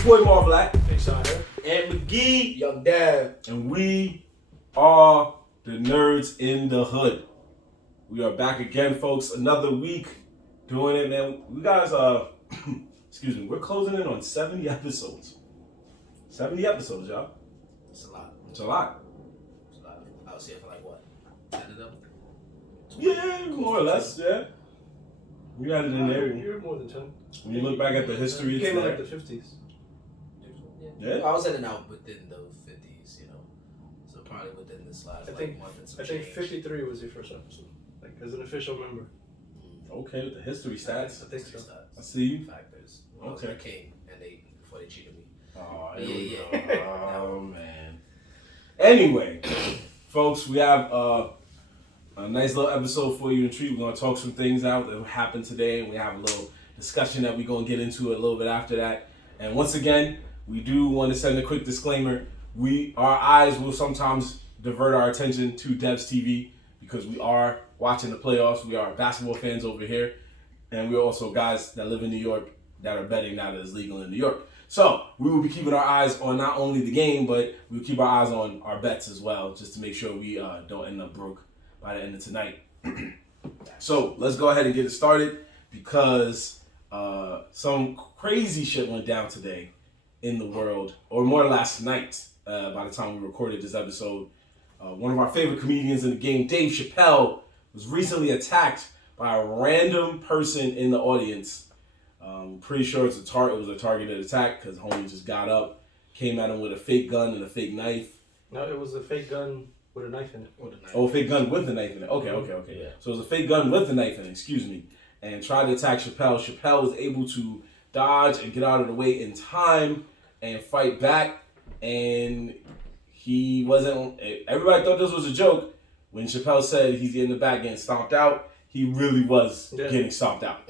It's your boy Marv Black. Excited. And McGee. Young Dad. And we are the Nerds in the Hood. We are back again, folks. Another week doing it, man. We guys, excuse me, we're closing in on 70 episodes. 70 episodes, y'all. It's a lot. It's a lot. It's a lot. I was here for like what? 10 of them? Yeah, more or less, yeah. We got it in there. You're more than 10. When you look back at the history, You came in there. like the 50s. Yeah. I was in and out within the 50s, you know. So probably within this last month and some I think change. 53 was your first episode. Like as an official member. Okay, with the history stats. I think so. I see you. Factors. Okay. I came and before they cheated me. Oh, Yeah. Oh, man. Anyway, folks, we have a nice little episode for you to treat. We're going to talk some things out that happened today, and we have a little discussion that we're going to get into a little bit after that. And once again, we do want to send a quick disclaimer. Our eyes will sometimes divert our attention to Devs TV because we are watching the playoffs. We are basketball fans over here, and we're also guys that live in New York that are betting now that it's legal in New York. So we will be keeping our eyes on not only the game, but we'll keep our eyes on our bets as well, just to make sure we don't end up broke by the end of tonight. So let's go ahead and get it started because some crazy shit went down today in the world, or more last night by the time we recorded this episode. One of our favorite comedians in the game, Dave Chappelle, was recently attacked by a random person in the audience. Pretty sure it was a targeted attack because homie just got up, came at him with a fake gun and a fake knife. No, it was a fake gun with a knife in it. Oh, fake gun with a knife in it. Okay. Yeah. So it was a fake gun with a knife in it, excuse me. And tried to attack Chappelle. Chappelle was able to dodge and get out of the way in time and fight back. And he wasn't, everybody thought this was a joke. When Chappelle said he's in the back getting stomped out, he really was getting stomped out.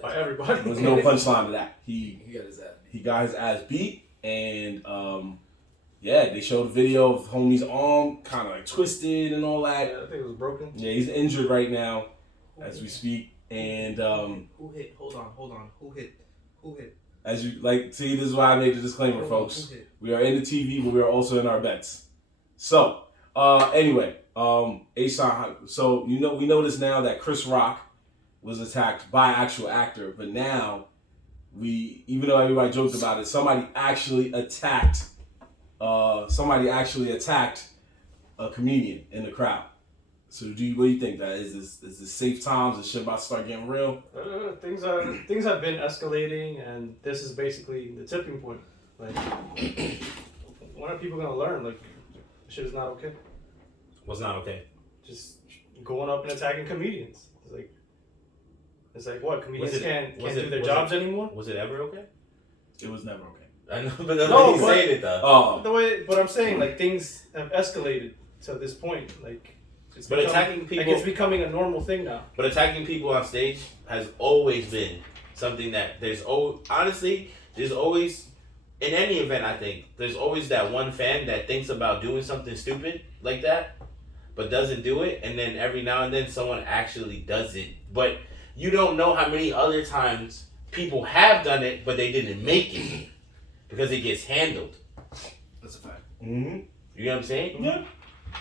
By everybody. There was no punchline to that. He got his ass beat. He got his ass beat, and they showed a video of homie's arm kind of like twisted and all that. Yeah, I think it was broken. Yeah, he's injured right now as we speak. And who hit? Hold on. Who hit? as you like, see, this is why I made the disclaimer, folks. We are in the TV, but we are also in our bets. So, anyway, so we notice now that Chris Rock was attacked by an actual actor, but now even though everybody joked about it, somebody actually attacked a comedian in the crowd. So what do you think? That is this safe times? Is shit about to start getting real? Things have been escalating, and this is basically the tipping point. Like, when are people gonna learn? Like, shit is not okay. What's not okay? Just going up and attacking comedians. It's like what? Comedians can't do their jobs anymore? Was it ever okay? It was never okay. I know, but that's what he's saying it though. But I'm saying like things have escalated to this point. Like, attacking people, like it's becoming a normal thing now. But attacking people on stage has always been something that there's always in any event. I think there's always that one fan that thinks about doing something stupid like that, but doesn't do it, and then every now and then someone actually does it. But you don't know how many other times people have done it, but they didn't make it because it gets handled. That's a fact. Mm-hmm. You know what I'm saying? Yeah.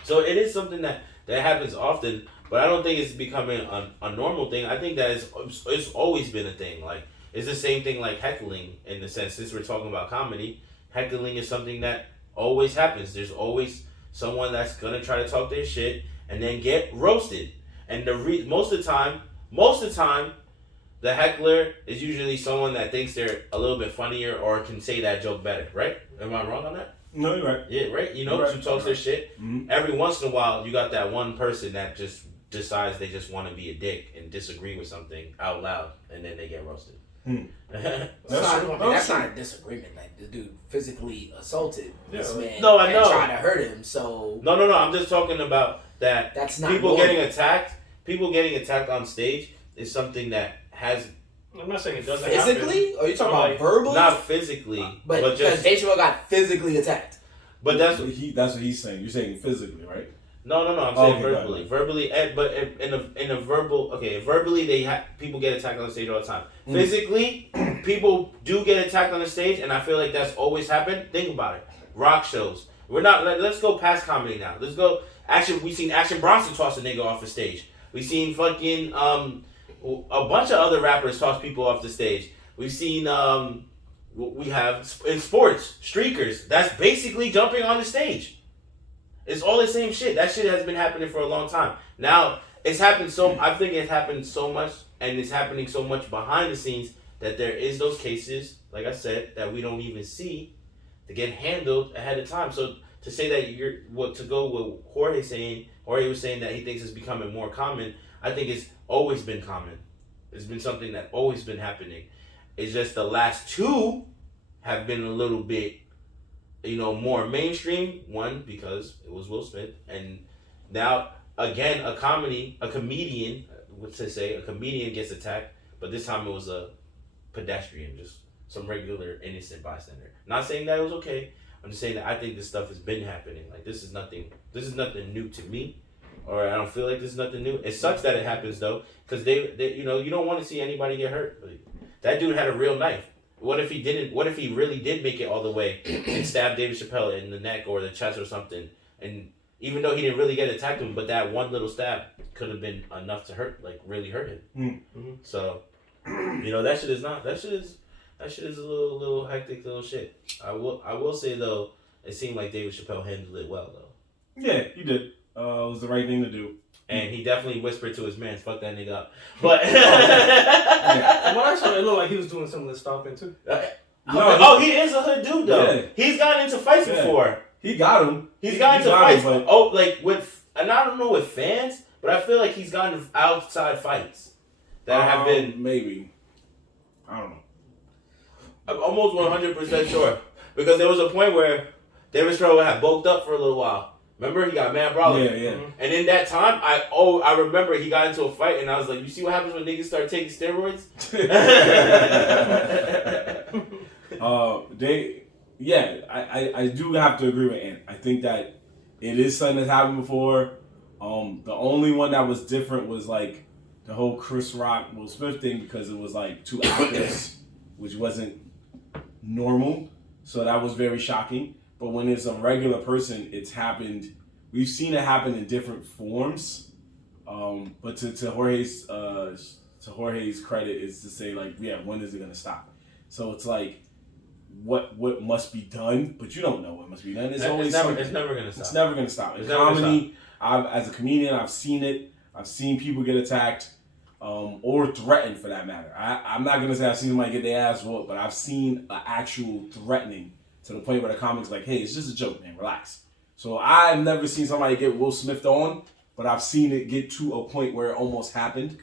So it is something that happens often, but I don't think it's becoming a normal thing. I think that it's always been a thing. Like, it's the same thing like heckling in the sense, since we're talking about comedy, heckling is something that always happens. There's always someone that's gonna try to talk their shit and then get roasted. And most of the time, the heckler is usually someone that thinks they're a little bit funnier or can say that joke better, right? Am I wrong on that? No, you're right. Yeah, right? You know, who talks their shit. Mm-hmm. Every once in a while, you got that one person that just decides they just want to be a dick and disagree with something out loud, and then they get roasted. That's not a disagreement. Like, the dude physically assaulted this man I know. and tried to hurt him. So No. I'm just talking about that. That's not people normal. getting attacked. People getting attacked on stage is something that has. I'm not saying it doesn't physically, or are you talking about verbally? Not physically, but just Dave Chappelle got physically attacked. But that's what he's saying. You're saying physically, right? No. I'm saying Okay, verbally. Verbally, but in a verbal, verbally people get attacked on the stage all the time. Physically, people do get attacked on the stage, and I feel like that's always happened. Think about it. Rock shows. We're not. Let's go past comedy now. Let's go. We seen Action Bronson toss a nigga off the stage. We seen fucking a bunch of other rappers toss people off the stage. We've seen we have in sports streakers. That's basically jumping on the stage. It's all the same shit. That shit has been happening for a long time. Now, it's happened I think it's happened so much, and it's happening so much behind the scenes that there is those cases, like I said, that we don't even see to get handled ahead of time. So to say that to go with Jorge was saying that he thinks it's becoming more common, I think it's always been common. It's been something that always been happening. It's just the last two have been a little bit, more mainstream. One, because it was Will Smith, and now again a comedian gets attacked, but this time it was a pedestrian, just some regular innocent bystander. Not saying that it was okay. I'm just saying that I think this stuff has been happening. Like this is nothing new to me, or I don't feel like this is nothing new. It sucks that it happens though, because they you don't want to see anybody get hurt. Like, that dude had a real knife. What if he didn't? What if he really did make it all the way and stab David Chappelle in the neck or the chest or something? And even though he didn't really get attacked him, but that one little stab could have been enough to really hurt him. Mm-hmm. So, that shit is a little hectic little shit. I will say though, it seemed like David Chappelle handled it well though. Yeah, he did. It was the right thing to do. And he definitely whispered to his man, "Fuck that nigga up." But From what I saw, it looked like he was doing some of the stomping too. He is a hood dude though. Yeah. He's gotten into fights before. He got him. He's gotten into fights. And I don't know with fans, but I feel like he's gotten outside fights that have been maybe. I don't know. I'm almost 100% sure because there was a point where David Chappelle had bulked up for a little while. Remember, he got mad brawling. Yeah. And in that time, I remember he got into a fight, and I was like, you see what happens when niggas start taking steroids? I do have to agree with Ant. I think that it is something that's happened before. The only one that was different was like the whole Chris Rock, Will Smith thing because it was like two actors, which wasn't normal. So that was very shocking. But when it's a regular person, it's happened. We've seen it happen in different forms. But to Jorge's credit is to say when is it gonna stop? So it's like what must be done, but you don't know what must be done. It's never gonna stop. It's never gonna stop. In comedy, as a comedian, I've seen it. I've seen people get attacked, or threatened for that matter. I'm not gonna say I've seen somebody get their ass whooped, but I've seen an actual threatening. To the point where the comic's like, hey, it's just a joke, man, relax. So I've never seen somebody get Will Smith on, but I've seen it get to a point where it almost happened.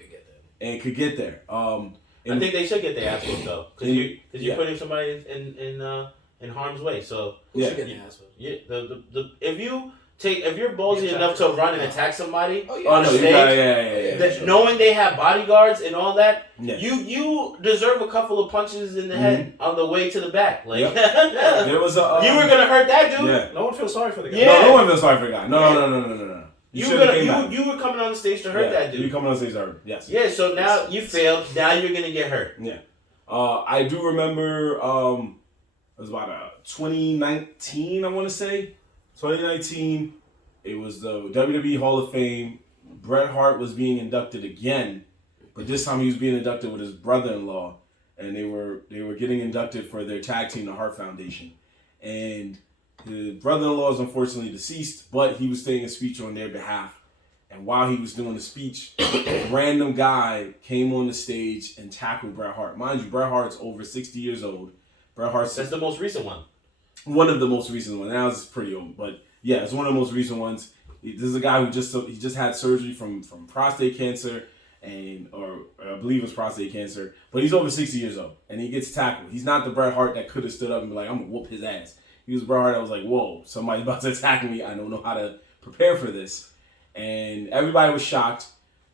And could get there. I think they should get their ass whooped though, because you're putting somebody in harm's way. So should get their ass whooped. Yeah, if you're ballsy enough to run and attack somebody on stage, knowing they have bodyguards and all that, you deserve a couple of punches in the head on the way to the back. Like there was a you were gonna hurt that dude. Yeah. No one feels sorry for the guy. Yeah. No one feels sorry for the guy. No. You were coming on the stage to hurt that dude. You coming on the stage to hurt. Yes. Yeah. So now you failed. Now you're gonna get hurt. Yeah. I do remember. It was about 2019. I want to say. 2019, it was the WWE Hall of Fame. Bret Hart was being inducted again, but this time he was being inducted with his brother-in-law, and they were getting inducted for their tag team, the Hart Foundation. And the brother-in-law is unfortunately deceased, but he was saying a speech on their behalf. And while he was doing the speech, a random guy came on the stage and tackled Bret Hart. Mind you, Bret Hart's over 60 years old. Bret Hart's that's the most recent one. One of the most recent ones. Now it's pretty old, but yeah, it's one of the most recent ones. This is a guy who just had surgery from prostate cancer, or I believe it's prostate cancer, but he's over 60 years old, and he gets tackled. He's not the Bret Hart that could have stood up and be like, I'm gonna whoop his ass. He was Bret Hart that was like, whoa, somebody's about to attack me. I don't know how to prepare for this. And everybody was shocked.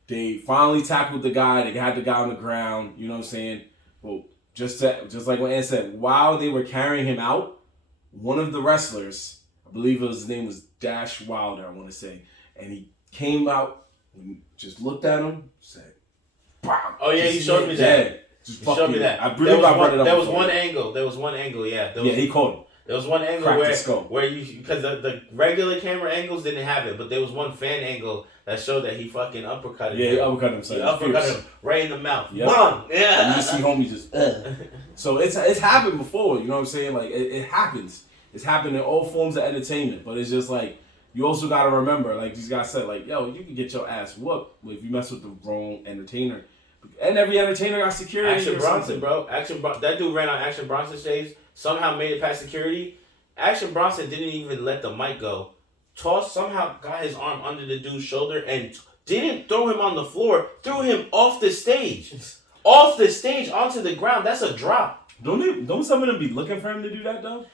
They finally tackled the guy. They had the guy on the ground. You know what I'm saying? Well, just like what Ann said, while they were carrying him out, one of the wrestlers, I believe his name was Dash Wilder, I want to say, and he came out and just looked at him, said, "Bam!" Oh yeah, you showed me that. Just You showed me that. I believe I brought it up. There was one angle. Yeah. He caught him. There was one angle where you, because the regular camera angles didn't have it, but there was one fan angle that showed that he fucking uppercutted him. Yeah, he uppercut him. He uppercut him right in the mouth. Yep. Bang! Yeah. And you see homie just. So it's happened before. You know what I'm saying? Like it happens. It's happened in all forms of entertainment, but it's just like you also gotta remember, like these guys said, like yo, you can get your ass whooped if you mess with the wrong entertainer. And every entertainer got security. Action Bronson, bro. That dude ran on Action Bronson stage. Somehow made it past security. Action Bronson didn't even let the mic go. Somehow got his arm under the dude's shoulder and didn't throw him on the floor. Threw him off the stage. Off the stage onto the ground. That's a drop. Don't some of them be looking for him to do that though?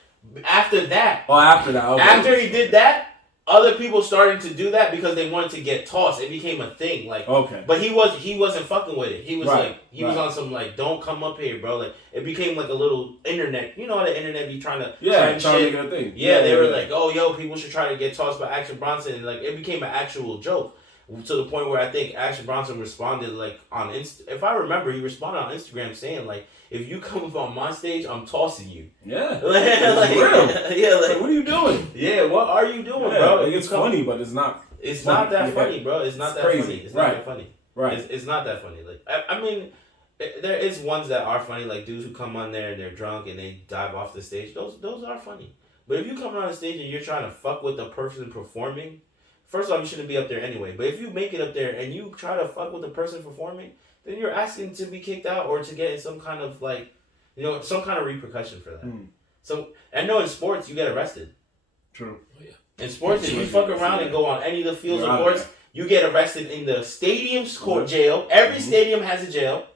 After that. Oh, after that. Okay. After he did that, other people started to do that because they wanted to get tossed. It became a thing, like. Okay. But he wasn't fucking with it. He was was on some like, don't come up here, bro. Like it became like a little internet. You know how the internet be trying to trying to make it a thing. Yeah, they were like, oh yo, people should try to get tossed by Action Bronson, and like it became an actual joke to the point where I think Action Bronson responded like on if I remember, he responded on Instagram saying like, if you come up on my stage, I'm tossing you. Yeah. Like, real. Yeah, like what are you doing? Yeah, what are you doing, bro? Like, it's funny, but it's not. It's not that funny, bro. It's not that crazy. funny. It's not that funny. Right. It's not that funny. Like I mean, there is ones that are funny, like dudes who come on there and they're drunk and they dive off the stage. Those are funny. But if you come on the stage and you're trying to fuck with the person performing, first off, you shouldn't be up there anyway. But if you make it up there and you try to fuck with the person performing, then you're asking to be kicked out or to get some kind of like, some kind of repercussion for that. So I know in sports you get arrested. True. Oh, yeah. In sports, if you fuck around and go on any of the fields or courts, you get arrested in the stadium's court jail. Every stadium has a jail.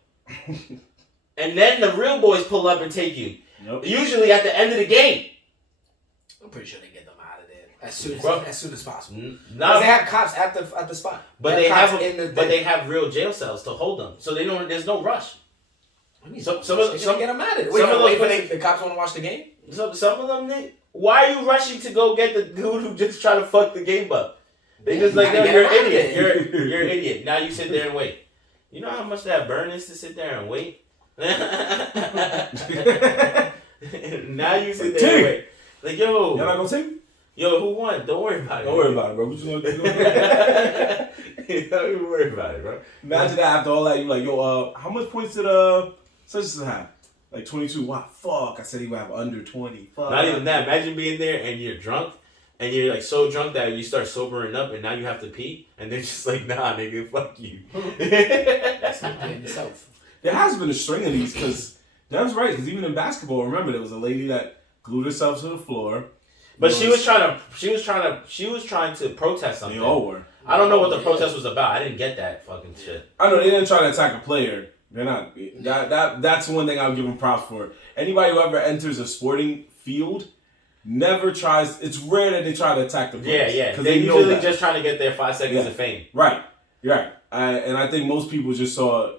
And then the real boys pull up and take you. Nope. Usually at the end of the game. I'm pretty sure they get them out of there as soon as possible. Because they have cops at the spot. But they have real jail cells to hold them. So there's no rush. Some get them out of it. Wait, the cops want to watch the game? Some of them, why are you rushing to go get the dude who just trying to fuck the game up? They just like, no, you're an idiot. You're an idiot. Now you sit there and wait. You know how much that burn is to sit there and wait? Now you sit there and wait. Like, yo. Y'all not gonna take me? Yo, who won? Don't worry about it. Don't worry about it, bro. What you gonna do? Don't even worry about it, bro. Imagine that after all that, you like, yo, how much points did such and have? Like 22. Wow, fuck. I said he would have under 20. Fuck. Not even that. Imagine being there and you're drunk. And you're like so drunk that you start sobering up and now you have to pee. And they're just like, nah, nigga, fuck you. That's not playing yourself. There has been a string of these because that's right. Because even in basketball, remember there was a lady that glued herself to the floor. But she was trying to protest something. They all were. I don't know what the protest was about. I didn't get that fucking shit. I know they didn't try to attack a player. They're not. That's one thing I'll give them props for. Anybody who ever enters a sporting field never tries. It's rare that they try to attack the players. Yeah. They're usually just trying to get their 5 seconds of fame. Right. And I think most people just saw,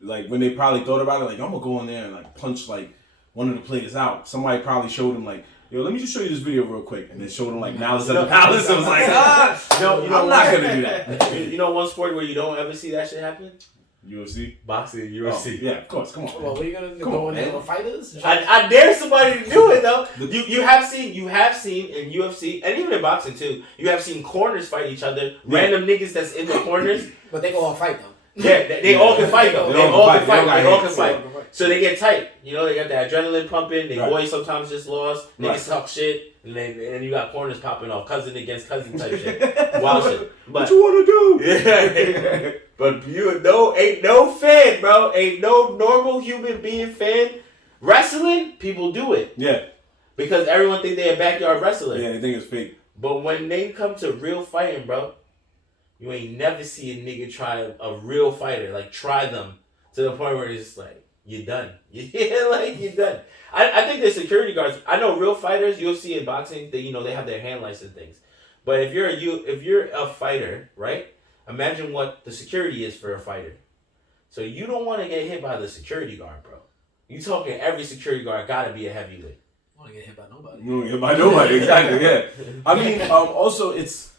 like, when they probably thought about it, like, I'm gonna go in there and like punch like one of the players out. Somebody probably showed them like, yo, let me just show you this video real quick, and then showed them like Malice at the Palace. I was like, I'm not gonna do that. You know one sport where you don't ever see that shit happen? UFC? Boxing, UFC. Oh, yeah, of course. Come on. Well, what are you gonna go in there with fighters? I dare somebody to do it though. You have seen in UFC and even in boxing too. You have seen corners fight each other. Random niggas that's in the corners. But they go all fight though. Yeah, they all can fight though. They all can fight. So they get tight. You know, they got the adrenaline pumping. They boys sometimes just lost. Niggas talk shit. And then you got corners popping off. Cousin against cousin type shit. Wild shit. But, what you want to do? Yeah. But ain't no fan, bro. Ain't no normal human being fan. Wrestling, people do it. Yeah. Because everyone think they're a backyard wrestler. Yeah, they think it's fake. But when they come to real fighting, bro, you ain't never see a nigga try a real fighter. Like, try them to the point where it's just like, you're done. Yeah, like, you're done. I think the security guards, I know real fighters, UFC and boxing, they have their hand lights and things. But if you're a fighter, right? Imagine what the security is for a fighter. So you don't want to get hit by the security guard, bro. You talking every security guard gotta be a heavyweight. You want to get hit by nobody. You don't get hit by nobody, exactly, yeah. I mean, also, it's...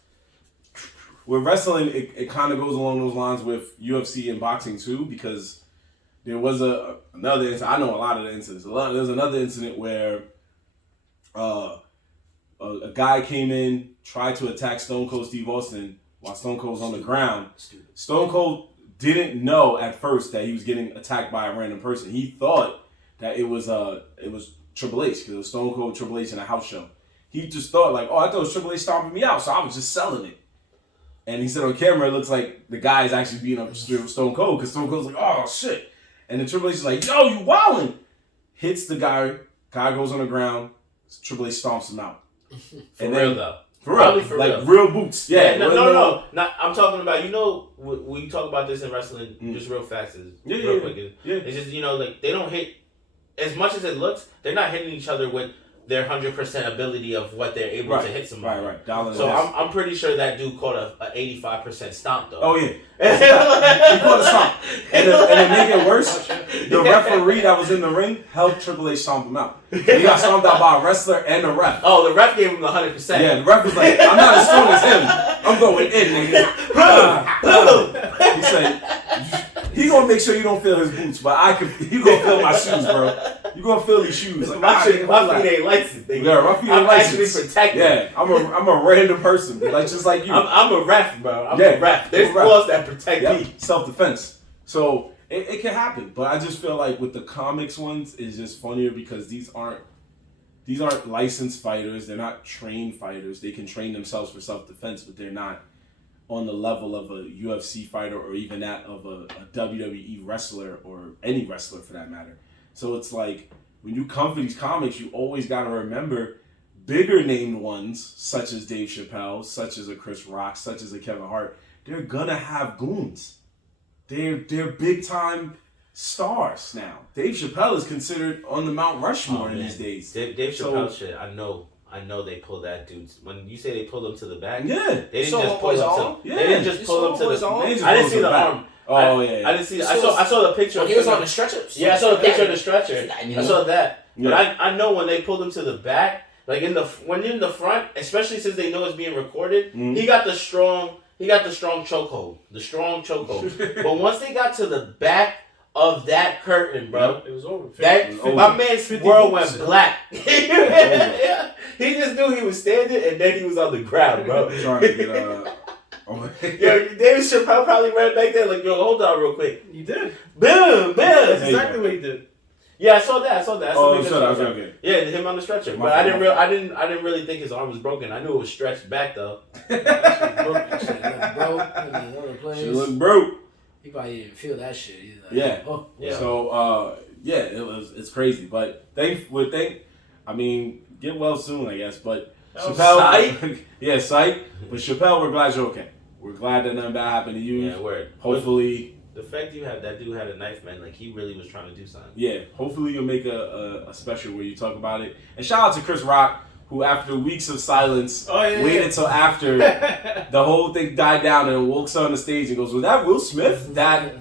with wrestling, it kind of goes along those lines with UFC and boxing too, because there was another incident. I know a lot of the incidents. There's another incident where a guy came in, tried to attack Stone Cold Steve Austin while Stone Cold was on the ground. Stone Cold didn't know at first that he was getting attacked by a random person. He thought that it was Triple H, because it was Stone Cold, Triple H in a house show. He just thought like, oh, I thought it was Triple H stomping me out, so I was just selling it. And he said on camera, it looks like the guy is actually beating up Stone Cold, because Stone Cold's like, oh shit. And then Triple H is like, yo, you wildin'. Hits the guy goes on the ground, Triple H stomps him out. For real though. For real. For like real boots. Yeah. No. I'm talking about, we talk about this in wrestling, just real fast. Real quick. It's just, like, they don't hit, as much as it looks, they're not hitting each other with their 100% ability of what they're able to hit somebody. Right. So I'm pretty sure that dude caught a 85% stomp though. Oh yeah. He caught a stomp. And to make it worse, the referee that was in the ring helped Triple H stomp him out. He got stomped out by a wrestler and a ref. Oh, the ref gave him the 100%. Yeah, the ref was like, I'm not as strong as him. I'm going in, nigga. He said, he gonna make sure you don't feel his boots, but you gonna feel my shoes, bro. You gonna feel these shoes. Like, my feet ain't licensed. Yeah, my feet ain't licensed. Actually protected. Yeah, I'm a random person, like just like you. I'm a ref, bro. I'm a ref. There's laws that protect me. Self-defense. So it can happen, but I just feel like with the comics ones, it's just funnier because these aren't licensed fighters. They're not trained fighters. They can train themselves for self-defense, but they're not on the level of a UFC fighter or even that of a WWE wrestler or any wrestler for that matter. So it's like, when you come for these comics, you always got to remember bigger named ones, such as Dave Chappelle, such as a Chris Rock, such as a Kevin Hart. They're going to have goons. They're big time stars now. Dave Chappelle is considered on the Mount Rushmore these days. Dave Chappelle shit, I know they pulled that dude. When you say they pulled him to the back, yeah, they didn't just pull him to. Yeah. They didn't just pull him to the. I didn't see the arm. Oh yeah. I didn't see. I saw the picture. When he was on the stretcher. Yeah, I saw the picture of the stretcher. I saw that. Yeah. But I know when they pulled him to the back, like when in the front, especially since they know it's being recorded, he got the strong chokehold. The strong chokehold. But once they got to the back of that curtain, bro, it was over. My man's world went black. Yeah. He just knew he was standing and then he was on the ground, bro. Trying to get Yo, David Chappelle probably ran back there like, yo, hold on real quick. He did. Boom. That's exactly what he did. Yeah, I saw that. Okay. Yeah, him on the stretcher. But I didn't really think his arm was broken. I knew it was stretched back though. She looked broke. He probably didn't feel that shit. He's like, yeah. Oh. Yeah. So it's crazy. But I mean, get well soon, I guess. But Chappelle, yeah, psych. But Chappelle, we're glad you're okay. We're glad that nothing bad happened to you. Yeah, word. Hopefully. The fact that dude had a knife, man, like he really was trying to do something. Yeah, hopefully you'll make a special where you talk about it. And shout out to Chris Rock, who after weeks of silence waited until after the whole thing died down and walks on the stage and goes, "Was that Will Smith?" That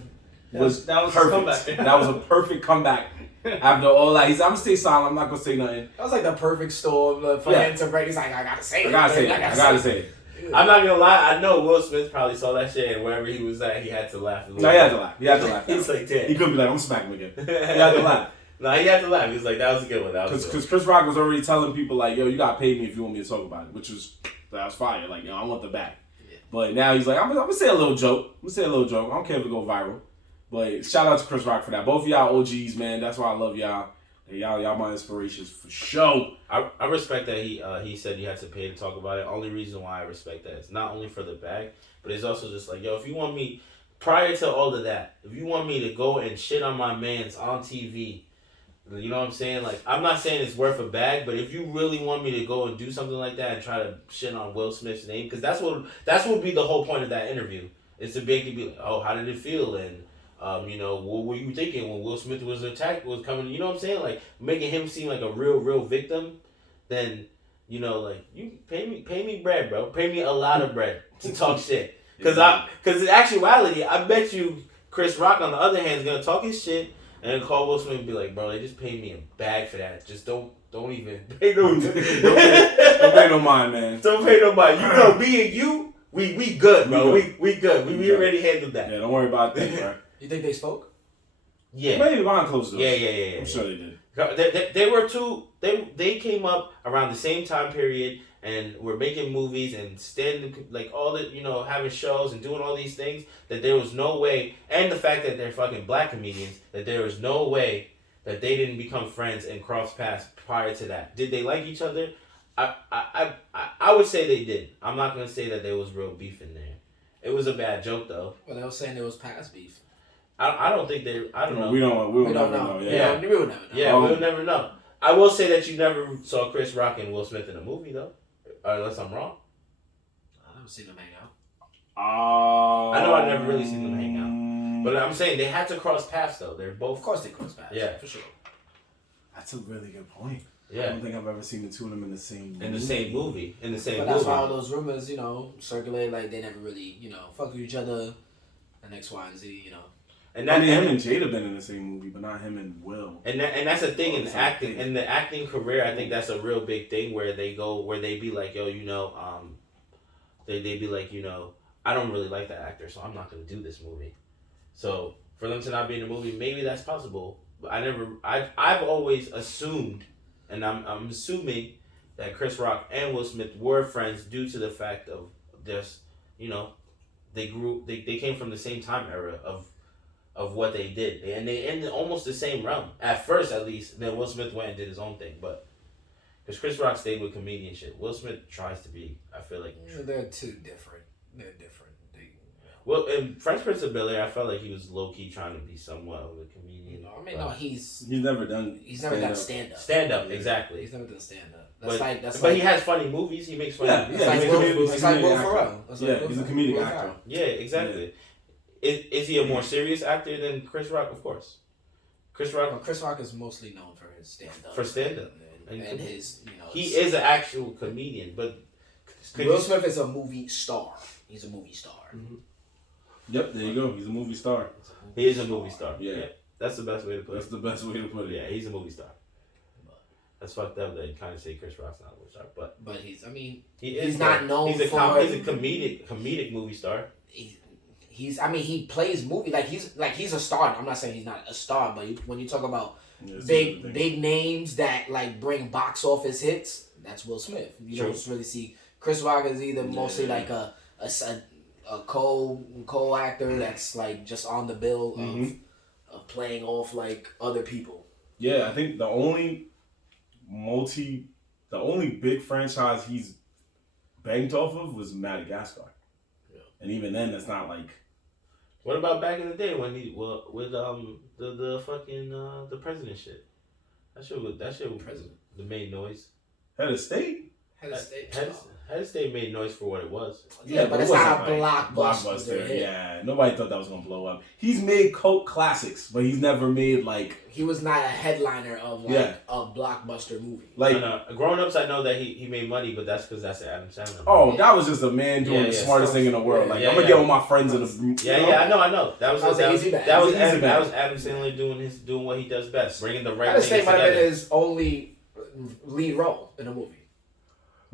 was perfect. That was a perfect comeback. After all that, he's like, "I'm gonna stay silent. I'm not gonna say nothing." That was like the perfect storm for him to break. He's like, I gotta say it. I gotta say it. I'm not gonna lie, I know Will Smith probably saw that shit and wherever he was at, he had to laugh. No, he had to laugh. He had to laugh. He's like, damn. He couldn't be like, I'm smacking him again. He had to laugh. No, he had to laugh. He was like, that was a good one. Because Chris Rock was already telling people, like, yo, you gotta pay me if you want me to talk about it, that was fire. Like, yo, I want the back. Yeah. But now he's like, I'm gonna say a little joke. I don't care if it go viral. But shout out to Chris Rock for that. Both of y'all OGs, man. That's why I love y'all. Y'all my inspirations for sure. I respect that he said he had to pay to talk about it. Only reason why I respect that is not only for the bag, but it's also just like, yo, if you want me, prior to all of that, if you want me to go and shit on my mans on TV, you know what I'm saying? Like, I'm not saying it's worth a bag, but if you really want me to go and do something like that and try to shit on Will Smith's name, because that's what would be the whole point of that interview, is to basically be like, oh, how did it feel? And what were you thinking when Will Smith was coming? You know what I'm saying? Like, making him seem like a real victim. Then, like, you pay me bread, bro. Pay me a lot of bread to talk shit. Because in actuality, I bet you Chris Rock, on the other hand, is gonna talk his shit and call Will Smith and be like, bro, they just paid me a bag for that. Just don't even pay no. Don't pay no mind, man. Don't pay no mind. Me and you We good, bro. We good. We good. already handled that. Yeah, don't worry about that, right? You think they spoke? Yeah. Maybe behind closed doors. Yeah. I'm sure they did. They were two. They came up around the same time period and were making movies and standing like all the having shows and doing all these things. That there was no way, and the fact that they're fucking black comedians, that there was no way that they didn't become friends and cross paths prior to that. Did they like each other? I would say they did. I'm not gonna say that there was real beef in there. It was a bad joke though. Well, they were saying there was past beef. I don't think they. I don't know. We don't never know. Yeah, we will never know. Yeah, we'll never know. I will say that you never saw Chris Rock and Will Smith in a movie though, unless I'm wrong. I never seen them hang out. I know I never really seen them hang out, but I'm saying they had to cross paths though. They're both. Of course, they cross paths. Yeah, for sure. That's a really good point. Yeah. I don't think I've ever seen the two of them in the same movie. In the same movie. But that's why all those rumors, circulate like they never really, fuck with each other, and X, Y, and Z, And that, him and Jada been in the same movie, but not him and Will. And that's a thing in acting. In the acting career, I think that's a real big thing where they be like, yo, they be like, I don't really like that actor, so I'm not gonna do this movie. So for them to not be in the movie, maybe that's possible. But I've always assumed, and I'm assuming that Chris Rock and Will Smith were friends due to the fact of just, they came from the same time era of what they did, and they ended almost the same realm at first, at least. Then Will Smith went and did his own thing, but because Chris Rock stayed with comedian shit, Will Smith tries to be. I feel like they're too different. They're different. Well, in Fresh Prince of Bel-Air, I felt like he was low key trying to be somewhat of a comedian. He's never done. He's never done stand up. Stand up, exactly. He's never done stand up. But he has funny movies. He makes funny movies. It's like Will Ferrell. Yeah, he's a comedic actor. Yeah, exactly. Yeah. Is he a more serious actor than Chris Rock? Of course. Chris Rock is mostly known for his stand up. For stand up. And his, he is an actual comedian, but Will Smith is a movie star. He's a movie star. Mm-hmm. Yep, there you go. He's a movie star. He is a movie star. Yeah. That's the best way to put it. That's the best way to put it. Yeah, he's a movie star. That's fucked up that you kind of say Chris Rock's not a movie star, but he's not known he's a for. He's a comedic movie star. He plays movie he's a star. I'm not saying he's not a star, but when you talk about big names that like bring box office hits, that's Will Smith. You don't really see Chris Rock is either mostly like a co-actor that's like just on the bill of playing off like other people. Yeah, I think the only big franchise he's banked off of was Madagascar. Yeah. And even then, that's not like. What about back in the day when with the fucking the president shit? That shit was president. The made noise. Head of State. Head of State made noise for what it was. Yeah, but it's not a blockbuster. Yeah, nobody thought that was gonna blow up. He's made cult classics, but he's never made like. He was not a headliner of a blockbuster movie. Like Grown Ups, I know that he made money, but that's because that's Adam Sandler. Oh, that was just a man doing the smartest thing in the world. I'm gonna get with my friends in the. I know. That was Adam Sandler doing what he does best, bringing the right things together. Might have been his only lead role in a movie.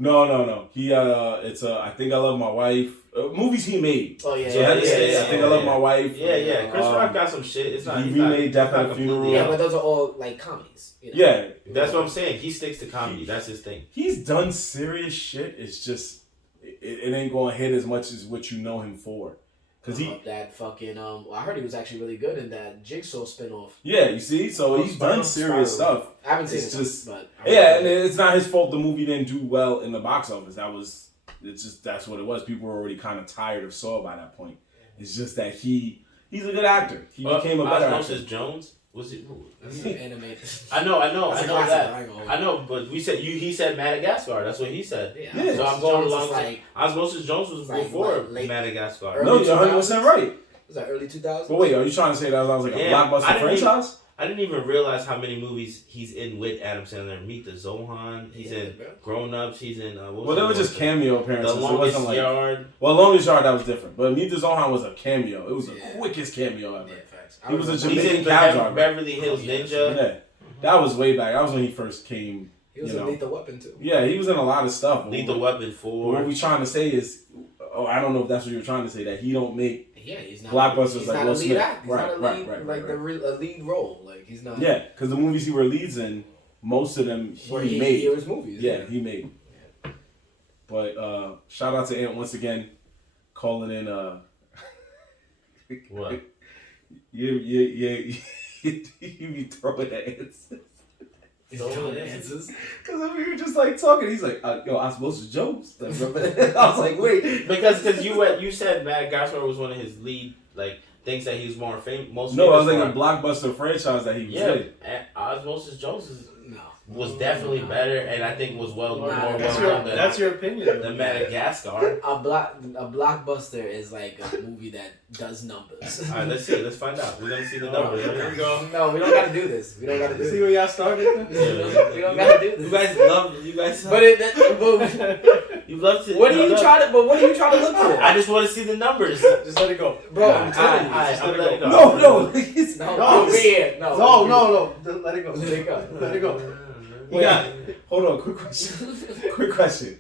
No. He it's I Think I Love My Wife. Movies he made. Oh yeah. So I Think I Love My Wife. Yeah. Chris Rock got some shit. It's not. He remade Death at a Funeral. Yeah, but those are all like comedies. Yeah, that's what I'm saying. He sticks to comedy. That's his thing. He's done serious shit. It's just it ain't gonna hit as much as what you know him for. Cause that fucking I heard he was actually really good in that Jigsaw spinoff. Yeah, you see, so he's done serious stuff. I haven't seen it, but and it's not his fault the movie didn't do well in the box office. That's what it was. People were already kind of tired of Saw by that point. It's just that he's a good actor. He became a better actor. Jones was it? He's animated. I know that. I know, but he said Madagascar. That's what he said. Yeah. So I'm going along. Osmosis Jones was before Madagascar. No, you're 100% right. Was that early 2000s? But wait, are you trying to say that was like a blockbuster franchise? I didn't even realize how many movies he's in with Adam Sandler. Meet the Zohan. He's in Grown Ups. He's in. They were just cameo appearances. The Longest Yard. Well, Longest Yard, that was different. But Meet the Zohan was a cameo. It was the quickest cameo ever. Yeah, facts. He was a Jamaican Jamaican cab driver. Beverly Hills Ninja. Yeah, that was way back. That was when he first came. He was in Lethal Weapon too. Yeah, he was in a lot of stuff. Lethal Weapon 4. What we're trying to say is, I don't know if that's what you're trying to say, that he don't make he's not blockbusters he's like not Will a lead Smith. act. He's not a lead, Right. a lead role. Like he's not. Yeah, because the movies he were leads in, most of them he made. He was movies. Yeah, he made. Yeah. But shout out to Ant once again, calling in. What? You be throwing the answers. Answers. Because we were just like talking. He's like, yo, Osmosis Jones. Like, I was like, wait. Because you said Matt Gaspar was one of his lead things that he's most famous. No, I was like a blockbuster franchise that he was in. And Osmosis Jones was definitely better, and I think was more well known. That's your opinion. The Madagascar. A blockbuster is like a movie that does numbers. All right, let's see. Let's find out. We're gonna see the numbers. There we go. No, we don't gotta do this. We don't gotta do this. See where y'all started? We don't gotta do this. You guys love. You guys. But You love to. What are you trying to? But what are you trying to look for? I just want to see the numbers. Just let it go, bro. I'm telling you. Just let it go. No. No, weird. No. Let it go. Let it go. Hold on. Quick question.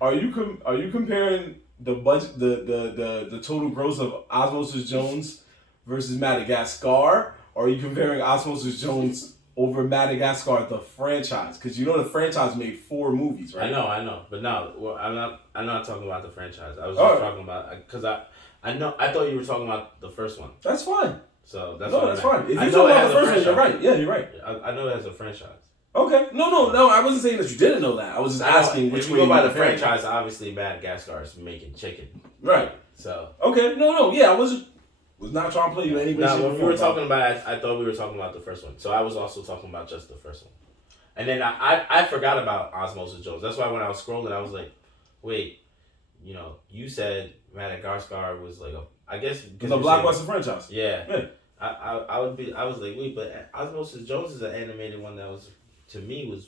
Are you comparing the budget, the total gross of Osmosis Jones versus Madagascar, or are you comparing Osmosis Jones over Madagascar the franchise? Because you know the franchise made 4 movies, right? I know, but no, I'm not talking about the franchise. I was just talking about because I thought you were talking about the first one. That's fine. So that's fine. If you're talking about the first one, you're right. Yeah, you're right. I know it has a franchise. Okay. No. I wasn't saying that you didn't know that. I was just asking which if way you go by the franchise. franchise. Obviously, Madagascar is making chicken. Right. So. Okay. No. Yeah, I was not trying to play you any way. No, when we were talking about it, I thought we were talking about the first one. So I was also talking about just the first one. And then I forgot about Osmosis Jones. That's why when I was scrolling, I was like, wait, you said Madagascar was like I guess it's a blockbuster franchise. Yeah. I was like, wait, but Osmosis Jones is an animated one that was, to me, was,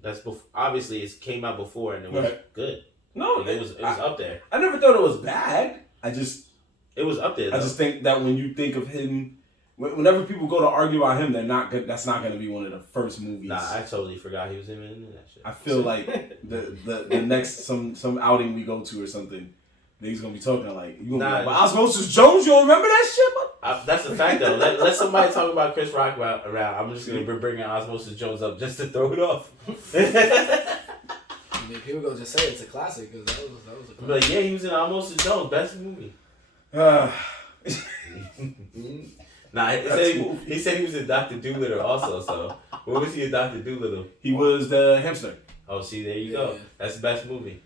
that's obviously it came out before and it was good. No, it was up there. I never thought it was bad. It was up there. I just think that when you think of him, whenever people go to argue about him, that's not going to be one of the first movies. Nah, I totally forgot he was in that shit. I feel like the next some outing we go to or something, niggas gonna be talking like, you gonna be like, Osmosis Jones, you don't remember that shit? That's the fact though. Let somebody talk about Chris Rock around. I'm just gonna be bringing Osmosis Jones up just to throw it off. I mean, people gonna just say it's a classic because that was a classic. But yeah, he was in Osmosis Jones, best movie. Nah, he said he was in Dr. Dolittle also. So what was he in Dr. Dolittle? He was the hamster. Oh, see, there you go. That's the best movie.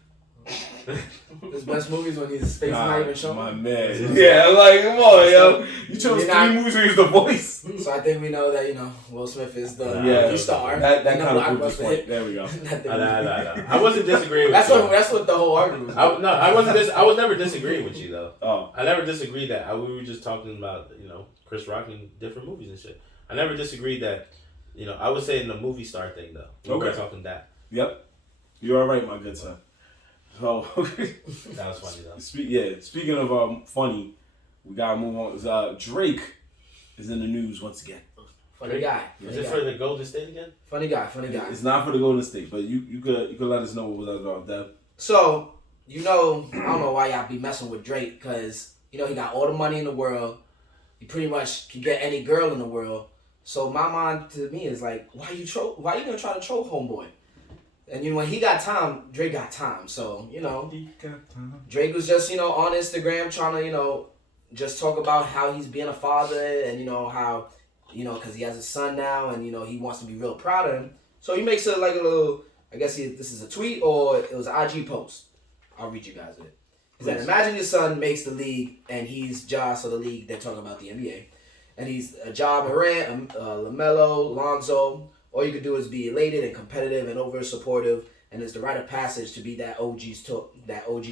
His best movies when his face not even shown. My man. Yeah, like, come on, yo. You chose 3 movies where he was the voice. So I think we know that, Will Smith is the star. That kind of proves the point. There we go. No. I wasn't disagreeing with that's you. That's what the whole argument was. I was never disagreeing with you, though. Oh. I never disagreed that. We were just talking about, Chris Rock in different movies and shit. I never disagreed that, I was saying the movie star thing, though. We were talking that. Yep. You're all right, my good son. So that was funny though. Speaking of funny, we gotta move on. Drake is in the news once again. Funny guy. Is it for the Golden State again? Funny guy. It's not for the Golden State, but you could let us know what was about that. So I don't know why y'all be messing with Drake because he got all the money in the world. He pretty much can get any girl in the world. So my mind to me is like, why you gonna try to troll homeboy? And when he got time, Drake got time. So, Drake was just, on Instagram trying to, just talk about how he's being a father and, how, because he has a son now and, he wants to be real proud of him. So he makes a little, I guess this is a tweet or it was an IG post. I'll read you guys it. He said, imagine your son makes the league and he's Ja, so the league, they're talking about the NBA. And he's Ja Morant, LaMelo, Lonzo. All you could do is be elated and competitive and over supportive, and it's the rite of passage to be that OGs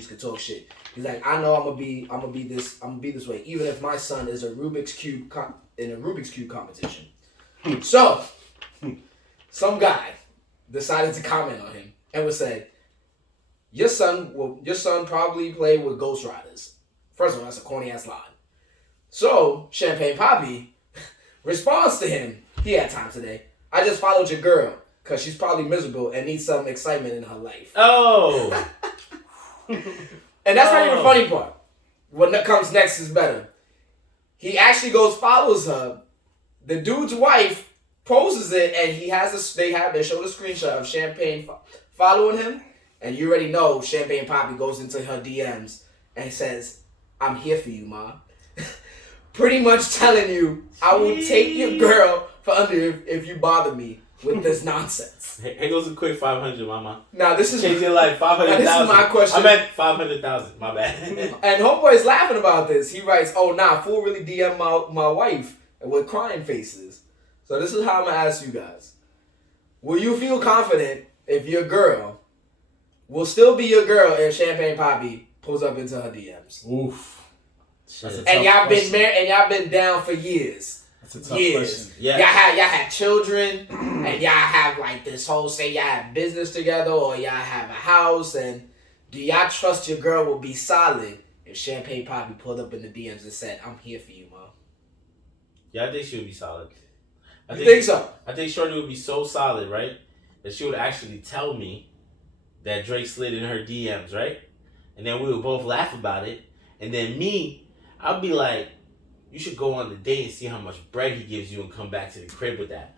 could talk shit. He's like, I know I'm gonna be this way, even if my son is a Rubik's Cube in a Rubik's Cube competition. So, some guy decided to comment on him and would say, your son probably played with Ghost Riders. First of all, that's a corny ass line. So, Champagne Papi responds to him. He had time today. I just followed your girl because she's probably miserable and needs some excitement in her life. Oh. And that's not even the funny part. What comes next is better. He actually follows her. The dude's wife poses it, and they show the screenshot of Champagne following him, and you already know Champagne Papi goes into her DMs and says, "I'm here for you, ma." Pretty much telling you, I will take your girl for under if you bother me with this nonsense. Here goes a quick 500, mama. Now this is change your life. 500,000. This is my question. I meant 500,000. My bad. And homeboy's laughing about this. He writes, "Oh nah, fool really DM my wife with crying faces." So this is how I'm gonna ask you guys: will you feel confident if your girl will still be your girl if Champagne Papi pulls up into her DMs? Oof. And y'all been married and y'all been down for years. That's a tough question. Yeah. Y'all had children and y'all have like this whole say y'all have business together or y'all have a house, and do y'all trust your girl will be solid if Champagne Papi pulled up in the DMs and said, "I'm here for you, mom"? Yeah, I think she would be solid. You think so? I think Shorty would be so solid, right, that she would actually tell me that Drake slid in her DMs, right? And then we would both laugh about it. And then I'd be like, "You should go on the date and see how much bread he gives you and come back to the crib with that."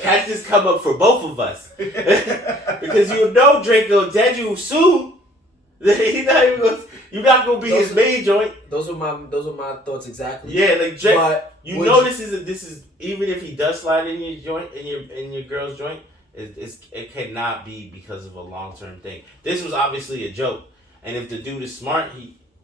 Catch this come up for both of us. Because you know Drake will dead you soon. You're not gonna be his main joint. Those are my thoughts exactly. Yeah, like Drake. But This is even if he does slide in your joint in your girl's joint, it cannot be because of a long-term thing. This was obviously a joke, and if the dude is smart,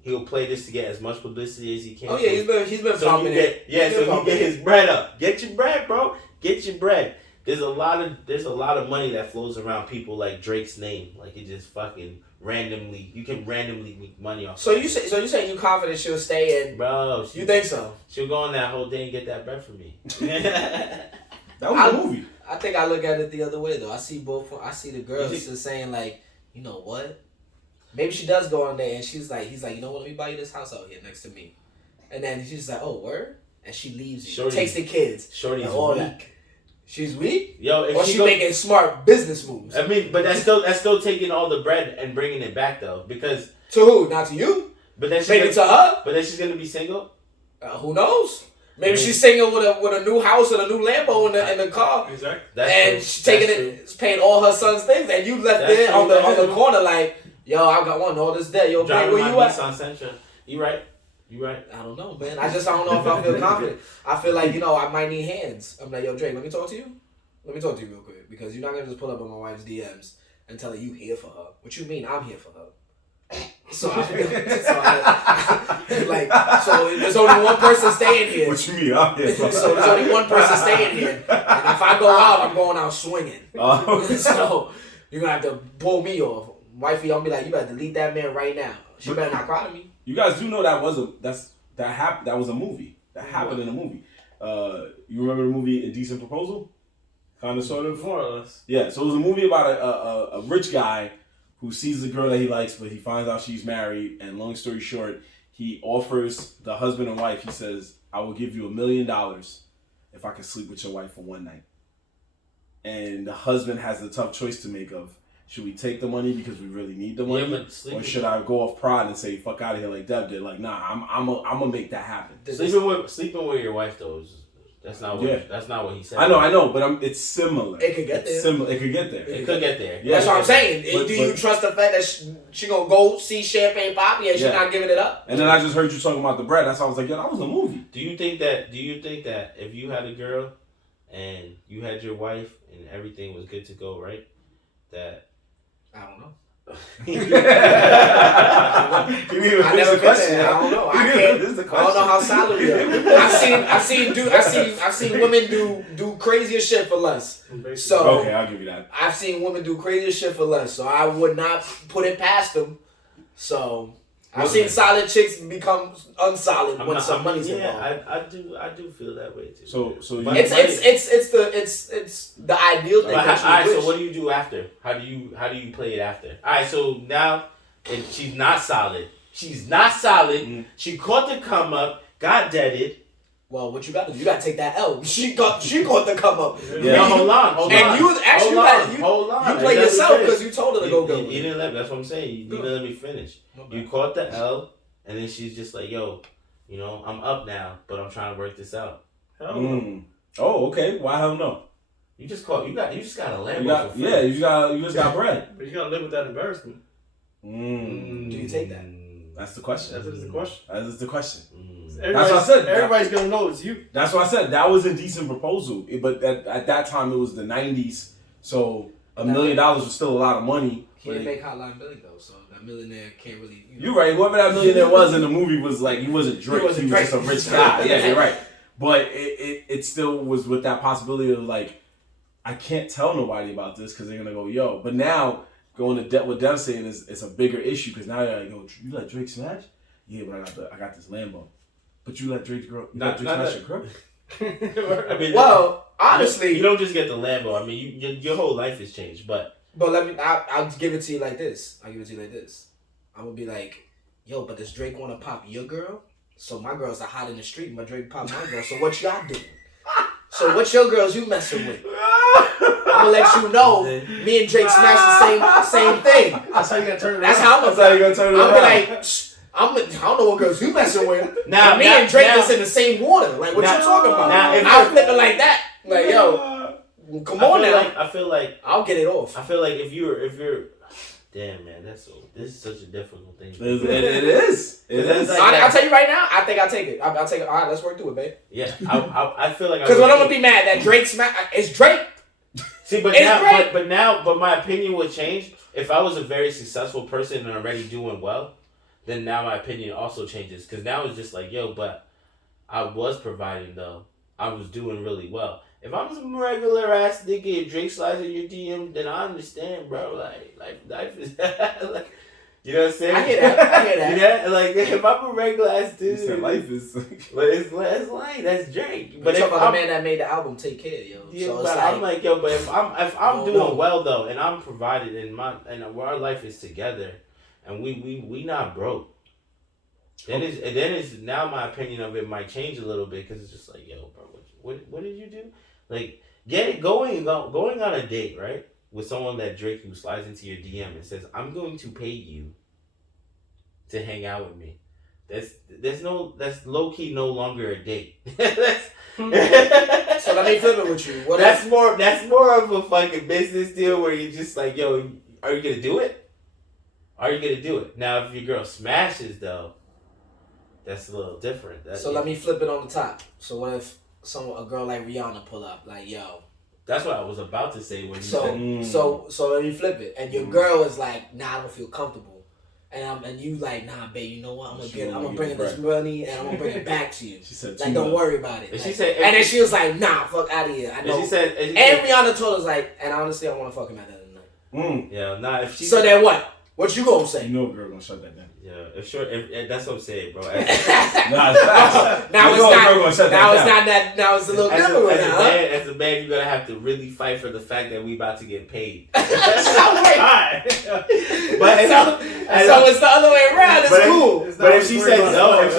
he'll play this to get as much publicity as he can. Oh yeah, he's been pumping it. So he get his bread up. Get your bread, bro. Get your bread. There's a lot of money that flows around people like Drake's name. Like it just fucking randomly. You can randomly make money off. So you saying you confident she'll stay in? Bro, You think so? She'll go on that whole day and get that bread from me. That was a movie. I think I look at it the other way though. I see the girls just saying like, you know what? Maybe she does go on there and he's like, you know what? Let me buy you this house out here next to me. And then she's like, "Oh, word?" And she leaves you. Takes the kids. Shorty's all weak. That. She's weak? Yo, if or she making smart business moves. I mean, but that's still taking all the bread and bringing it back though, because to who? Not to you. But then maybe to her. But then she's gonna be single. Who knows? Maybe she's single with a new house and a new Lambo in the car. Exactly. And she's paying all her son's things, and you left there on the corner like, "Yo, I got one all this day. Yo, driving where you at?" Nissan Sentra. You right. I don't know, man. I don't know if I feel confident. I feel like, I might need hands. I'm like, "Yo, Drake, let me talk to you. Let me talk to you real quick, because you're not gonna just pull up on my wife's DMs and tell her you here for her. What you mean? I'm here for her." So I feel so there's only one person staying here. What you mean? I'm here. So there's only one person staying here, and if I go out, I'm going out swinging. So you're gonna have to pull me off, wifey. I'll be like, "You better delete that man right now. She better not cry to me." You guys do know that was a movie that happened in a movie. You remember the movie Indecent Proposal? Kind of, sort of, more or less. Yeah. So it was a movie about a rich guy who sees the girl that he likes, but he finds out she's married. And long story short, he offers the husband and wife. He says, "I will give you $1 million if I can sleep with your wife for one night." And the husband has the tough choice to make of, should we take the money because we really need the money, or should I go off pride and say fuck out of here like Deb did? Like, nah, I'm gonna make that happen. Sleeping with your wife though, that's not what he said. I know, but it's similar. It could get there. It could get there. It could get there. Yeah, that's what I'm saying. Do you trust the fact that she gonna go see Champagne Papi and she not giving it up? And then I just heard you talking about the bread. That's why I was like, that was a movie. Do you think that if you had a girl and you had your wife and everything was good to go, right? That I don't know. I never been there. I don't know. I don't know how salary is. I've seen women do crazier shit for less. So okay, I'll give you that. I've seen women do crazier shit for less. So I would not put it past them. So I've seen solid chicks become unsolid when some money's involved. I do feel that way too. So it's the ideal thing. Alright, so what do you do after? How do you play it after? Alright, so now if she's not solid. Mm. She caught the come up, got deaded, Well, what you got to do? You got to take that L. She got the come up. Yeah. No, hold on. And you actually hold on. You play yourself because you told her to go. You didn't let me. That's what I'm saying. You didn't let me finish. You caught the L, and then she's just like, "Yo, you know, I'm up now, but I'm trying to work this out." Hell no. Oh, okay. Why hell no? You just got a Lambo. You just got bread. But you gotta live with that embarrassment. Do you take that? That's the question. That is the question. That is the question. That's what I said. Everybody's gonna know it's you. That's what I said. That was a decent proposal, but at that time it was the '90s, so $1 million was still a lot of money. He didn't make Hotline Billy though, so that millionaire can't really. You're right. Whoever that millionaire was in the movie was like he wasn't Drake. He was just a rich guy. Yeah, you're right. But it still was with that possibility of like, I can't tell nobody about this because they're gonna go yo. But now going to what Dev's saying is it's a bigger issue because now you're like, yo, you let Drake smash? Yeah, but I got this Lambo. But you let Drake smash your girl? I mean, well, honestly, you don't just get the Lambo. I mean, your whole life has changed. But I'll give it to you like this. I'm gonna be like, yo, but does Drake want to pop your girl? So my girls are hot in the street, but Drake pop my girl. So what y'all doing? So what your girls you messing with? I'm gonna let you know. Me and Drake smash the same thing. That's how you gotta turn it around. That's how I'm gonna turn it around. I'm be like, I don't know what girls you messing with. Now me and Drake is in the same water. Like what you talking about? Now if I'm flipping like that, like yo, come on now. I feel like I'll get it off. I feel like if you're. Damn man, this is such a difficult thing. It is. I'll tell you right now. I think I'll take it. I'll take it. All right, let's work through it, babe. Yeah, I feel like because what I'm gonna be mad that Drake it's Drake. See, but my opinion would change if I was a very successful person and already doing well. Then now my opinion also changes because now it's just like yo, but I was providing though. I was doing really well. If I'm some regular ass nigga and Drake slides in your DM, then I understand, bro. Like life is like, you know what I'm saying? I hear that. Yeah, like if I'm a regular ass dude, life is like it's light. That's Drake. But if I'm the man that made the album, Take Care, yo. Yeah, so but I'm like yo, but if I'm doing well though, and I'm provided and our life is together, and we not broke. Then is now my opinion of it might change a little bit because it's just like yo, bro, what did you do? Like going on a date, right? With someone that Drake who slides into your DM and says, I'm going to pay you to hang out with me. That's low key no longer a date. So let me flip it with you. That's more of a fucking business deal where you just like, yo, are you gonna do it? Are you gonna do it? Now if your girl smashes though, that's a little different. Let me flip it on the top. So what if a girl like Rihanna pull up, like, yo. That's what I was about to say when you said. So let me flip it, and your girl is like, nah, I don't feel comfortable, and you like, nah, babe, you know what? I'm gonna bring this money, and I'm gonna bring it back to you. She said, like, don't worry about it. And like, she said, and then she was like, nah, fuck out of here. I know. And she said, Rihanna told us like, and honestly, I want to fuck him at the end of the night. Yeah, nah. If she. So then what? What you gonna say? You know a girl gonna shut that down. Yeah, if that's what I'm saying, bro. Now it's a little different now. As a man, you're gonna have to really fight for the fact that we about to get paid. But so it's the other way around. It's cool. But if she says no, if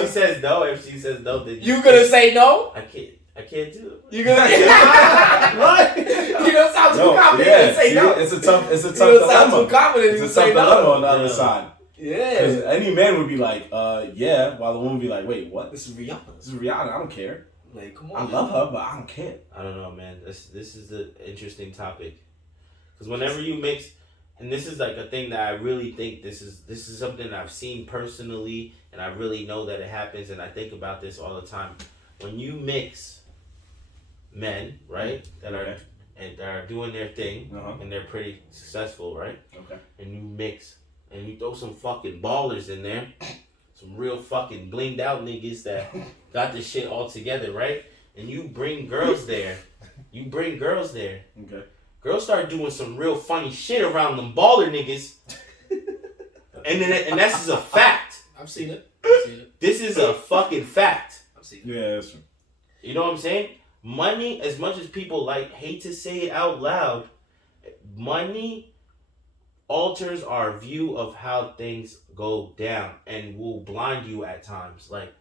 she says no, then you gonna say no? I can't do it. You gonna what? You don't sound too confident to say no. It's a tough dilemma. You don't sound too confident to say no. It's a tough dilemma on the other side. Yeah. Because any man would be like, yeah, while the woman would be like, wait, what? This is Rihanna. I don't care. Like, come on. I love her, but I don't care. I don't know, man. This is an interesting topic. Because whenever you mix, and this is like a thing that I really think this is something I've seen personally, and I really know that it happens, and I think about this all the time. When you mix men, right, that are doing their thing, and they're pretty successful, right? Okay. And you mix, and you throw some fucking ballers in there, some real fucking blinged out niggas that got this shit all together, right? And you bring girls there. Okay. Girls start doing some real funny shit around them baller niggas. and that's a fact. I've seen it. This is a fucking fact. I've seen it. Yeah, that's true. You know what I'm saying? Money, as much as people hate to say it out loud, money alters our view of how things go down and will blind you at times. Like,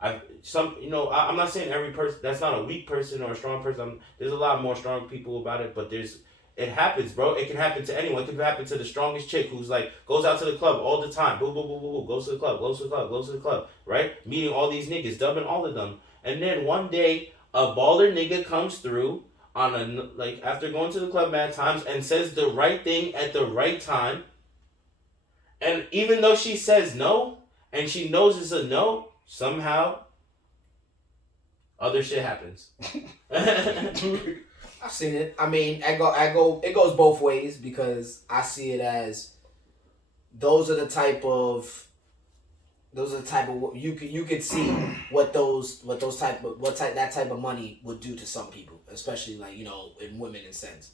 I'm not saying every person. That's not a weak person or a strong person. There's a lot more strong people about it, but it happens, bro. It can happen to anyone. It can happen to the strongest chick who's like goes out to the club all the time. Boom, boom, boom, boom, boom. Goes to the club. Goes to the club. Goes to the club. Right? Meeting all these niggas, dubbing all of them, and then one day a baller nigga comes through after going to the club mad times and says the right thing at the right time. And even though she says no, and she knows it's a no, somehow other shit happens. I've seen it. I mean, it goes both ways because I see it as those are the type of you could see that type of money would do to some people, especially like in women in sense.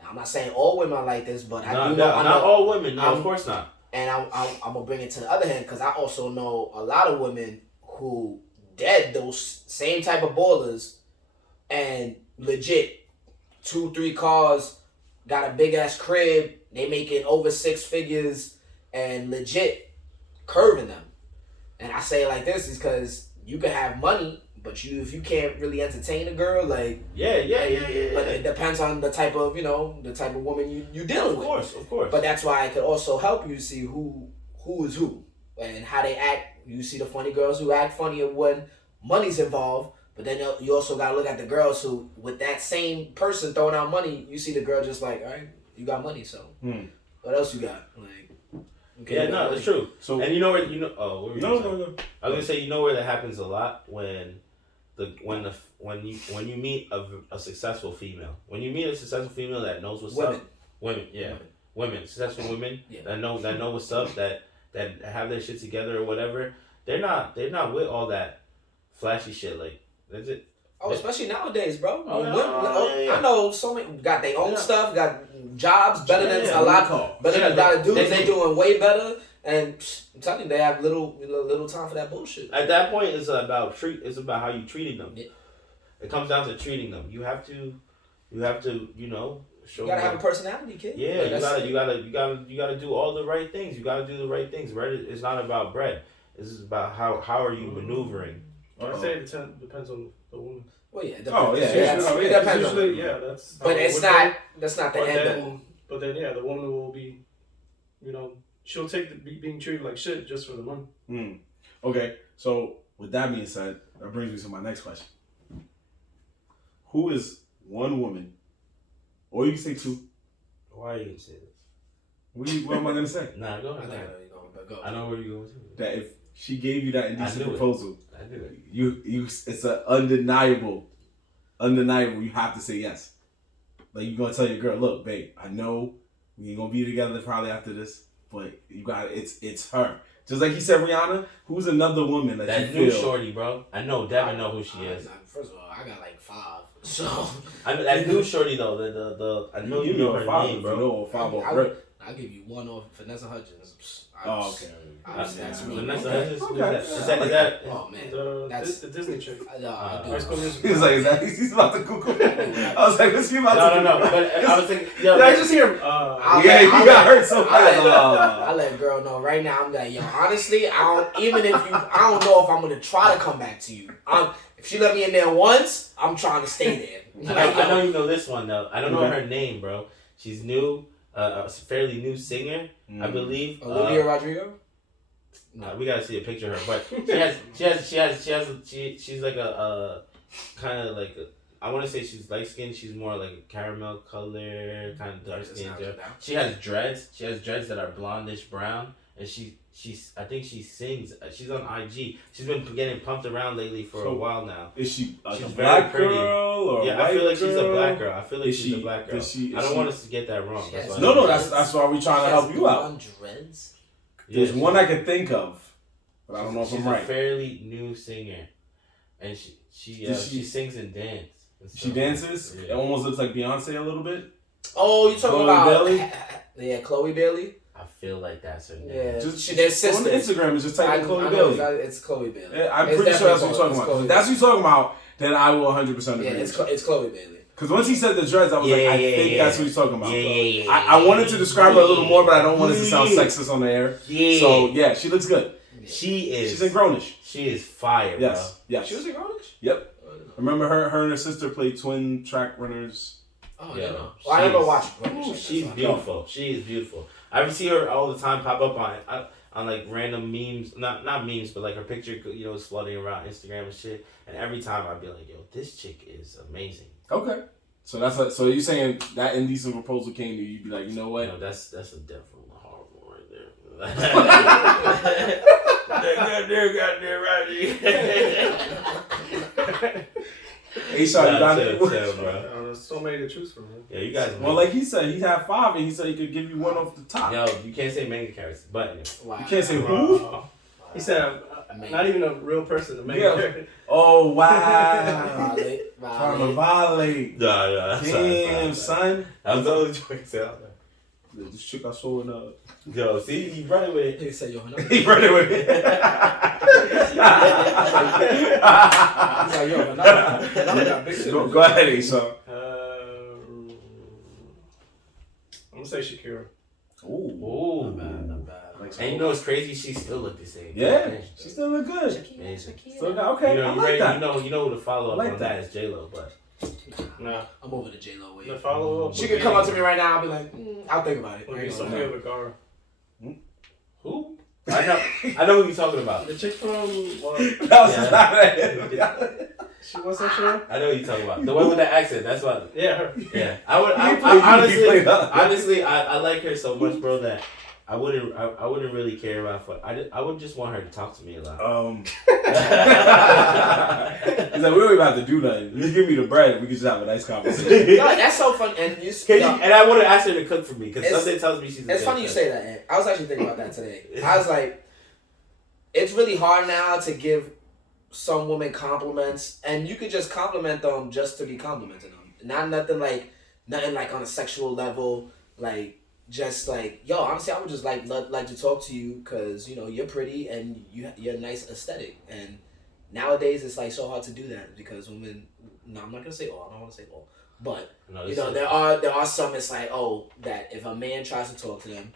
Now, I'm not saying all women are like this, but I do know not all women. No, of course not. And I'm gonna bring it to the other hand because I also know a lot of women who dead those same type of ballers and legit 2-3 cars, got a big ass crib, they making over 6 figures and legit curving them. And I say it like this is because you can have money, but if you can't really entertain a girl, like yeah. But it depends on the type of the type of woman you dealing with. Of course. But that's why it could also help you see who is who and how they act. You see the funny girls who act funnier when money's involved. But then you also gotta look at the girls who, with that same person throwing out money, you see the girl just like, all right, you got money, so what else you got? Like, okay, no, it's true. So and where no. I was gonna say where that happens a lot when you meet a successful female. When you meet a successful female that knows what's up. Women, successful women that know what's up, that have their shit together or whatever. They're not with all that flashy shit. Like that's it. Oh, especially nowadays, bro. Yeah. I know so many got their own stuff, got jobs better than a lot better than a lot of dudes. They're doing way better, and I'm telling you, they have little time for that bullshit. At that point, it's about how you treating them. Yeah. It comes down to treating them. You have to show. You gotta have a personality, kid. Yeah, you gotta do all the right things. You gotta do the right things. Bread is not about bread. This is about how are you maneuvering. I'd say it depends on the woman. Well, yeah. It depends. Usually, that's. But that's not the end. But then, the woman will be, she'll take being treated like shit just for the money. Okay, so with that being said, that brings me to my next question. Who is one woman, or you can say two? Why are you gonna say this? What am I gonna say? Nah, go ahead. I know where you're going. That if she gave you that indecent proposal, I knew it. You it's an undeniable. You have to say yes. Like you're gonna tell your girl, look, babe, I know we ain't gonna be together probably after this, but you got it's her. Just like he said, Rihanna, who's another woman that you new feel? Shorty, bro. I know Devin know who she is. First of all, I got like 5. So I know that new Shorty though. The I know you know her name, bro. You know 5 off. I'll give you one off Vanessa Hudgens. Okay. That's me. Vanessa Hudgens. Okay. Is that? Oh man, that's the Disney chick. He's like, he's about to Google. I was like, what's he about to do? No. But I was thinking, did I just hear him? You got hurt so fast. I let a girl know right now. I'm like, yo, honestly, I don't know if I'm gonna try to come back to you. If she let me in there once, I'm trying to stay there. I know you know this one though. I don't know her name, bro. She's new, a fairly new singer, I believe. Olivia Rodrigo. No, we gotta see a picture of her, but she's like a kind of like I want to say she's light skinned. She's more like a caramel color, kind of dark skin. She has dreads. She has dreads that are blondish brown, and I think she sings. She's on IG. She's been getting pumped around lately for a while now. Is she like she's a black girl or yeah? I feel like girl? She's a black girl. I feel like she's a black girl. I don't want us to get that wrong. That's why we're trying to help you out. Dreads. There's one I can think of, but I don't know if I'm right. She's a fairly new singer, and she sings and dances. She dances. Yeah. It almost looks like Beyonce a little bit. Oh, you talking about Bailey? Yeah, Chloe Bailey. I feel like that's her name. Yeah, their sister. On Instagram, it's just type in Chloe Bailey. It's Chloe Bailey. Yeah, I'm pretty sure that's what you're talking about. If that's what you're talking about, then I will 100% agree. Yeah, it's Chloe Bailey. Because once he said the dreads, I was I think that's what he's talking about. Yeah. I wanted to describe her a little more, but I don't want it to sound sexist on the air. Yeah. So, yeah, she looks good. She is. She's in Grownish. She is fire, Yes. bro. Yes. She was in Grownish? Yep. Remember her and her sister played twin track runners. Oh, Yeah. no. Well, I never watched Ooh, Grownish. she's beautiful. She is beautiful. I see her all the time pop up on like random memes, not memes, but like her picture, is floating around Instagram and shit. And every time I'd be like, yo, this chick is amazing. Okay. So so you're saying that indecent proposal came to you, you'd be like, you know what? No, that's a definitely horrible right there. Hey, sorry, you got it. Bro. There's so many to choose from. Man. Yeah, you guys. Well, like he said, he had 5, and he said he could give you one off the top. Yo, you can't say main characters, but Wow. You can't say who? He said, not even a real person. The main Yeah. character. Oh wow! Violate. Trying to violate. Nah, Damn, son. That was the only choice out there. This chick I saw in Yo, see, he running with it. He said, yo, no. he running with it. He's like, yo, no. Go ahead, Asa. I'm gonna say Shakira. Ooh. Not bad, not bad. And you know what's crazy? She still look the same. Yeah, she still look good. Amazing. Still got, okay, I like that. You know who the follow up I like on that is J-Lo, but Nah. I'm over the J-Lo way. The follow up. She could come up to me right now. I'll be like, I'll think about it. Would be Sofia Vergara. who? I know who you're talking about. The chick from. That was not it. She was that show? I know who you're talking about. The one with the accent. That's what. Yeah, her. Yeah, I like her so much, bro, that I wouldn't really care about I would just want her to talk to me a lot. He's like, we don't even have to do nothing. Just give me the bread and we can just have a nice conversation. No, that's so fun. And and I would have asked her to cook for me because something tells me she's. It's funny you say that, Ed. I was actually thinking about that today. I was like, it's really hard now to give some women compliments, and you could just compliment them just to be complimenting them. Nothing like on a sexual level, like. Just like, yo, honestly, I would just like to talk to you because, you're pretty and you're a nice aesthetic. And nowadays, it's like so hard to do that because women, no, I'm not going to say all, I don't want to say all. But, there are some, it's like, that if a man tries to talk to them,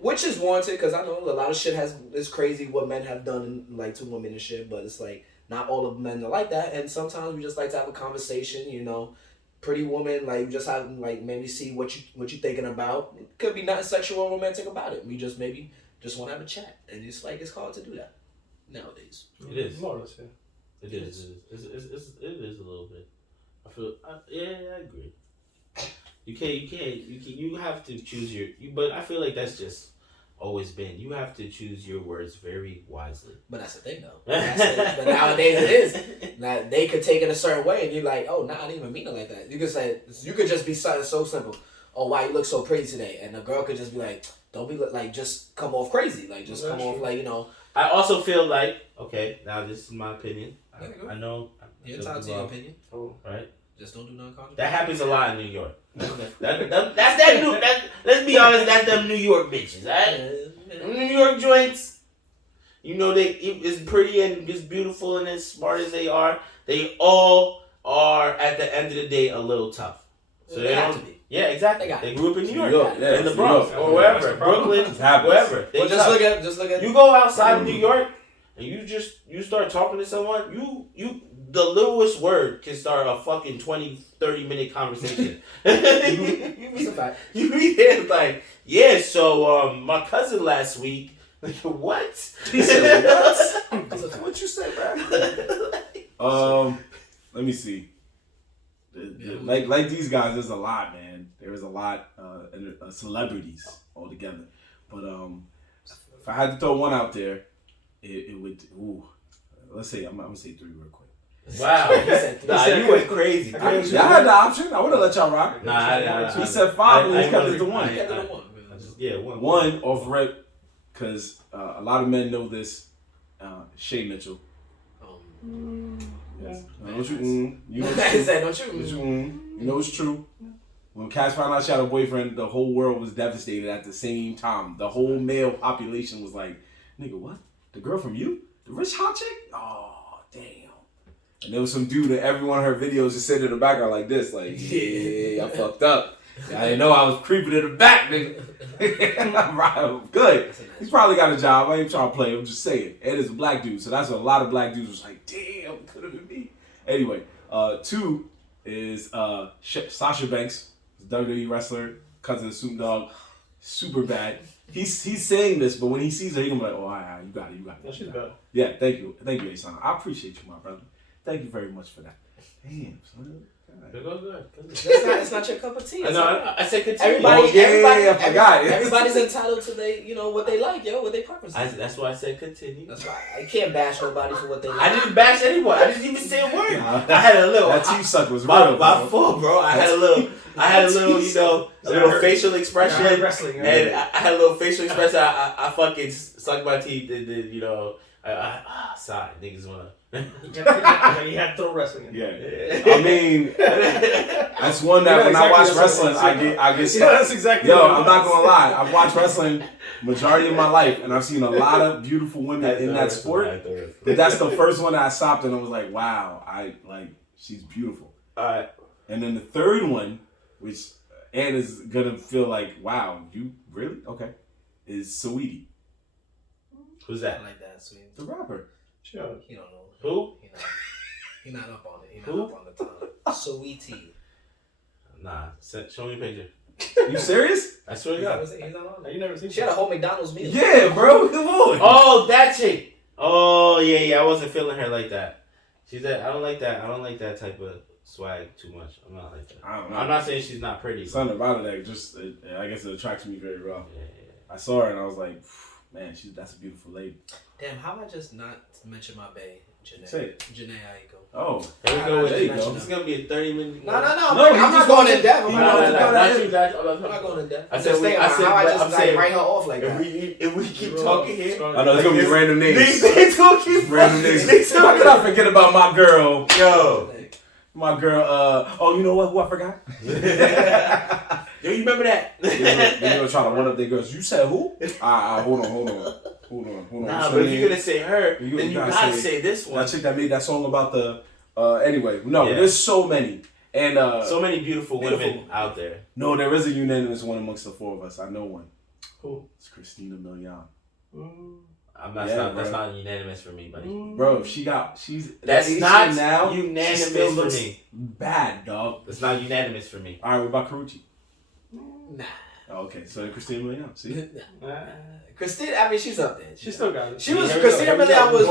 which is warranted because I know a lot of shit is crazy what men have done like to women and shit, but it's like, not all of men are like that. And sometimes we just like to have a conversation, pretty woman, like just have like maybe see what you thinking about. It could be nothing sexual or romantic about it. We just want to have a chat, and it's hard to do that nowadays. It is. More or less, yeah. It is a little bit. I agree. You have to choose but I feel like that's just always been. You have to choose your words very wisely. But that's the thing, though. But nowadays it is. Now, they could take it a certain way, and you're like, I didn't even mean it like that. You could just be something so simple. Oh, wow, you look so pretty today. And the girl could just be like, don't be like, just come off crazy. Like, just come off like, I also feel like, okay, now this is my opinion. I know. You're entitled to your opinion. Oh, right. Just don't do nothing controversial. That happens a lot in New York. Let's be honest, that's them New York bitches, right? New York joints, they as pretty and as beautiful and as smart as they all are at the end of the day a little tough. So they have don't. to be. Yeah, exactly. They grew up in New York, yeah, in the Bronx or wherever, Brooklyn, wherever. Well, just look at. You go outside of New York and you start talking to someone. The littlest word can start a fucking 20-30 minute conversation. You be there like, yeah, so my cousin last week. Like, what? He said, what? What you say, bro? Let me see. Like these guys, there's a lot, man. There is a lot celebrities altogether. But if I had to throw one out there, it would. Let's say I'm gonna say 3 real quick. Wow. You went crazy. Y'all had the option. I would have let y'all rock. Nah. He said 5 and he kept it to 1. Yeah, one off rip, because a lot of men know this. Shay Mitchell. Yes. Don't you? You know it's true. You know it's true. When Cass found out she had a boyfriend, the whole world was devastated at the same time. The whole male population was like, "Nigga, what? The girl from you? The rich hot chick? Oh, damn." And there was some dude that every one of her videos just sitting in the background like this, like, yeah, I fucked up. I didn't know I was creeping in the back, nigga. I'm good. He's probably got a job. I ain't trying to play. I'm just saying. And it's a black dude, so that's what a lot of black dudes was like, damn, it could have been me. Anyway, 2 is Sasha Banks, WWE wrestler, cousin of Snoop Dogg, super bad. He's saying this, but when he sees her, he's gonna be like, oh, all right, you got it. No, she's bad. Yeah, thank you, Asan. I appreciate you, my brother. Thank you very much for that. Damn, son. Good. It's not your cup of tea. I said continue. Everybody's entitled to what they like, what they preferences. That's why I said continue. That's why I can't bash nobody for what they like. I didn't bash anyone. I didn't even say a word. I had a little. That teeth suck was real. By fault, bro. I had a little, a little facial expression. Wrestling, and I had a little facial expression. I fucking sucked my teeth and then, sorry, niggas wanna. You had to throw wrestling in. Yeah. I mean, that's one that when I watch wrestling, I get stuck. Yeah, that's exactly. I'm not gonna lie. I've watched wrestling majority of my life, and I've seen a lot of beautiful women in that sport. But that's the first one that I stopped, and I was like, wow, she's beautiful. All right. And then the third one, which Ann is gonna feel like, wow, you really okay, is Saweetie. Who's that? I like that, sweet. The rapper. Sure. He don't know. Who? He not up on it. He not up on the tongue. Saweetie. Nah, show me a picture. You serious? I swear to God. He's not on there. You never seen. She had a whole McDonald's meal. Yeah, bro. Come on. Oh, that chick. Oh, yeah. I wasn't feeling her like that. I don't like that. I don't like that type of swag too much. I'm not like that. I don't know. I'm not saying she's not pretty. Something about it that I guess it attracts me very well. Yeah. I saw her and I was like, man, that's a beautiful lady. Damn, how about I just not mention my bae, Janae? Say it. Janae Aiko. Oh. There we go. There you go. This is going to be a 30-minute. No, No, I'm not going in depth. I'm not going in depth. I said, how I just saying, write her off like that. If we keep talking here. I know, it's going to be random names. They talking Random names. How could I forget about my girl? Yo. My girl, you know what? Who I forgot? Do you remember that? They're going to try to one up their girls. You said who? Hold on. Nah, but if you're going to say her, then you got to say this one. That chick that made that song about the... anyway, no, Yeah. There's so many. And so many beautiful women out there. No, there is a unanimous one amongst the four of us. I know one. Who? It's Christina Milian. That's not unanimous for me, buddy. Bro, she's That's not now, unanimous she still for looks me. bad, dog. That's not unanimous for me. All right, what about Karuchi? Nah. Oh, okay, so Christina Milian. See, Christina, I mean, she's up there. She still got it. Christina Milian was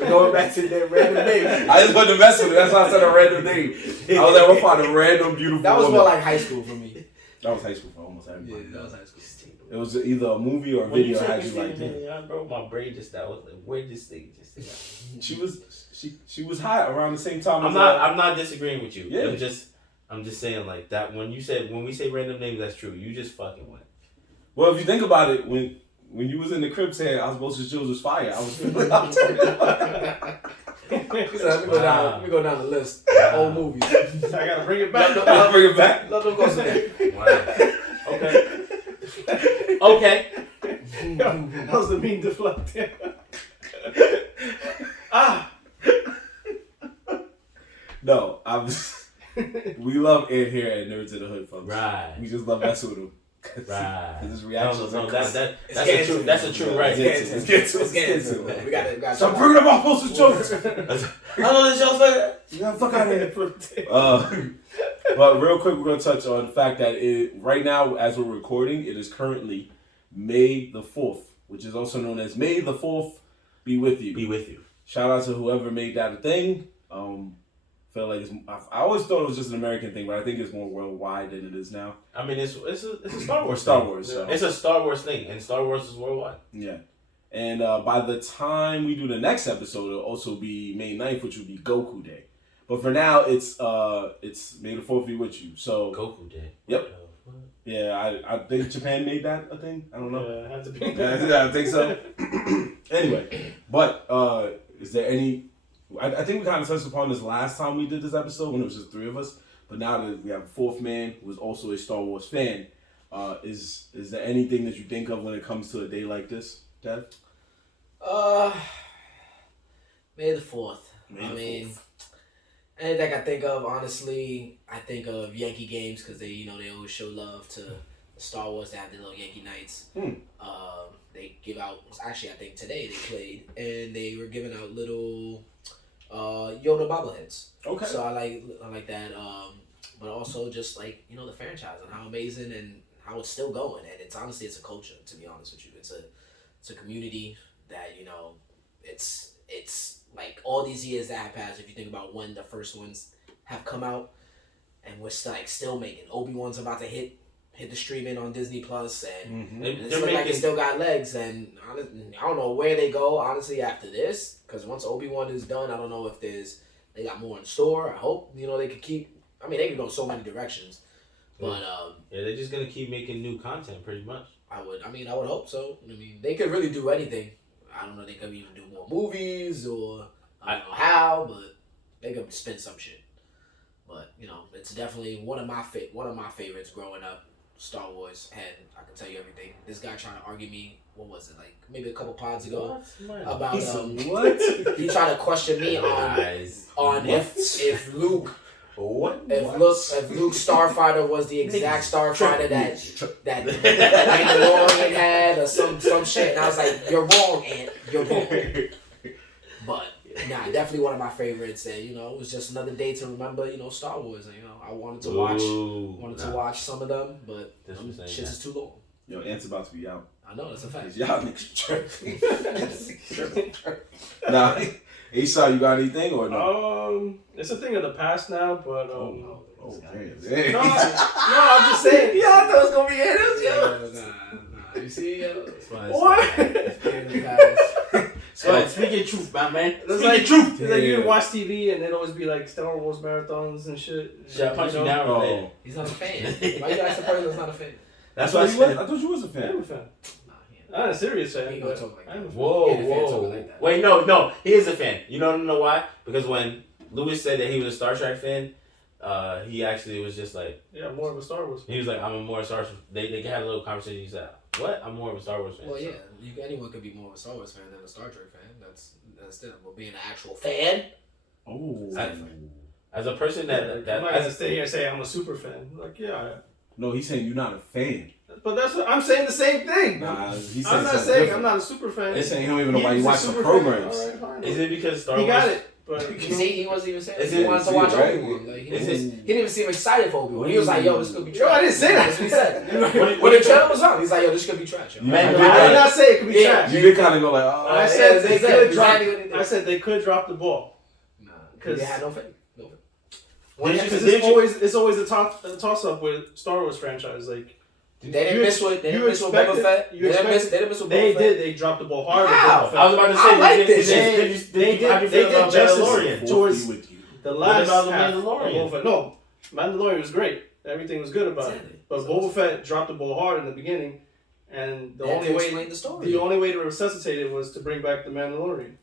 Going back to that random name. I just wanted to mess with it. That's why I said a random name. I was like, we'll find a random beautiful. That was woman. more like high school for me. That was high school for almost everybody. Yeah, that was high school. It was either a movie or a When video you had said you like, Christina Milian, bro, my brain just that was like, where this thing just? she was hot around the same time. I'm not disagreeing with you. Yeah. I'm just saying like that when we say random names, that's true. You just fucking went. Well, if you think about it, when you was in the crib saying Osmosis Jones was fire, I was feeling out there. Let me go down the list. Old movies. I gotta bring it back. I'll bring it back. Let them go today. Wow. Okay. That was the mean deflect. No, we love Ed here at Nerds in the Hood, folks. Right. We just love messing with him. Right. His reactions are crazy. That's a true right. Let's get to it. We gotta Stop bringing up Osmosis Jones. I know this y'all fucker. Yeah, fuck out of here. But real quick, we're going to touch on the fact that right now, as we're recording, it is currently May the 4th, which is also known as May the 4th Be With You. Be with you. Shout out to whoever made that a thing. Feel like I always thought it was just an American thing, but I think it's more worldwide than it is now. I mean, it's a Star Wars. Star thing. Wars. So. It's a Star Wars thing, and Star Wars is worldwide. Yeah. And by the time we do the next episode, it'll also be May 9th, which will be Goku Day. But for now, it's May the 4th be with you. So Goku Day. Yep. Yeah, I think Japan made that a thing. I don't know. Yeah, it had to be. Yeah, I think so. Anyway, but is there any... I think we kind of touched upon this last time we did this episode when it was just three of us. But now that we have a fourth man who is also a Star Wars fan, is there anything that you think of when it comes to a day like this, Dev? May the 4th. Anything I think of, honestly, I think of Yankee games because they always show love to Star Wars. They have the little Yankee Nights. They give out. Actually, I think today they played and they were giving out little Yoda bobbleheads. Okay. So I like that. But also just like the franchise and how amazing and how it's still going. And it's honestly it's a culture. To be honest with you, it's a community that it's like all these years that have passed. If you think about when the first ones have come out, and we're still making. Obi-Wan's about to hit the streaming on Disney Plus, and it's like it still got legs. And I don't know where they go honestly after this, because once Obi-Wan is done, I don't know if they got more in store. I hope they could keep. I mean, they could go so many directions, but yeah, they're just gonna keep making new content, pretty much. I would hope so. I mean, they could really do anything. I don't know. They could even do more movies, or I don't know how, but they could spin some shit. But it's definitely one of my favorites growing up. Star Wars, and I can tell you everything. This guy trying to argue me. What was it like? Maybe a couple pods ago about what? He tried to question me on if Luke. What? If Luke Starfighter was the exact Starfighter that Mandalorian had, or some shit, and I was like, "You're wrong, Ant. You're wrong." But definitely one of my favorites, and it was just another day to remember, Star Wars, and I wanted to watch some of them, but shit is too long. Yo, Ant's about to be out. I know, that's a fact. Y'all niggas tripping. Nah, Asa, you got anything or no? It's a thing of the past now, but damn. No, I'm just saying. Yeah, I thought it was gonna be it. Nah. You see, what? So speaking truth, my man. It's like truth. It's like you watch TV and it'd always be like Star Wars marathons and shit. Should I punch you down or later? He's not a fan. Why you ask the person that's not a fan? That's why I thought you was a fan. I'm a fan. I'm a serious fan. He gonna talk like that. Whoa. Like wait, no. He is a fan. You don't know why? Because when Lewis said that he was a Star Trek fan, he actually was just like... Yeah, more of a Star Wars fan. He was like, I'm a more Star Wars... They had a little conversation. He said, what? I'm more of a Star Wars fan. Well, yeah. Anyone could be more of a Star Wars fan than a Star Trek fan. That's it. But being an actual fan... Oh. As a person that I'm not going to stay here and say I'm a super fan. Like, yeah. No, he's saying you're not a fan. But that's what I'm saying. The same thing. Nah, he's I'm not saying I'm not a super fan. They're saying he don't even know why you watch the programs. Right, is it because Star Wars? He got it. But you see, he wasn't even saying he wanted to watch Obi-Wan. Like, he didn't even seem excited for Obi-Wan. He was like, "Yo, this could be trash." Yo, I didn't say that. That's what he said. When the trailer was on, he's like, "Yo, this could be trash." Yo. I did not say it could be trash. You did kind of go like, "Oh." I said they could drop. I said they could drop the ball. Nah, because they had no faith. It's always a toss up with Star Wars franchise. Like they didn't miss with Boba Fett. They didn't miss with Boba Fett. They did. They dropped the ball hard. How? I was about to say. I like this. They did justice towards the last half of Mandalorian. Boba Fett. No, Mandalorian was great. Everything was good about it. But Boba Fett dropped the ball hard in the beginning, and the only way to resuscitate it was to bring back the Mandalorian.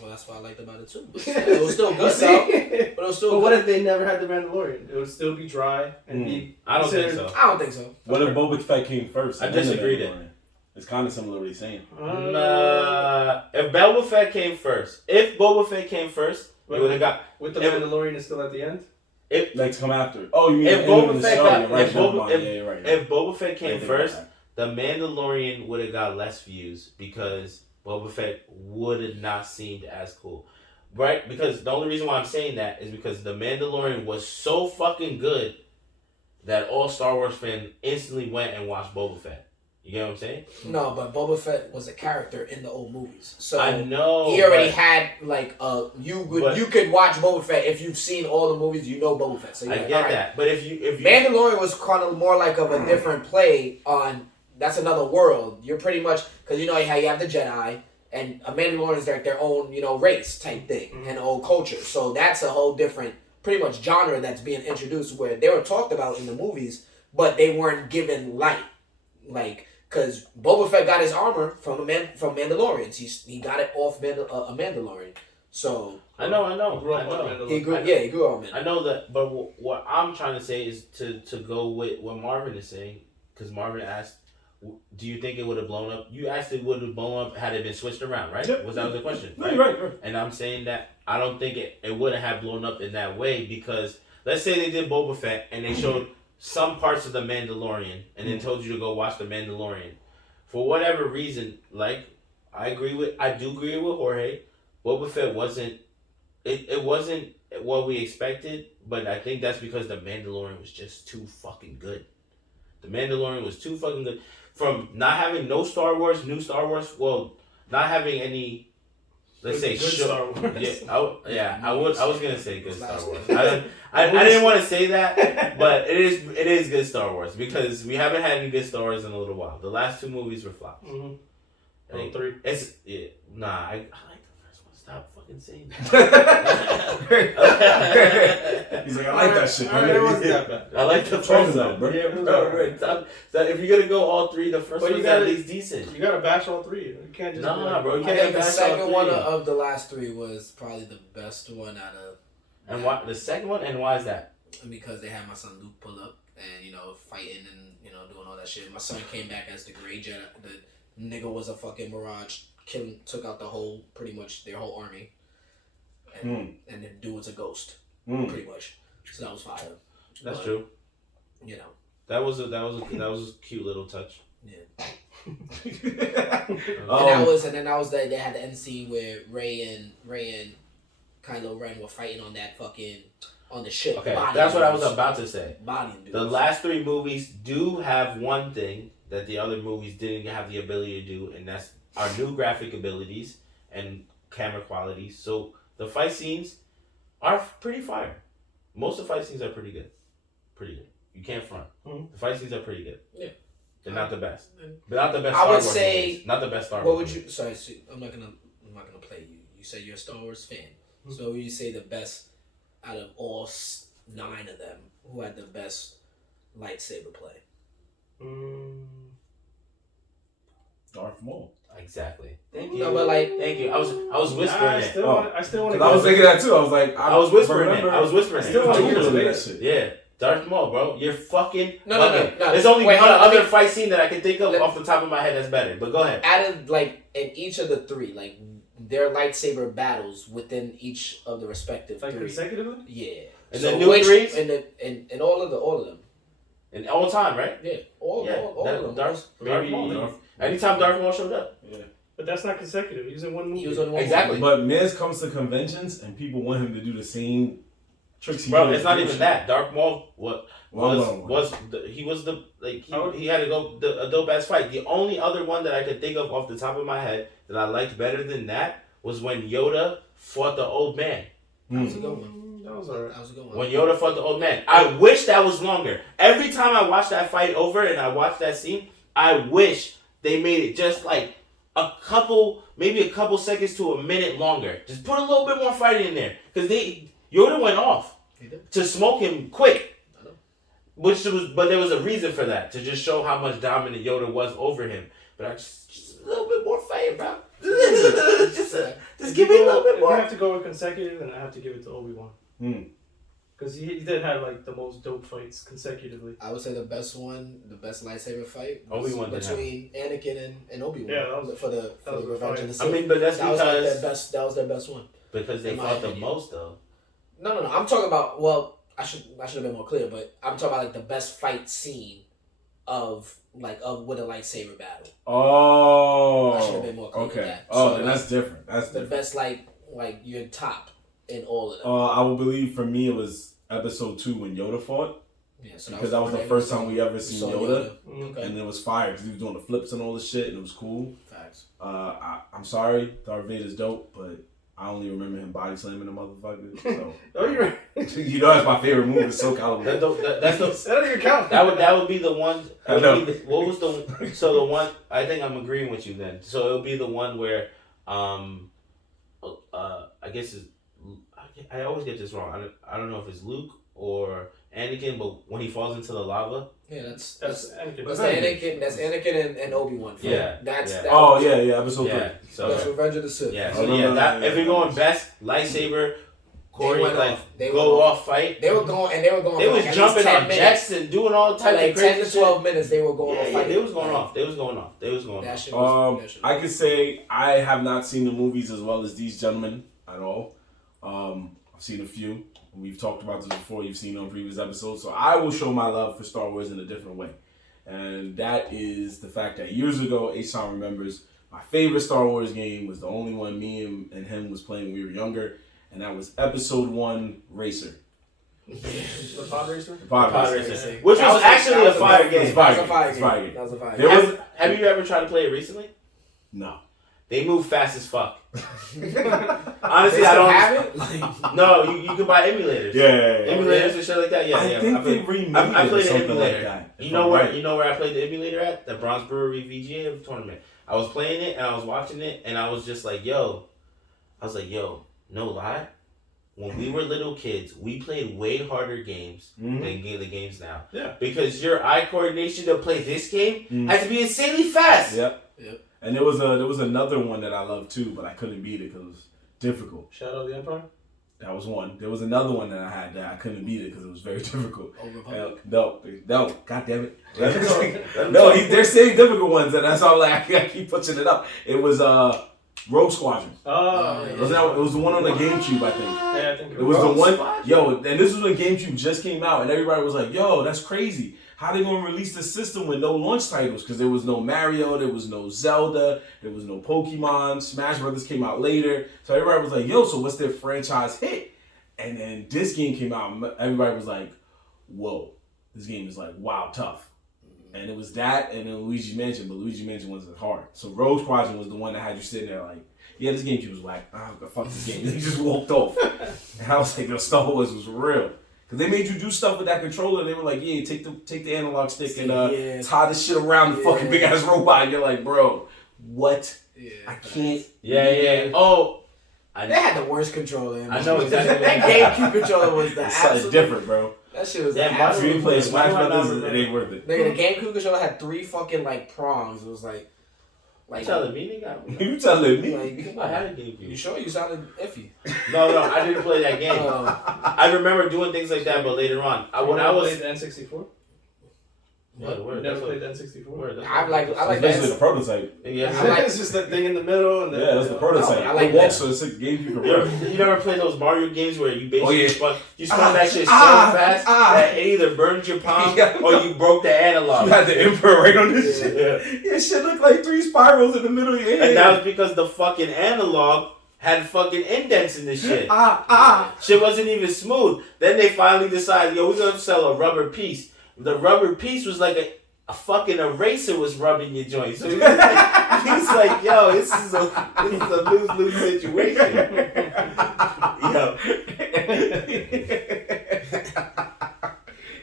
Well, that's what I liked about it too. It was still good, But what if they never had the Mandalorian? It would still be dry and be. I don't think so. I don't think so. What if Boba Fett came first? I disagree there. It's kind of similar to what he's saying. If Boba Fett came first, it would have got with the Mandalorian is still at the end. Like come after. Oh, you mean if Boba Fett got if Boba Fett came first, the Mandalorian would have got less views because Boba Fett would have not seemed as cool. Right? Because the only reason why I'm saying that is because the Mandalorian was so fucking good that all Star Wars fans instantly went and watched Boba Fett. You get what I'm saying? No, but Boba Fett was a character in the old movies. So I know he already had like you could watch Boba Fett if you've seen all the movies. You know Boba Fett. So I get that. But if you Mandalorian was kind of more like of a different play on. That's another world. You're pretty much because how you have the Jedi and a Mandalorian is like their own race type thing and old culture. So that's a whole different pretty much genre that's being introduced where they were talked about in the movies, but they weren't given light. Like because Boba Fett got his armor from Mandalorians. He got it off a Mandalorian. So I know. He grew up on Mandalorian. I know that, but what I'm trying to say is to go with what Marvin is saying, because Marvin asked, do you think it would have blown up? You actually would have blown up had it been switched around, right? Yep. Was that the question? No, you're right. And I'm saying that I don't think it wouldn't have blown up in that way because let's say they did Boba Fett and they showed some parts of the Mandalorian and then told you to go watch the Mandalorian. For whatever reason, like I do agree with Jorge. Boba Fett wasn't what we expected, but I think that's because the Mandalorian was just too fucking good. The Mandalorian was too fucking good. From not having no Star Wars, new Star Wars, well, not having any, let's say, Star Wars. I was gonna say good Star Wars. I didn't want to say that, but it is good Star Wars because we haven't had any good Star Wars in a little while. The last 2 movies were flops. Mm-hmm. 3. I like the first one. Stop fucking saying that. He's like, I like that shit. It wasn't that bad. I like the first one, bro. Yeah, so if you're gonna go all 3, the first one's at least decent. You gotta bash all 3. You can't just bro. You I can't think the bash all second 3. one of the last 3 was probably the best one out of. And why the second one? And why is that? Because they had my son Luke pull up and fighting and doing all that shit. My son came back as the Grey Jedi. The nigga was a fucking mirage. Took out pretty much their whole army. And the dude was a ghost, pretty much. So that was fire. That's true. That was a cute little touch. Yeah. And then that was they had the end scene where Rey and Kylo Ren were fighting on that fucking on the ship. Okay, that's what I was about to say. Bodying the last 3 movies do have one thing that the other movies didn't have the ability to do, and that's our new graphic abilities and camera quality. So the fight scenes are pretty fire. Most of the fight scenes are pretty good. You can't front. Mm-hmm. The fight scenes are pretty good. Yeah. They're not the best. But not the best. I Star would Wars say. movies. Not the best Star What Wars. would you? Movies. Sorry, I'm not gonna play you. You say you're a Star Wars fan. Mm-hmm. So would you say the best out of all 9 of them? Who had the best lightsaber play? Darth Maul. Exactly. Thank you. No, but thank you. I was whispering I still want to. I was thinking that too. I was like, I was whispering it. I still want to hear that shit. Yeah. Darth Maul, bro. You're fucking No. There's only one other hold on, fight scene that I can think of off the top of my head that's better. But go ahead. Out of in each of the 3, their lightsaber battles within each of the respective 3. Consecutively? Yeah. And the new 3s? And all of them. And all time, right? Yeah. All of them. Darth Maul. Anytime Darth Maul showed up. Yeah. But that's not consecutive. He was in one movie. He was on one Exactly. movie. But Miz comes to conventions and people want him to do the same tricks he Bro, did. it's not even that. Darth Maul he had a dope ass fight. The only other one that I could think of off the top of my head that I liked better than that was when Yoda fought the old man. That was a good one. That was alright. That was a good one. When Yoda fought the old man. I wish that was longer. Every time I watch that fight over and I watch that scene, I wish they made it just like maybe a couple seconds to a minute longer. Just put a little bit more fighting in there. Because Yoda went off to smoke him quick. But there was a reason for that, to just show how much dominant Yoda was over him. But just a little bit more fighting, bro. just give me a little bit more. If you have to go with consecutive, then I have to give it to Obi-Wan. Because he did have the most dope fights consecutively. I would say the best lightsaber fight was Obi-Wan between Anakin and Obi-Wan. Yeah, that was for the Revenge of the Sith. I mean, but that's because that was their best one. Because they fought the most, though. No. I'm talking about. I should have been more clear, but I'm talking about the best fight scene of with a lightsaber battle. Oh, I should have been more clear. Okay. With that. Oh, So, then that's different. That's the different. best you're top in all of them. I will believe for me it was episode 2 when Yoda fought. Yeah, so Because that was the first time we ever seen Yoda. Okay. And it was fire because he was doing the flips and all the shit and it was cool. Facts. I'm sorry, Darth Vader's dope, but I only remember him body slamming the motherfucker. So. Oh, you're right. That's my favorite move is so Calibur. That don't even count. That would be the one. I know. What was the one? I think I'm agreeing with you then. So it would be the one where, I guess I always get this wrong. I don't know if it's Luke or Anakin, but when he falls into the lava. Yeah, that's Anakin. That's Anakin and Obi-Wan. Yeah. Episode 3. So that's Revenge of the Sith. Yeah. So if you're going best lightsaber, off fight. They were going. They was like jumping on minutes. jets and doing all types like of crazy 10 to 12 minutes. They were going off fighting. They was going off. They was going off. I could say I have not seen the movies as well as these gentlemen at all. I've seen a few. We've talked about this before. You've seen on previous episodes. So I will show my love for Star Wars in a different way. And that is the fact that years ago, H-Town remembers, my favorite Star Wars game was the only one me and him was playing when we were younger. And that was Episode 1 Racer. The pod racer? The pod racer. Which was actually a fire game. It was a fire game. That was a fire game. Have you ever tried to play it recently? No. They move fast as fuck. Honestly, I don't have it. No, you can buy emulators. Yeah. Emulators and shit like that. Yeah, I think they remade I played something an emulator. like that. You know where I played the emulator at? The Bronx Brewery VGA tournament. I was playing it and I was watching it and I was just like, yo, no lie. When we were little kids, we played way harder games than the games now. Yeah. Because your eye coordination to play this game has to be insanely fast. Yep. And there was another one that I loved too, but I couldn't beat it because it was difficult. Shadow of the Empire? That was one. There was another one that I had that I couldn't beat it because it was very difficult. No, God damn it. No, they're saying difficult ones, and that's all like I keep pushing it up. It was Rogue Squadron. Oh, It was the one on the GameCube, I think. Yeah, I think it was the one. Yo, and this was when GameCube just came out, and everybody was like, "Yo, that's crazy. How they gonna release the system with no launch titles? Because there was no Mario, there was no Zelda, there was no Pokemon. Smash Brothers came out later, so everybody was like, "Yo, so what's their franchise hit?" And then this game came out, and everybody was like, "Whoa, this game is like wow tough." And it was that, and then Luigi's Mansion, but Luigi's Mansion wasn't hard. So Rogue Squadron was the one that had you sitting there like, "Yeah, this GameCube was whack. Fuck this game." And he just walked off. And I was like, "Yo, Star Wars was real." Because they made you do stuff with that controller. They were like, "Yeah, take the analog stick and tie this shit around the fucking big ass robot." And you're like, "Bro, what? Yeah, I can't." Yeah. Oh, they had the worst controller. I know exactly. That GameCube controller was the absolute different, bro. That shit was If you play Smash Brothers, it ain't worth it. Nigga, the GameCube controller had 3 fucking like prongs. It was like you telling me, nigga? You telling me? Like, I had a GameCube. You sure? You sounded iffy. No, I didn't play that game. I remember doing things like that, but later on, when I was played the N64. What? Never played the N64. I like basically the prototype. It's just that thing in the middle, and that's the prototype. I like that. So it's a game you can You never played those Mario games where you basically spun that shit so fast that it either burned your palm or you broke the analog. You had the Emperor right on this shit. Yeah, shit looked like 3 spirals in the middle of your head. And that was because the fucking analog had fucking indents in this shit. Shit wasn't even smooth. Then they finally decided, yo, we're gonna sell a rubber piece. The rubber piece was like a fucking eraser was rubbing your joint. So he's like, yo, this is a lose-lose situation.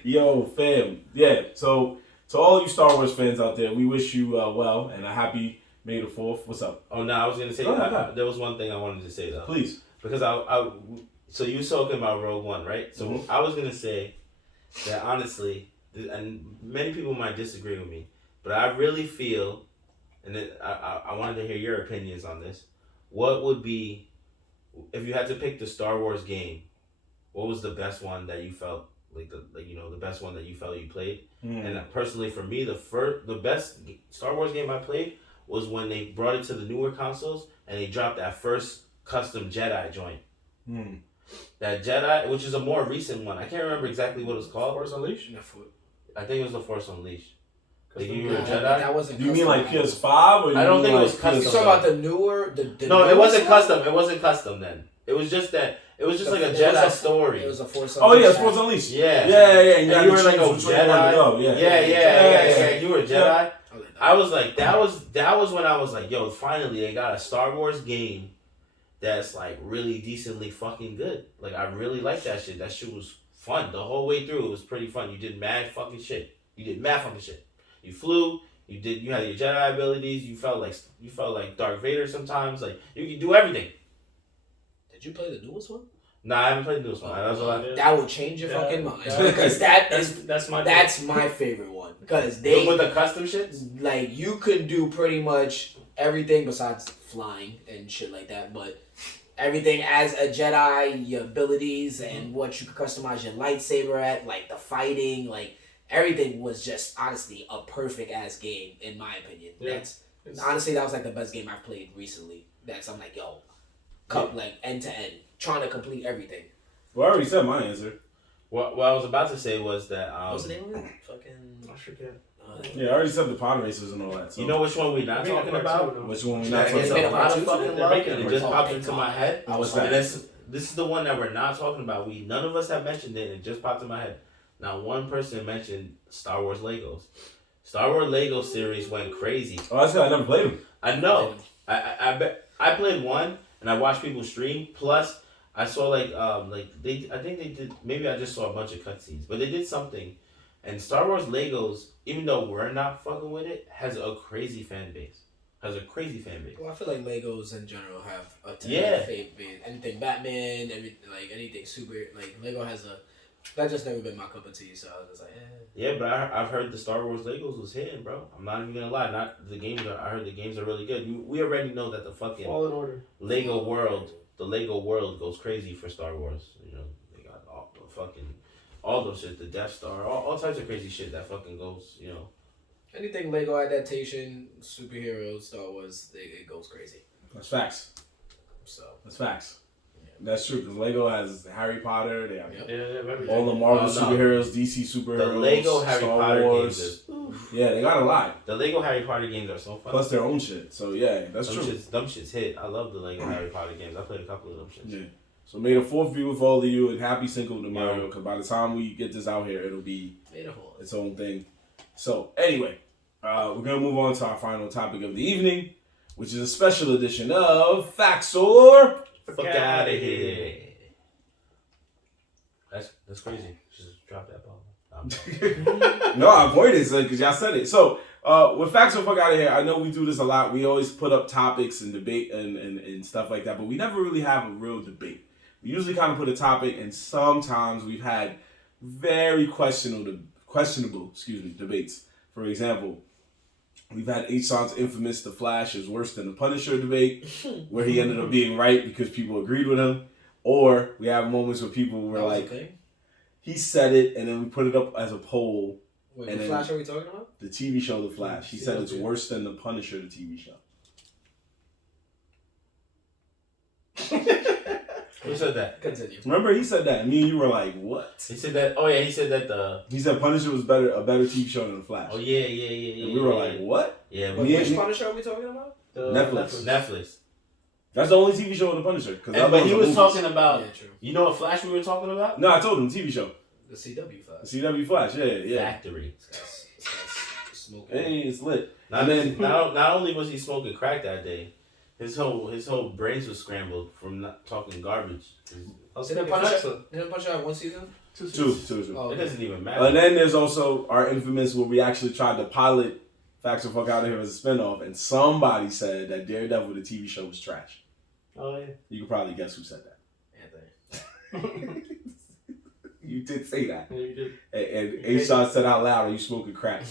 Yo, fam. Yeah, so to all you Star Wars fans out there, we wish you well and a happy May the 4th. What's up? Oh, no, I was going to say, there was one thing I wanted to say, though. Please. Because so you were talking about Rogue One, right? So I was going to say that, honestly, and many people might disagree with me, but I really feel, and I wanted to hear your opinions on this. What would be, if you had to pick the Star Wars game, what was the best one that you felt the best one that you felt you played? And personally, for me, the best Star Wars game I played was when they brought it to the newer consoles and they dropped that first custom Jedi joint. That Jedi, which is a more recent one. I can't remember exactly what it was called. Force Unleashed? I think it was the Force Unleashed. Like you were a Jedi? That wasn't. Do you mean like PS5 or? I don't think it was custom. You talking about the newer? No, it wasn't custom. It wasn't custom then. It was just that. It was just like a Jedi story. It was a Force Unleashed. Oh yeah, Force Unleashed. Yeah. And you were like a Jedi. Yeah. You were a Jedi. Yeah. I was like, that was when I was like, yo, finally they got a Star Wars game that's like really decently fucking good. Like I really like that shit. That shit was fun the whole way through. It was pretty fun. You did mad fucking shit. You flew. You had your Jedi abilities. You felt like Darth Vader sometimes. Like you could do everything. Did you play the newest one? Nah, I haven't played the newest one. That will change your fucking mind because that's my favorite one because they with the custom shit. Like you could do pretty much everything besides flying and shit like that, but everything as a Jedi, your abilities and what you can customize your lightsaber at, like the fighting, like everything was just honestly a perfect ass game in my opinion. Yeah. Honestly, that was like the best game I've played recently. I'm like, yo, like end to end, trying to complete everything. Well, I already said my answer. What I was about to say was that what's the name of it? I forget. Yeah, I already said the pod racers and all that. So. You know which one we're not talking about? Which one we're not talking about? It's a lot of fucking love, and it just popped into my head. What's that? This is the one that we're not talking about. None of us have mentioned it, and it just popped in my head. Now, one person mentioned Star Wars Legos. Star Wars Lego series went crazy. Oh, that's good. I never played them. I know. I played one, and I watched people stream. Plus, I saw I think they did. Maybe I just saw a bunch of cutscenes, but they did something. And Star Wars Legos, even though we're not fucking with it, has a crazy fan base. Well, I feel like Legos in general have a ton of fan base. Anything Batman, anything super. Like Lego has a. That's just never been my cup of tea. So I was just like, Yeah, but I've heard the Star Wars Legos was hitting, bro. I'm not even gonna lie. Not the games. I heard the games are really good. We already know that the fucking Fallen Order Lego world, the Lego world goes crazy for Star Wars. You know, they got all those shit, the Death Star, all types of crazy shit that fucking goes, you know. Anything Lego adaptation, superheroes, Star Wars, it goes crazy. That's facts. So that's facts. Yeah. That's true because Lego has Harry Potter. They have all the the Marvel superheroes, DC superheroes. The Lego Harry Star Potter Wars. games. Yeah, they got a lot. The Lego Harry Potter games are so fun. Plus their own shit. So yeah, that's true. Them shits hit. I love the Lego Harry Potter games. I played a couple of them shits. Yeah. So may the 4th be with all of you and happy Cinco de Mayo because by the time we get this out here, it'll be its own thing. So anyway, we're going to move on to our final topic of the evening, which is a special edition of Facts or Fuck out of here. That's crazy. Just drop that bomb. No, I'm pointing because y'all said it. So with Facts or Fuck Out of Here, I know we do this a lot. We always put up topics and debate and stuff like that, but we never really have a real debate. We usually kind of put a topic, and sometimes we've had very questionable debates. For example, we've had H-Son's infamous "The Flash is worse than the Punisher" debate, where he ended up being right because people agreed with him. Or we have moments where people were like, he said it, and then we put it up as a poll. Wait, and The Flash are we talking about? The TV show The Flash. He said it's worse than the Punisher, the TV show. Who said that? Continue. Remember, he said that. Me and you were like, "What?" He said that. Oh yeah, he said that. He said Punisher was a better TV show than The Flash. Oh yeah. And we were like, "What?" Yeah. Which Punisher are we talking about? Netflix. That's the only TV show in The Punisher. But he was talking about. Yeah, true. You know what Flash we were talking about? No, I told him TV show. The CW Flash. The CW Flash. Yeah. Factory. Smoking. Hey, it's lit. And then not only was he smoking crack that day. His whole brains was scrambled from not talking garbage. Didn't Punisher have one season? Two. Oh, okay. It doesn't even matter. And then there's also our infamous where we actually tried to pilot Facts or Fuck Out of Here as a spinoff, and somebody said that Daredevil, the TV show, was trash. Oh yeah. You can probably guess who said that. Anthony. You did say that. Yeah, you did. And A-Shot said out loud, "Are you smoking crack?"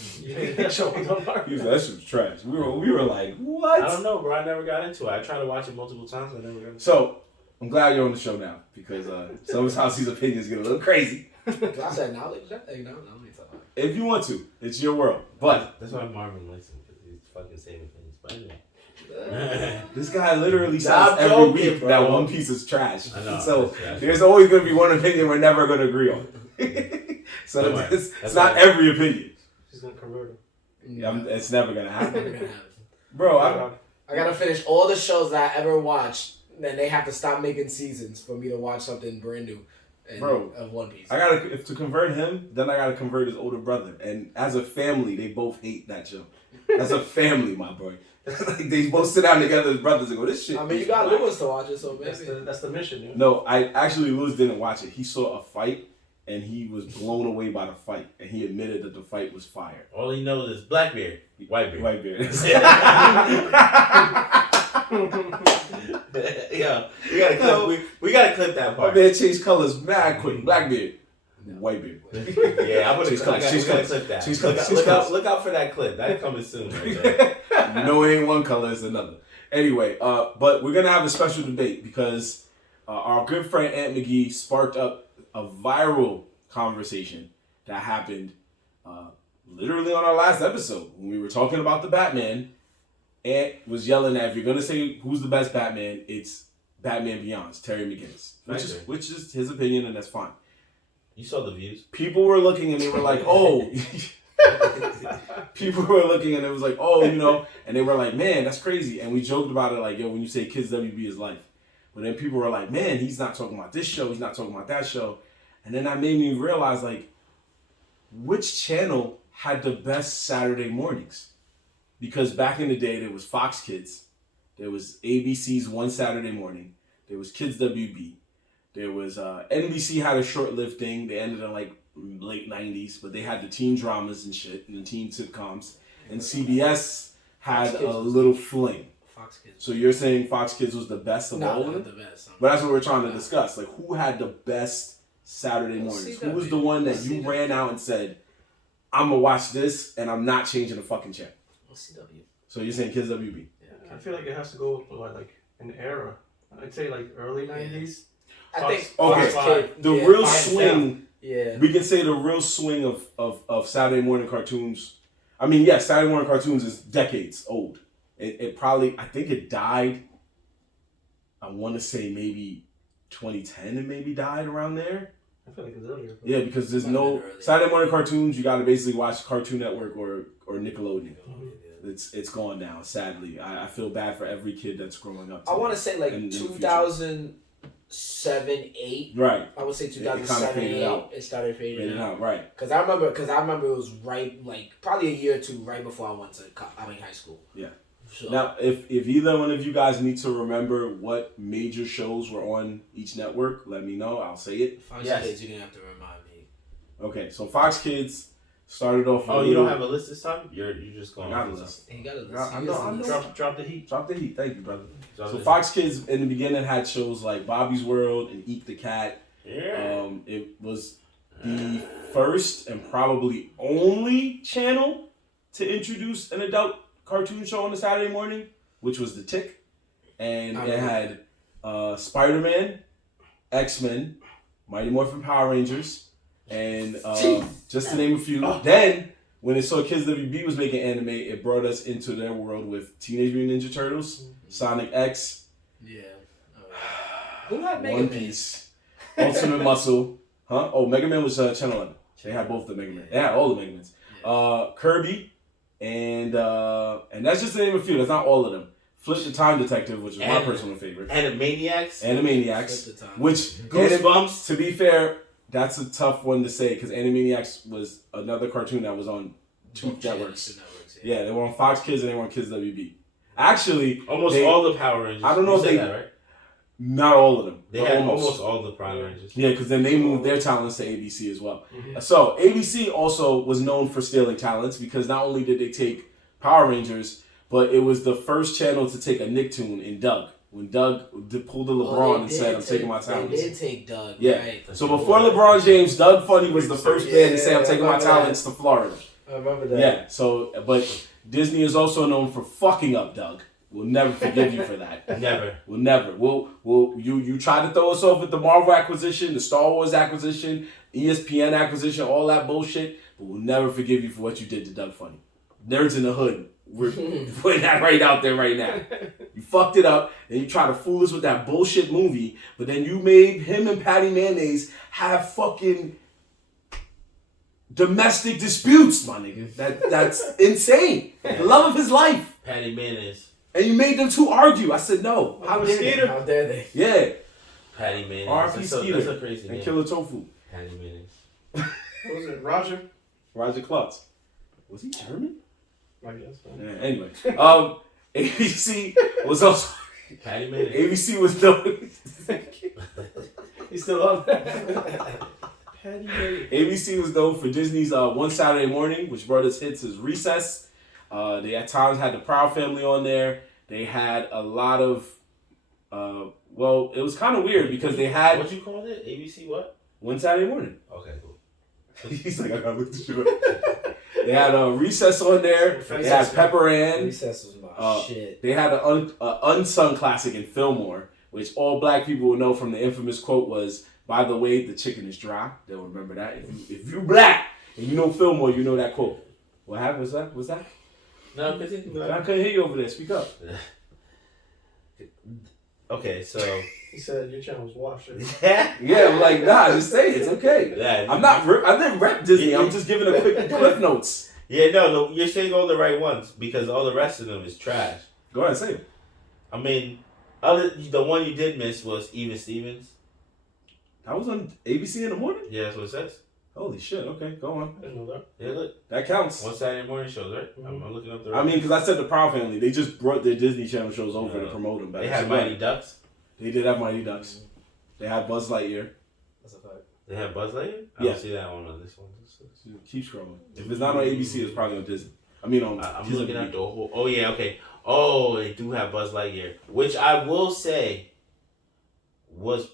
That show was on fire. He was like, "That shit was trash." We were like, "What?" I don't know, bro. I never got into it. I tried to watch it multiple times. I never got into it. So I'm glad you're on the show now because sometimes these opinions get a little crazy. I said knowledge. No. If you want to, it's your world. But that's why Marvin likes him because he's fucking saying opinions. But anyway. This guy literally says every week bro. that One Piece is trash. I know, so there's always going to be one opinion we're never going to agree on. So it's not every opinion. She's going to convert him. Yeah, it's never going to happen. Bro, I got to finish all the shows that I ever watched. Then they have to stop making seasons for me to watch something brand new. Of One Piece. To convert him, then I gotta convert his older brother. And as a family, they both hate that show. As a family, my boy. Like they both sit down together as brothers and go, "This shit." I mean, you got Lewis to watch it, so maybe that's the mission. Yeah? No, Lewis didn't watch it. He saw a fight and he was blown away by the fight, and he admitted that the fight was fire. All he knows is Blackbeard, Whitebeard. Yeah, we gotta clip that part. My man changed colors mad quick. Blackbeard, Whitebeard. Yeah, I'm gonna clip that. Look out for that clip. That's coming soon. Right there. You know, it ain't one color, it's another. Anyway, but we're gonna have a special debate because our good friend Aunt McGee sparked up a viral conversation that happened literally on our last episode when we were talking about the Batman. Aunt was yelling that if you're gonna say who's the best Batman, it's Batman Beyond's Terry McGinnis, which is his opinion, and that's fine. You saw the views. People were looking and they were like, "Oh." People were looking and it was like, "Oh, you know," and they were like, "Man, that's crazy." And we joked about it like, "Yo, when you say Kids WB is life," but then people were like, "Man, he's not talking about this show. He's not talking about that show," and then that made me realize like, which channel had the best Saturday mornings? Because back in the day, there was Fox Kids, there was ABC's One Saturday Morning, there was Kids WB, there was NBC had a short-lived thing. They ended in like late 90s, but they had the teen dramas and shit and the teen sitcoms, and CBS had a little fling. Fox Kids. So you're saying Fox Kids was the best of all of them? The best. But that's what we're trying to discuss. Like, who had the best Saturday mornings? Who was the one that you ran out and said, "I'm gonna watch this and I'm not changing the fucking channel"? CW. So you're saying Kids WB? Yeah, I feel like it has to go with like an era. I'd say like early 90s. I think okay. The real swing. Yeah. We can say the real swing of Saturday morning cartoons. I mean, yes, Saturday morning cartoons is decades old. It probably, I think it died, I want to say maybe 2010 it maybe died around there. I feel like it's earlier. Yeah, because there's no Saturday morning cartoons. You got to basically watch Cartoon Network or Nickelodeon. It's gone now, sadly. I feel bad for every kid that's growing up. I want to say like 2007, 8. Right. I would say 2007, 8. It started fading out. Right. Because I remember it was right, like probably a year or two right before I went to high school. Yeah. So. Now, if either one of you guys need to remember what major shows were on each network, let me know. I'll say it. Fox Kids, you're gonna have to remind me. Okay, so Fox Kids started off. Oh, you don't have a list this time? You're just going. I got a list. He got a list. I know. Drop the heat. Drop the heat. Thank you, brother. So Fox Kids in the beginning had shows like Bobby's World and Eek the Cat. Yeah. It was the first and probably only channel to introduce an adult cartoon show on a Saturday morning, which was The Tick, and it had Spider-Man, X-Men, Mighty Morphin Power Rangers, and just to name a few. Then when it saw Kids WB was making anime, it brought us into their world with Teenage Mutant Ninja Turtles, Sonic X, who had Mega One Piece, Ultimate Muscle, huh? Oh, Mega Man was Channel 11. They had both the Mega Man. They had all the Mega Mans. Kirby. And that's just to name a few. That's not all of them. Flip the Time Detective, which is my personal favorite. Animaniacs. Which Goosebumps. To be fair, that's a tough one to say because Animaniacs was another cartoon that was on two networks. Yeah, they were on Fox Kids and they were on Kids WB. Actually, almost all the Power Rangers. I don't know if they. That, right? Not all of them. They had almost all the Power Rangers. Yeah, because then they moved their talents to ABC as well. Mm-hmm. So ABC also was known for stealing talents because not only did they take Power Rangers, but it was the first channel to take a Nicktoon in Doug. When Doug pulled the LeBron and said, "I'm taking my talents." They did take Doug. Yeah. Right. So before LeBron James, Doug Funny was the first band to say, "I'm taking my talents to Florida." I remember that. Yeah. So, but Disney is also known for fucking up Doug. We'll never forgive you for that. Never. We'll never. You tried to throw us off with the Marvel acquisition, the Star Wars acquisition, ESPN acquisition, all that bullshit, but we'll never forgive you for what you did to Doug Funny. Nerds in the Hood. We're putting that right out there right now. You fucked it up, and you tried to fool us with that bullshit movie, but then you made him and Patty Mayonnaise have fucking domestic disputes, my nigga. That's insane. The love of his life. Patty Mayonnaise. And you made them two argue. I said no. How dare they? Yeah. Patty Mayonnaise. R.P. Skeeter. That's a crazy name. And Killer Tofu. Patty Mayonnaise. What was it? Roger Klutz. Was he German? I guess. Yeah, anyway. ABC was also... Patty Mayonnaise. ABC was known... He's still on that. Patty Mayonnaise. ABC was known for Disney's One Saturday Morning, which brought us hits as Recess. They at times had the Proud Family on there. They had a lot of, it was kind of weird because they had... What you called it? ABC what? One Saturday Morning. Okay, cool. He's like, I gotta look this shit up. They had Recess on there. They had Pepper Ann. Recess was mine. Shit. They had an unsung classic in Fillmore, which all black people will know from the infamous quote was, "By the way, the chicken is dry." They'll remember that. If you black and you know Fillmore, you know that quote. What happened? What's that? No, continue. I couldn't hear you over there. Speak up. Okay, so He said your channel's washed. Yeah, I'm like, nah, just say it. It's okay. Yeah, I didn't rep Disney. I'm just giving a quick cliff notes. Yeah, no, you're saying all the right ones because all the rest of them is trash. Go ahead, say it. I mean, the one you did miss was Even Stevens. That was on ABC in the morning? Yeah, that's what it says. Holy shit, okay, go on. I didn't know that. Yeah, look. That counts. One Saturday morning shows, right? Mm-hmm. I'm looking up the I mean, because I said the Proud Family, they just brought their Disney Channel shows over to promote them. They had Mighty Ducks. They did have Mighty Ducks. They had Buzz Lightyear. That's a fact. They had Buzz Lightyear? I Yeah. don't see that one on this one. Keep scrolling. If it's not on ABC, it's probably on Disney. I mean, on I'm Disney. looking at the whole. Oh, yeah, okay. Oh, they do have Buzz Lightyear, which I will say was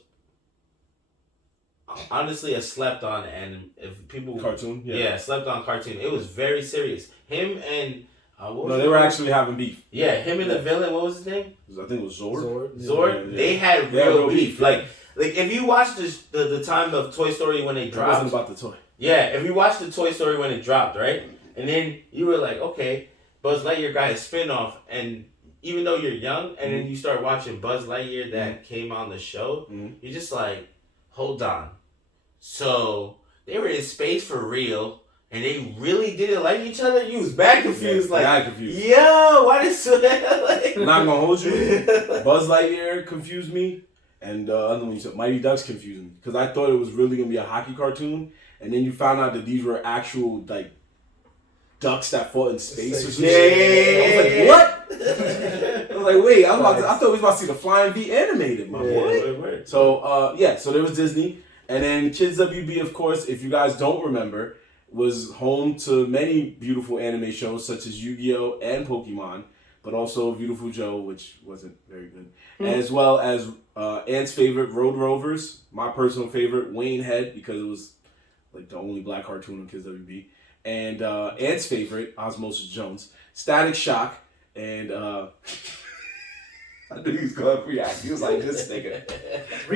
honestly a slept on, and if people Cartoon? yeah, slept on cartoon. It was very serious. Him and No, they were actually having beef. yeah, him and the villain. What was his name? I think it was Zord. Zord. Yeah. They had real beef. Like if you watch the time of Toy Story when they It dropped. wasn't about the toy. Yeah, if you watched the Toy Story when it dropped, right, and then you were like, okay, Buzz Lightyear got his spinoff, and even though you're young, and then you start watching Buzz Lightyear that came on the show, you're just like, hold on. So they were in space for real, and they really didn't like each other. You was back confused, Bad confused. yo, why did so like? I'm not gonna hold you. Buzz Lightyear confused me, and other one you said Mighty Ducks confused me because I thought it was really gonna be a hockey cartoon, and then you found out that these were actual like ducks that fought in space or some shit. I was like, what? I was like, wait, I thought we was about to see the Flying V animated, my boy. So so there was Disney. And then Kids WB, of course, if you guys don't remember, was home to many beautiful anime shows such as Yu-Gi-Oh! And Pokemon, but also Beautiful Joe, which wasn't very good, as well as Ant's favorite, Road Rovers, my personal favorite, Wayne Head, because it was like the only black cartoon on Kids WB, and Ant's favorite, Osmosis Jones, Static Shock, and I knew he was going to react. He was like, this nigga.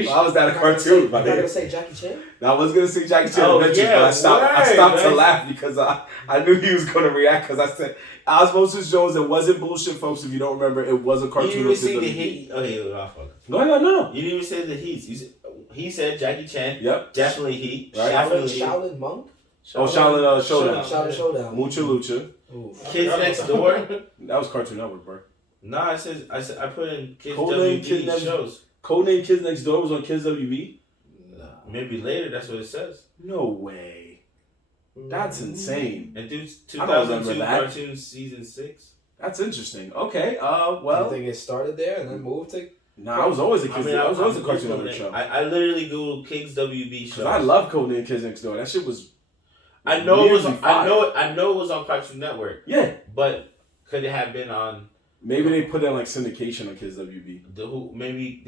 I was at a cartoon. I was going to say Jackie Chan? I was going to say Jackie Chan Adventures, but I stopped to laugh because I knew he was going to react because I said, Osmosis Jones, it wasn't bullshit, folks. If you don't remember, it was a cartoon. You didn't even say the heat. Okay, No. You didn't even say the heat. He said Jackie Chan. Yep. Definitely heat. Right. Shaolin Monk? Shaolin Showdown. Shaolin Showdown. Mucha Lucha. Kids Next Door. That was Cartoon Network, bro. Nah, I put in Kids WB shows. Codename Kids Next Door was on Kids WB? Nah. Maybe later, that's what it says. No way. That's insane. And through I don't remember 2002 that. Cartoon Season 6. That's interesting. Okay, well. You think it started there and then moved to... Nah, I was always a Kids. I was always a Cartoon Network show. I literally Googled Kids WB shows. I love Codename Kids Next Door. That shit was... I know it was on Cartoon Network. Yeah. But could it have been on... Maybe they put in like syndication on Kids WB. Maybe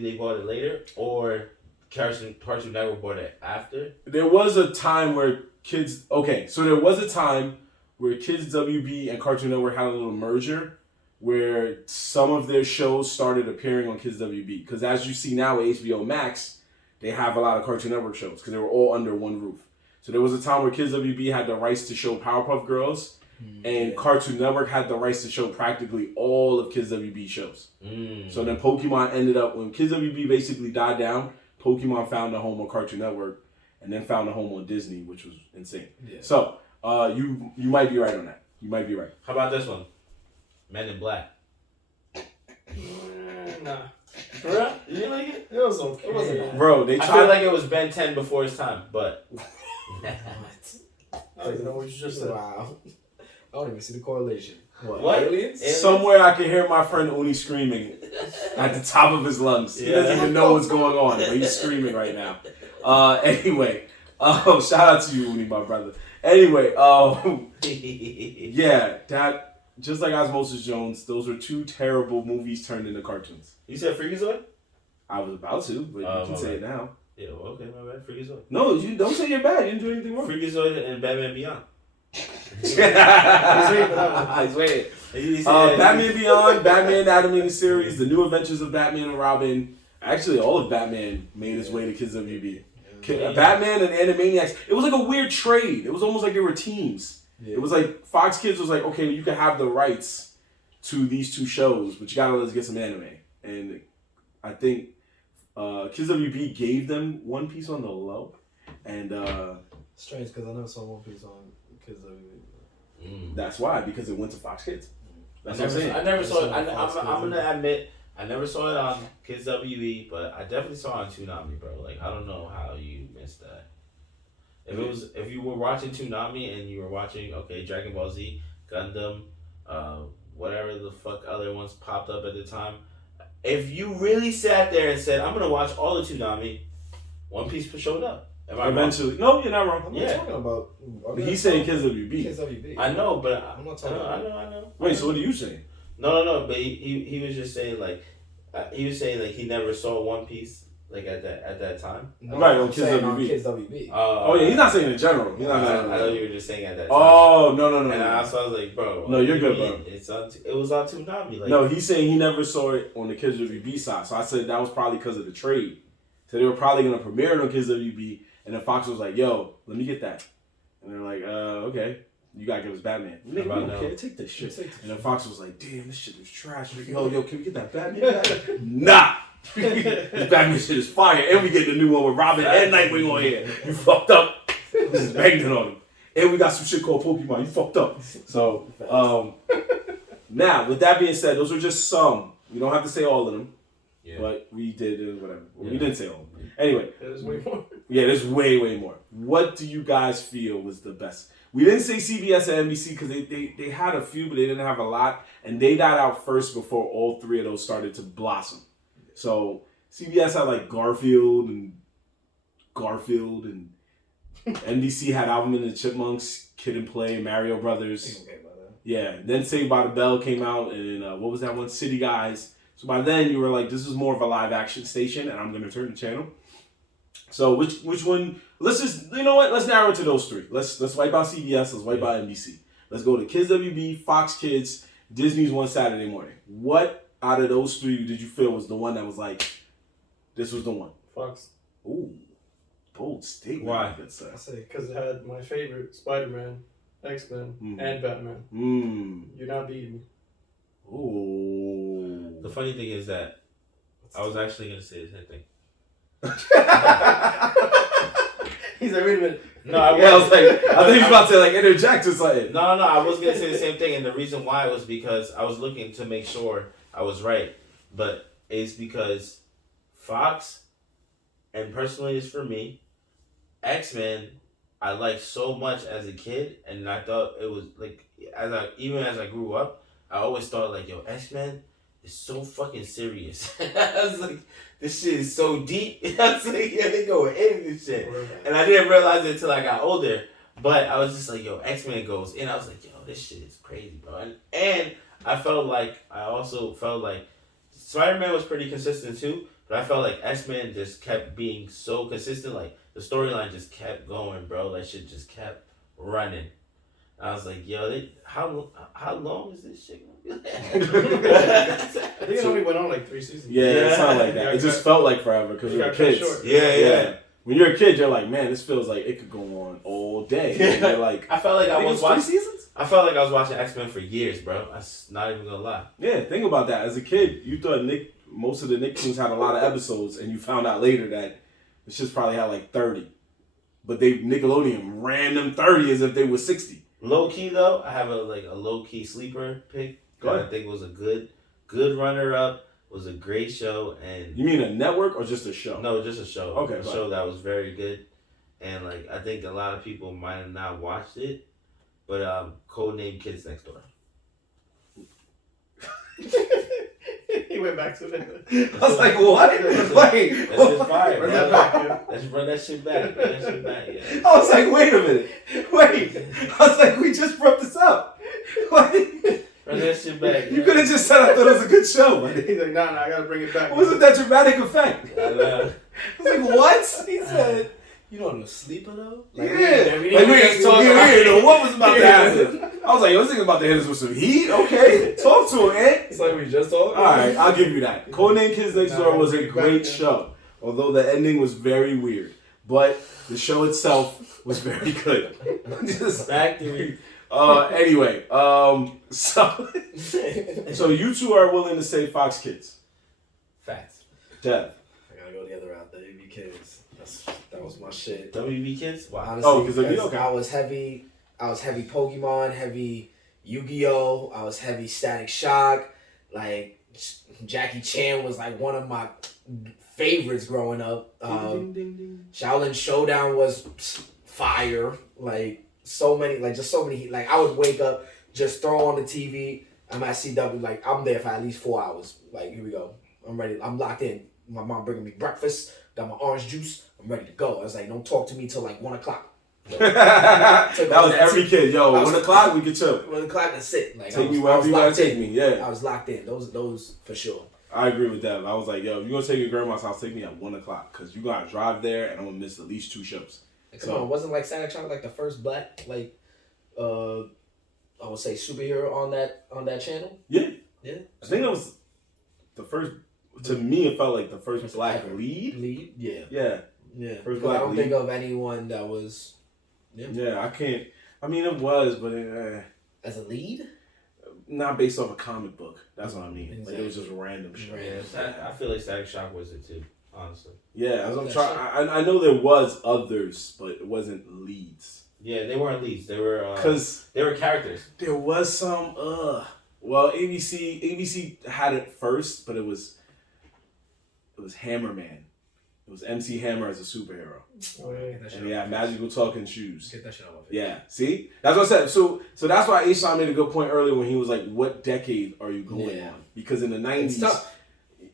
they bought it later, or Cartoon Network bought it after. There was a time where Kids WB and Cartoon Network had a little merger, where some of their shows started appearing on Kids WB. Because as you see now with HBO Max, they have a lot of Cartoon Network shows because they were all under one roof. So there was a time where Kids WB had the rights to show Powerpuff Girls. And Cartoon Network had the rights to show practically all of Kids WB shows. So then Pokemon ended up, when Kids WB basically died down, Pokemon found a home on Cartoon Network and then found a home on Disney, which was insane. Yeah. So you might be right on that. You might be right. How about this one? Men in Black. Nah. For real? You didn't like it? It was okay. It wasn't bad. Bro, they I tried... feel like it was Ben 10 before his time, but... I don't know what you just said. Wow. I don't even see the correlation. What? Aliens? Somewhere I can hear my friend Uni screaming at the top of his lungs. He doesn't even know what's going on, but he's screaming right now. Anyway, shout out to you, Uni, my brother. Anyway, yeah, that, just like Osmosis Jones, those were two terrible movies turned into cartoons. You said Freakazoid? I was about to, but you can say it now. Yeah, well, okay, my bad. Freakazoid. No, you don't say you're bad. You didn't do anything wrong. Freakazoid and Batman Beyond. He's waiting. Batman Beyond, Batman animated series, The New Adventures of Batman and Robin. Actually, all of Batman made its way to Kids WB. Batman and Animaniacs. It was like a weird trade. It was almost like they were teams. Yeah. It was like Fox Kids was like, okay, you can have the rights to these two shows, but you gotta let us get some anime. And I think Kids WB gave them One Piece on the low. And strange because I never saw One Piece on Kids WB. That's why, because it went to Fox Kids. That's what I'm saying. I never saw it. I'm gonna admit, I never saw it on Kids WB, but I definitely saw it on Toonami, bro. Like, I don't know how you missed that. If you were watching Toonami and you were watching, Dragon Ball Z, Gundam, whatever the fuck other ones popped up at the time, if you really sat there and said, I'm gonna watch all of Toonami, One Piece showed up. Eventually. No, you're not wrong. I'm not talking about. He's saying Kids WB. Kids WB. I know, but I'm not talking about. I know. Wait, so what are you saying? No, but he was just saying he never saw One Piece like at that time. No, right, on Kids WB. Kids WB. Oh yeah, he's not saying in general. He's not. I thought you were just saying at that time. Oh no. And I was like, bro. No, you're good, bro. It was on Toonami. Like, no, he's saying he never saw it on the Kids WB side. So I said that was probably because of the trade. So they were probably gonna premiere it on Kids WB, and then Fox was like, "Yo, let me get that," and they're like, "Okay." You gotta give us Batman. Nigga, we don't care. Take this shit. And then Fox was like, damn, this shit is trash. Like, yo, can we get that Batman back? Nah. This Batman shit is fire. And we get the new one with Robin and Nightwing on here. You fucked up. This is banging on him. And we got some shit called Pokemon. You fucked up. So, now, with that being said, those were just some. We don't have to say all of them. Yeah. But we did whatever. Yeah. We didn't say all of them. Anyway. There's way more. Yeah, there's way more. What do you guys feel was the best? We didn't say CBS and NBC because they had a few, but they didn't have a lot. And they died out first before all three of those started to blossom. So CBS had like Garfield and NBC had Alvin and the Chipmunks, Kid and Play, Mario Brothers. Yeah. Then Saved by the Bell came out, and what was that one? City Guys. So by then you were like, this is more of a live action station, and I'm going to turn the channel. So which one? Let's just, you know what? Let's narrow it to those three. Let's wipe out CBS. Let's wipe out NBC. Let's go to Kids WB, Fox Kids, Disney's One Saturday Morning. What out of those three did you feel was the one that was like, this was the one? Fox. Ooh, bold statement. Why? I say because it had my favorite Spider-Man, X-Men, and Batman. You're not beating me. Ooh. The funny thing is that I was actually gonna say the same thing. He's like, wait a minute. No, I was like, I thought he was about to like interject or something. No, I was gonna say the same thing, and the reason why was because I was looking to make sure I was right, but it's because Fox, and personally it's for me, X-Men I liked so much as a kid, and I thought it was like as I grew up, I always thought like, yo, X-Men is so fucking serious. I was like, this shit is so deep. I was like, yeah, they go into this shit. And I didn't realize it until I got older. But I was just like, yo, X-Men goes in. I was like, yo, this shit is crazy, bro. And I also felt like Spider-Man was pretty consistent too. But I felt like X-Men just kept being so consistent. Like, the storyline just kept going, bro. That shit just kept running. I was like, yo, how long is this shit gonna be? I think it only went on like 3 seasons. Yeah, it sounded like that. It just felt like forever because we were kids. Yeah. When you're a kid, you're like, man, this feels like it could go on all day. And you're like, I felt like I was watching 3 seasons. I felt like I was watching X-Men for years, bro. I'm not even gonna lie. Yeah, think about that. As a kid, you thought most of the Nicktoons had a lot of episodes, and you found out later that the shit's probably had like 30. But Nickelodeon ran them 30 as if they were 60. Low key though, I have a low key sleeper pick that I think was a good runner up. Was a great show. And you mean a network or just a show? No, just a show. Okay, a show that was very good, and like I think a lot of people might have not watched it, but Codename Kids Next Door. He went back to that. I was like, what? Wait, that shit's fire. Let's run that shit back. Yeah. I was like, wait a minute. Wait. I was like, we just brought this up. Run that shit back. You could have just said I thought it was a good show. Buddy. He's like, nah, I gotta bring it back. Wasn't that dramatic effect? I was like, what? He said, You know, a sleeper though. Like, we didn't know what was about to happen. I was like, yo, this nigga about to hit us with some heat. Okay, talk to him, man. It's like we just talked. All right, I'll give you that. Codename Kids Next Door was a great show, although the ending was very weird. But the show itself was very good. Just back to me. Anyway, so you two are willing to say Fox Kids. Facts. Dev. I gotta go the other route. The WB Kids. That was my shit. WB Kids. Wow. Honestly, because I was heavy Pokemon, heavy Yu-Gi-Oh. I was heavy Static Shock. Like Jackie Chan was like one of my favorites growing up. Shaolin Showdown was fire. Like so many. Like I would wake up, just throw on the TV. I'm at CW. Like I'm there for at least 4 hours. Like here we go. I'm ready. I'm locked in. My mom bringing me breakfast. Got my orange juice. I'm ready to go. I was like, don't talk to me till like 1 o'clock. That was every kid. Yo, 1 o'clock we could chill. 1 o'clock, that's it. Like, take me wherever you gotta take me. Yeah, I was locked in. Those for sure. I agree with that. I was like, yo, if you gonna take your grandma's house, take me at 1 o'clock because you gotta drive there and I'm gonna miss at least 2 shows. Come on, wasn't like Santa Claus like the first black I would say superhero on that channel? Yeah. I think that was the first. To me, it felt like the first black lead. Yeah. First black I don't lead. think of anyone that was. Yeah, I can't. I mean, it was, but as a lead, not based off a comic book. That's what I mean. Exactly. Like it was just random shit. I feel like Static Shock was it too. Honestly. Yeah, I'm trying. I know there was others, but it wasn't leads. Yeah, they weren't leads. They were because they were characters. There was some. Well, ABC had it first, but it was Hammerman. It was MC Hammer as a superhero. Oh, yeah. And he had magical talking shoes. Get that shit off. Yeah, see? That's what I said. So that's why H-Shine made a good point earlier when he was like, what decade are you going on? Because in the 90s... It's tough.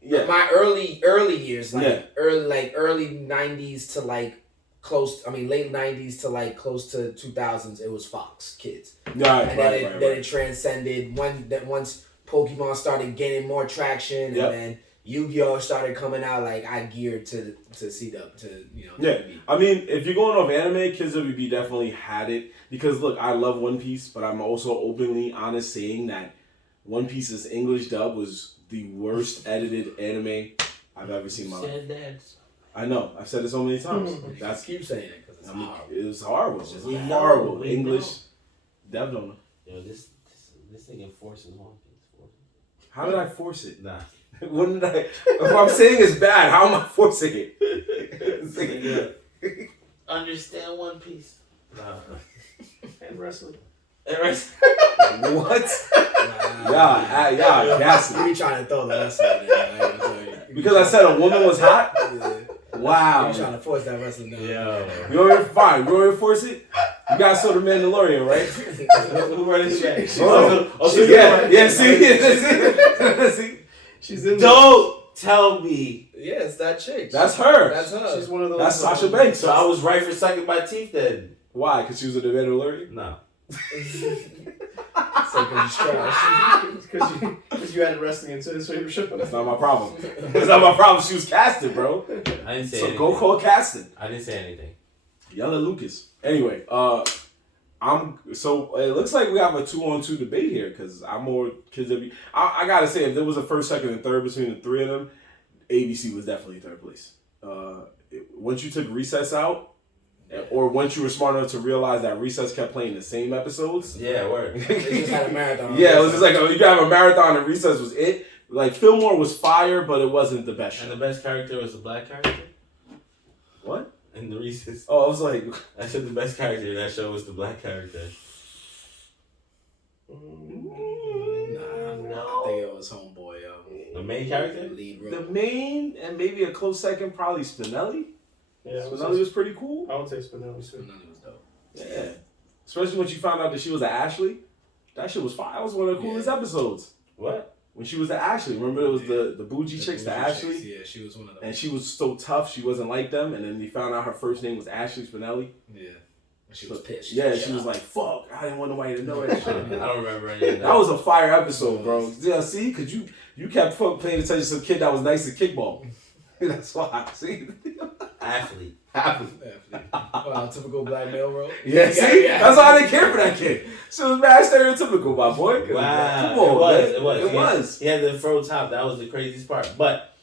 Yeah. My early years, early 90s to like close... I mean, late 90s to like close to 2000s, it was Fox Kids. Right, Then it transcended once Pokemon started gaining more traction and then... Yu-Gi-Oh started coming out. Like I geared to CW to WB. I mean, if you're going off anime, Kids WB definitely had it because look, I love One Piece, but I'm also openly honest saying that One Piece's English dub was the worst edited anime I've ever seen in my life. I know, I've said it so many times. That's keep saying it because horrible. It was horrible. It was horrible. English, Dev don't know. Yo, this thing forces One Piece. How did I force it? Nah. Wouldn't I? If I'm saying it's bad, how am I forcing it? Understand One Piece. And wrestling. What? Yeah, that's you be trying to throw the wrestling. Because I said a woman was hot. Yeah. Wow. You trying to force that wrestling down? Yeah. You want me to fine? You want me to force it? You guys saw the Mandalorian, right? Who run his track? See. She's in. Don't tell me. Yeah, it's that chick. That's her. That's her. She's one of those. That's Sasha Banks. So I was right for sucking my teeth then. Why? Because she was a Mandalorian? No. Because you had wrestling into his favorite show. That's not my problem. That's not my problem. She was casted, bro. I didn't say anything. So go call casting. I didn't say anything. Yell at Lucas. Anyway, so it looks like we have a 2-on-2 debate here because I'm more Kids WB. I gotta say, if there was a first, second, and third between the three of them, ABC was definitely third place. Once you took Recess out, or once you were smart enough to realize that Recess kept playing the same episodes. Yeah, word. They just had a marathon. Yeah, it was just like you could have a marathon and Recess was it. Like Fillmore was fire, but it wasn't the best show. And the best character was the black character? What? In the Recess. Oh, I was like... I said the best character in that show was the black character. Nah, I think it was Homeboy. The main character? Lead role. The main, and maybe a close second, probably Spinelli. Yeah, Spinelli was pretty cool. I would say Spinelli too. Spinelli was dope. Yeah. Especially when you found out that she was an Ashley. That shit was fire. That was one of the coolest episodes. What? When she was an Ashley. Remember it was the bougie chicks, the Ashley? Chicks. Yeah, she was one of them. And she was so tough, she wasn't like them. And then they found out her first name was Ashley Spinelli. Yeah. She was pissed. She was like, fuck, I didn't want nobody to know that shit. I don't remember any of that. That was a fire episode, bro. Yeah, see? Because you kept paying attention to some kid that was nice at kickball. That's why. See? Athlete. Half of Wow, typical black male role. Yeah, see? That's why I didn't care for that kid. She was mad stereotypical, my boy. Wow. Come on, It was. He had the fro top. That was the craziest part. But,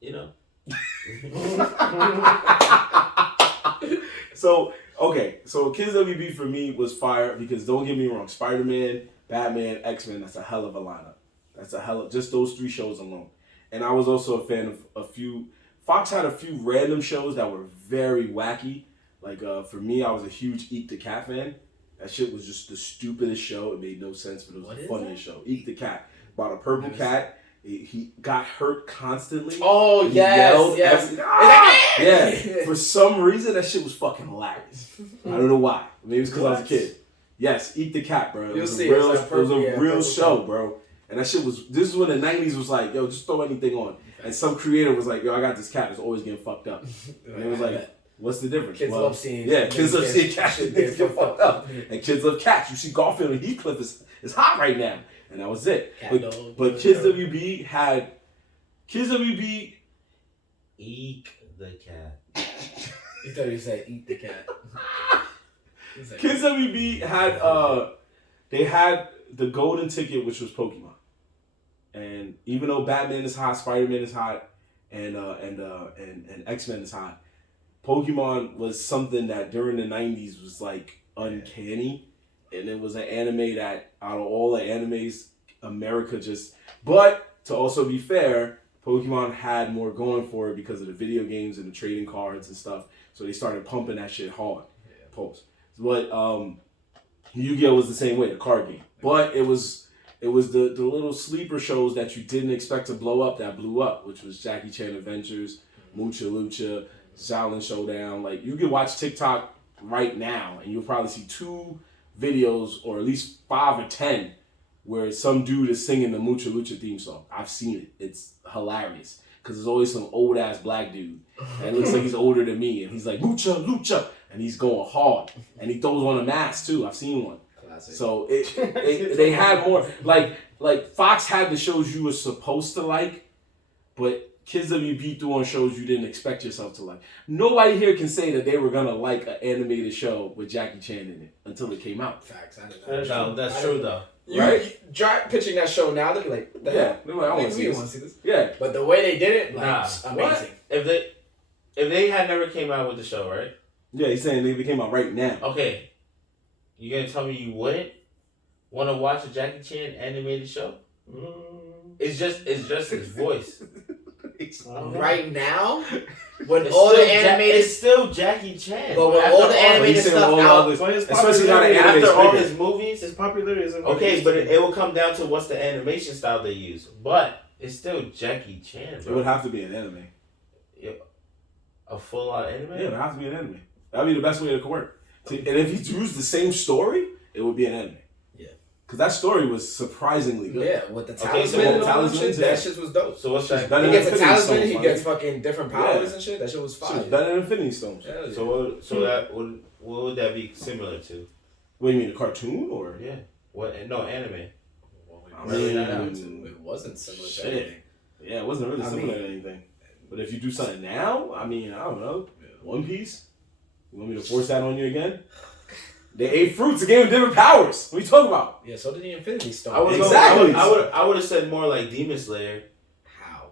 you know. So Kids WB for me was fire because don't get me wrong, Spider-Man, Batman, X-Men, that's a hell of a lineup. That's a hell of, just those 3 shows alone. And I was also a fan of a few, Fox had a few random shows that were very wacky. Like, for me, I was a huge Eat the Cat fan. That shit was just the stupidest show. It made no sense, but it was the funniest show. Eat the Cat. About a purple cat. He got hurt constantly. Oh, yes. Yeah. For some reason, that shit was fucking hilarious. I don't know why. Maybe it's because I was a kid. Yes, Eat the Cat, bro. It was a real show, bro. And that shit was, this is when the 90s was like, yo, just throw anything on. And some creator was like, yo, I got this cat that's always getting fucked up. And it was like, what's the difference? Kids love seeing. Yeah, kids love seeing cats get fucked up. And kids love cats. You see Garfield and Heathcliff is hot right now. And that was it. But Kids WB had, Eek the cat. You thought you said eat the cat. Kids WB had, they had the golden ticket, which was Pokemon. And even though Batman is hot, Spider-Man is hot, and X-Men is hot, Pokemon was something that during the 90s was like uncanny. And it was an anime that out of all the animes, America just... But to also be fair, Pokemon had more going for it because of the video games and the trading cards and stuff. So they started pumping that shit hard. Post. But Yu-Gi-Oh! Was the same way, the card game. But it was the little sleeper shows that you didn't expect to blow up that blew up, which was Jackie Chan Adventures, Mucha Lucha, Shaolin Showdown. Like, you can watch TikTok right now and you'll probably see 2 videos or at least 5 or 10 where some dude is singing the Mucha Lucha theme song. I've seen it. It's hilarious because there's always some old ass black dude and it looks like he's older than me and he's like Mucha Lucha and he's going hard and he throws on a mask too. I've seen one. Classic. So they had more like Fox had the shows you were supposed to like, but Kids WB threw on shows you didn't expect yourself to like. Nobody here can say that they were gonna like an animated show with Jackie Chan in it until it came out. Facts. No, that's true though. Right? You try pitching that show now, they'll be like, the hell? They're like, I want to see this. Yeah. But the way they did it, amazing. What? If they had never came out with the show, right? Yeah, he's saying they came out right now. Okay. You gonna tell me you wouldn't want to watch a Jackie Chan animated show? It's just his voice. Right now, when all the animated, it's still Jackie Chan. But with all the animated stuff out, especially not after all his movies, his popularity isn't okay. But it will come down to what's the animation style they use. But it's still Jackie Chan. Bro. It would have to be an anime. Yeah. A full on anime. Yeah, it would have to be an anime. That'd be the best way it could work. And if he used the same story, it would be an anime. Because that story was surprisingly good. Yeah, with the talisman and all that shit, that shit was dope. So what's that? He gets a talisman, he gets fucking different powers and shit. That shit was fire. Shit was better than Infinity Stones. Yeah. So that what would that be similar to? What do you mean, a cartoon or? Yeah. What? No, anime. It wasn't similar to anything. Yeah, it wasn't really similar to anything. But if you do something now, I mean, I don't know. One Piece? You want me to force that on you again? They ate fruits to give them different powers. What are you talking about? Yeah, so did the Infinity Stone. I would have said more like Demon Slayer. How?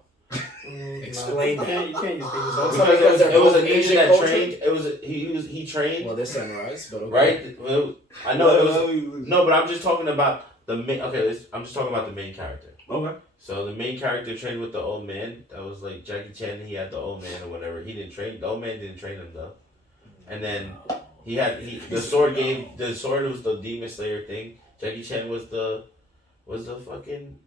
Explain that. You can't use Demon Slayer. Because it was a ninja that trained. It was he trained. Well, they're samurais, but okay. Right? Well, I know it was no, but I'm just talking about the main. Okay, I'm just talking about the main character. Okay. So the main character trained with the old man. That was like Jackie Chan. He had the old man or whatever. He didn't train. The old man didn't train him though. And then the sword game. The sword was the Demon Slayer thing. Jackie Chan was the fucking.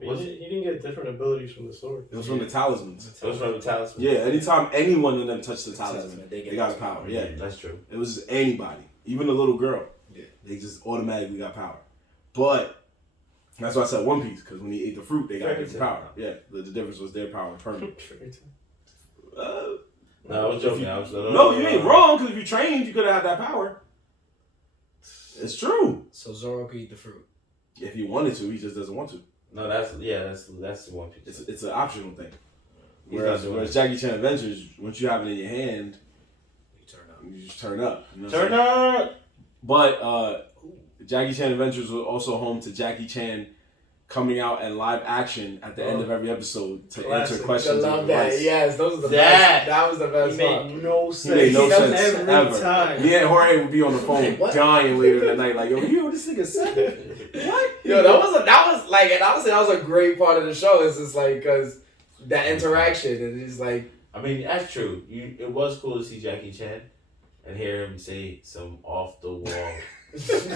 He didn't get different abilities from the sword. It was from the talismans. It was from the talisman. Yeah, anytime any one of them touched the talisman, they got power. Yeah, that's true. It was anybody, even the little girl. Yeah, they just automatically got power. But that's why I said One Piece, because when he ate the fruit, they got different power. Yeah, the difference was their power permanent. No, I was joking. No, you ain't wrong, because if you trained, you could have had that power. It's true. So Zoro could eat the fruit. If he wanted to, he just doesn't want to. No, that's One Piece. It's an optional thing. Whereas Jackie Chan Adventures, once you have it in your hand, you just turn up. You know turn up. But Jackie Chan Adventures was also home to Jackie Chan coming out in live action at the end of every episode to answer questions. I love that. Yes, those are the best. That was the best. He made no sense. He made no sense every ever. time. Yeah, Jorge would be on the phone dying later in the night, like, yo, you hear what this nigga said? What? Yo, that was like, and honestly, that was a great part of the show. It's just like, because that interaction, and it's like. I mean, that's true. It was cool to see Jackie Chan and hear him say some off the wall,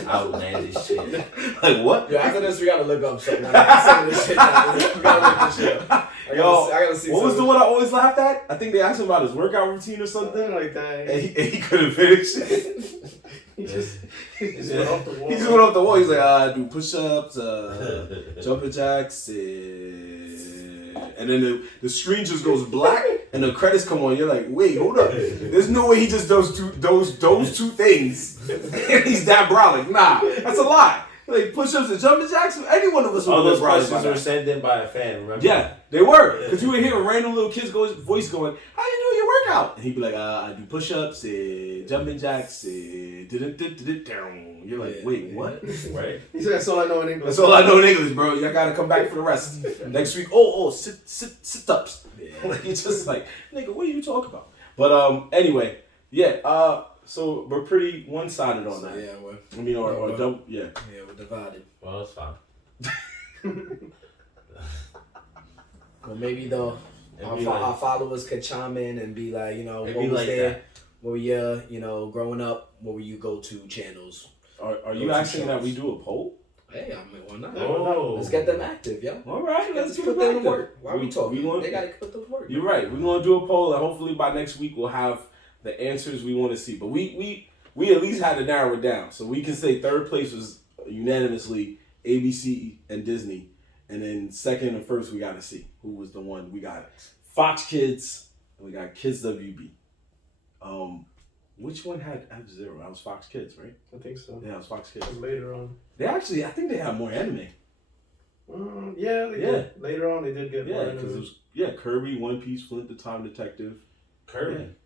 outlandish shit. Like what? Yo, after this, we gotta look up some of this shit. We gotta look this shit up. I gotta see. What was the one I always laughed at? I think they asked him about his workout routine or something like that. And he couldn't finish it. He just went off the wall. He just went off the wall. He's like, I do push-ups, jumping jacks, and then the screen just goes black and the credits come on. You're like, wait, hold up. There's no way he just does those two things. He's that brown. Like, nah, that's a lie. Like push-ups and jumping jacks. Any one of us would all those brown. questions were sent in by a fan. Remember? Yeah, they were. Because you would hear a random little kid's voice going, "How you doing your workout?" And he'd be like, "I do push-ups, jumping jacks, You're like, wait, what? Right? He said, "That's all I know in English." That's all I know in English, bro. Y'all gotta come back for the rest. Next week, sit-ups. Like, it's just like, nigga, what are you talking about? But anyway, yeah. So we're pretty one-sided on that. Yeah, I mean, or double. Yeah. Yeah, we're divided. Well, it's fine. Well, maybe though, our followers could chime in and be like, what was like there? That. What were you, growing up? What were you go-to channels? Are you asking that we do a poll? Hey, I mean, why not? Oh. Let's get them active, yo. All right, let's put them to work. Why are we talking? They gotta put them to work. You're right. We're gonna do a poll, and hopefully by next week we'll have the answers we want to see. But we at least had to narrow it down, so we can say third place was unanimously ABC and Disney, and then second and first we got to see who was the one. We got Fox Kids, and we got Kids WB. Which one had F-Zero? That was Fox Kids, right? I think so. Yeah, it was Fox Kids. And later on. I think they had more anime. Yeah, they did. Later on, they did get more because it was Kirby, One Piece, Flint the Time Detective. Kirby.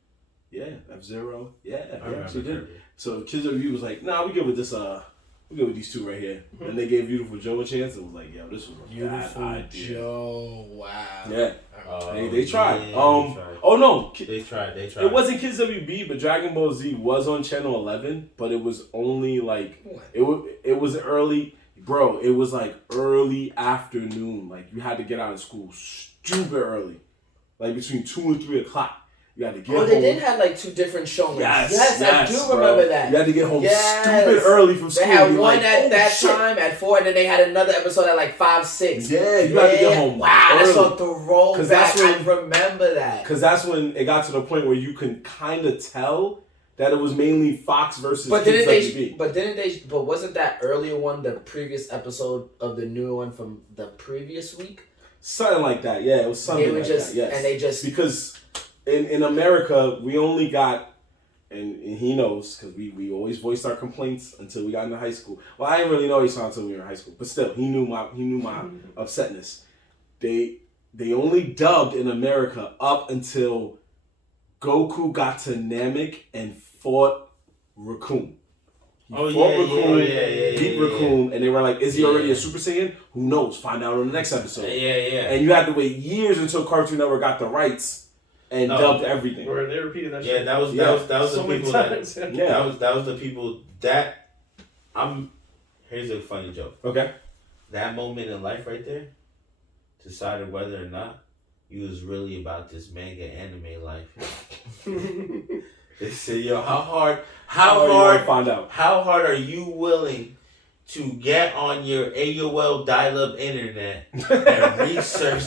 Yeah, F-Zero. Yeah, I actually did. Kirby. So Kids WB was like, nah, we good with this. We good with these two right here. Mm-hmm. And they gave Beautiful Joe a chance. It was like, yo, this was a Beautiful bad idea. Joe, wow. Yeah. They tried. Yeah, Oh no, they tried. It wasn't Kids WB, but Dragon Ball Z was on Channel 11, but it was only like it was early, bro. It was like early afternoon. Like you had to get out of school stupid early, like between 2 and 3 o'clock. You had to get home. They did have like two different showings. Yes, I do bro. remember that. You had to get home stupid early from school. They had one like, at that time at 4, and then they had another episode at like 5, 6. Yeah, you had to get home. Wow, early. that's a throwback. I remember that. Because that's when it got to the point where you can kind of tell that it was mainly Fox versus Kids WB. But wasn't that earlier one the previous episode of the new one from the previous week? Something like that. Yeah, it was something like that. Yes. And they just because. In America, we only got, and he knows, because we always voiced our complaints until we got into high school. Well, I didn't really know Esau until we were in high school, but still, he knew my upsetness. They only dubbed in America up until Goku got to Namek and fought Raccoon. Beat Raccoon, and they were like, is he already a Super Saiyan? Who knows? Find out on the next episode. Yeah. And you had to wait years until Cartoon Network got the rights and dubbed everything. Or they repeated that. Yeah, shit. that was so the people times. that was the people that here's a funny joke. Okay. That moment in life right there decided whether or not you was really about this manga anime life. They said, yo, how hard are you willing to get on your AOL dial-up internet and research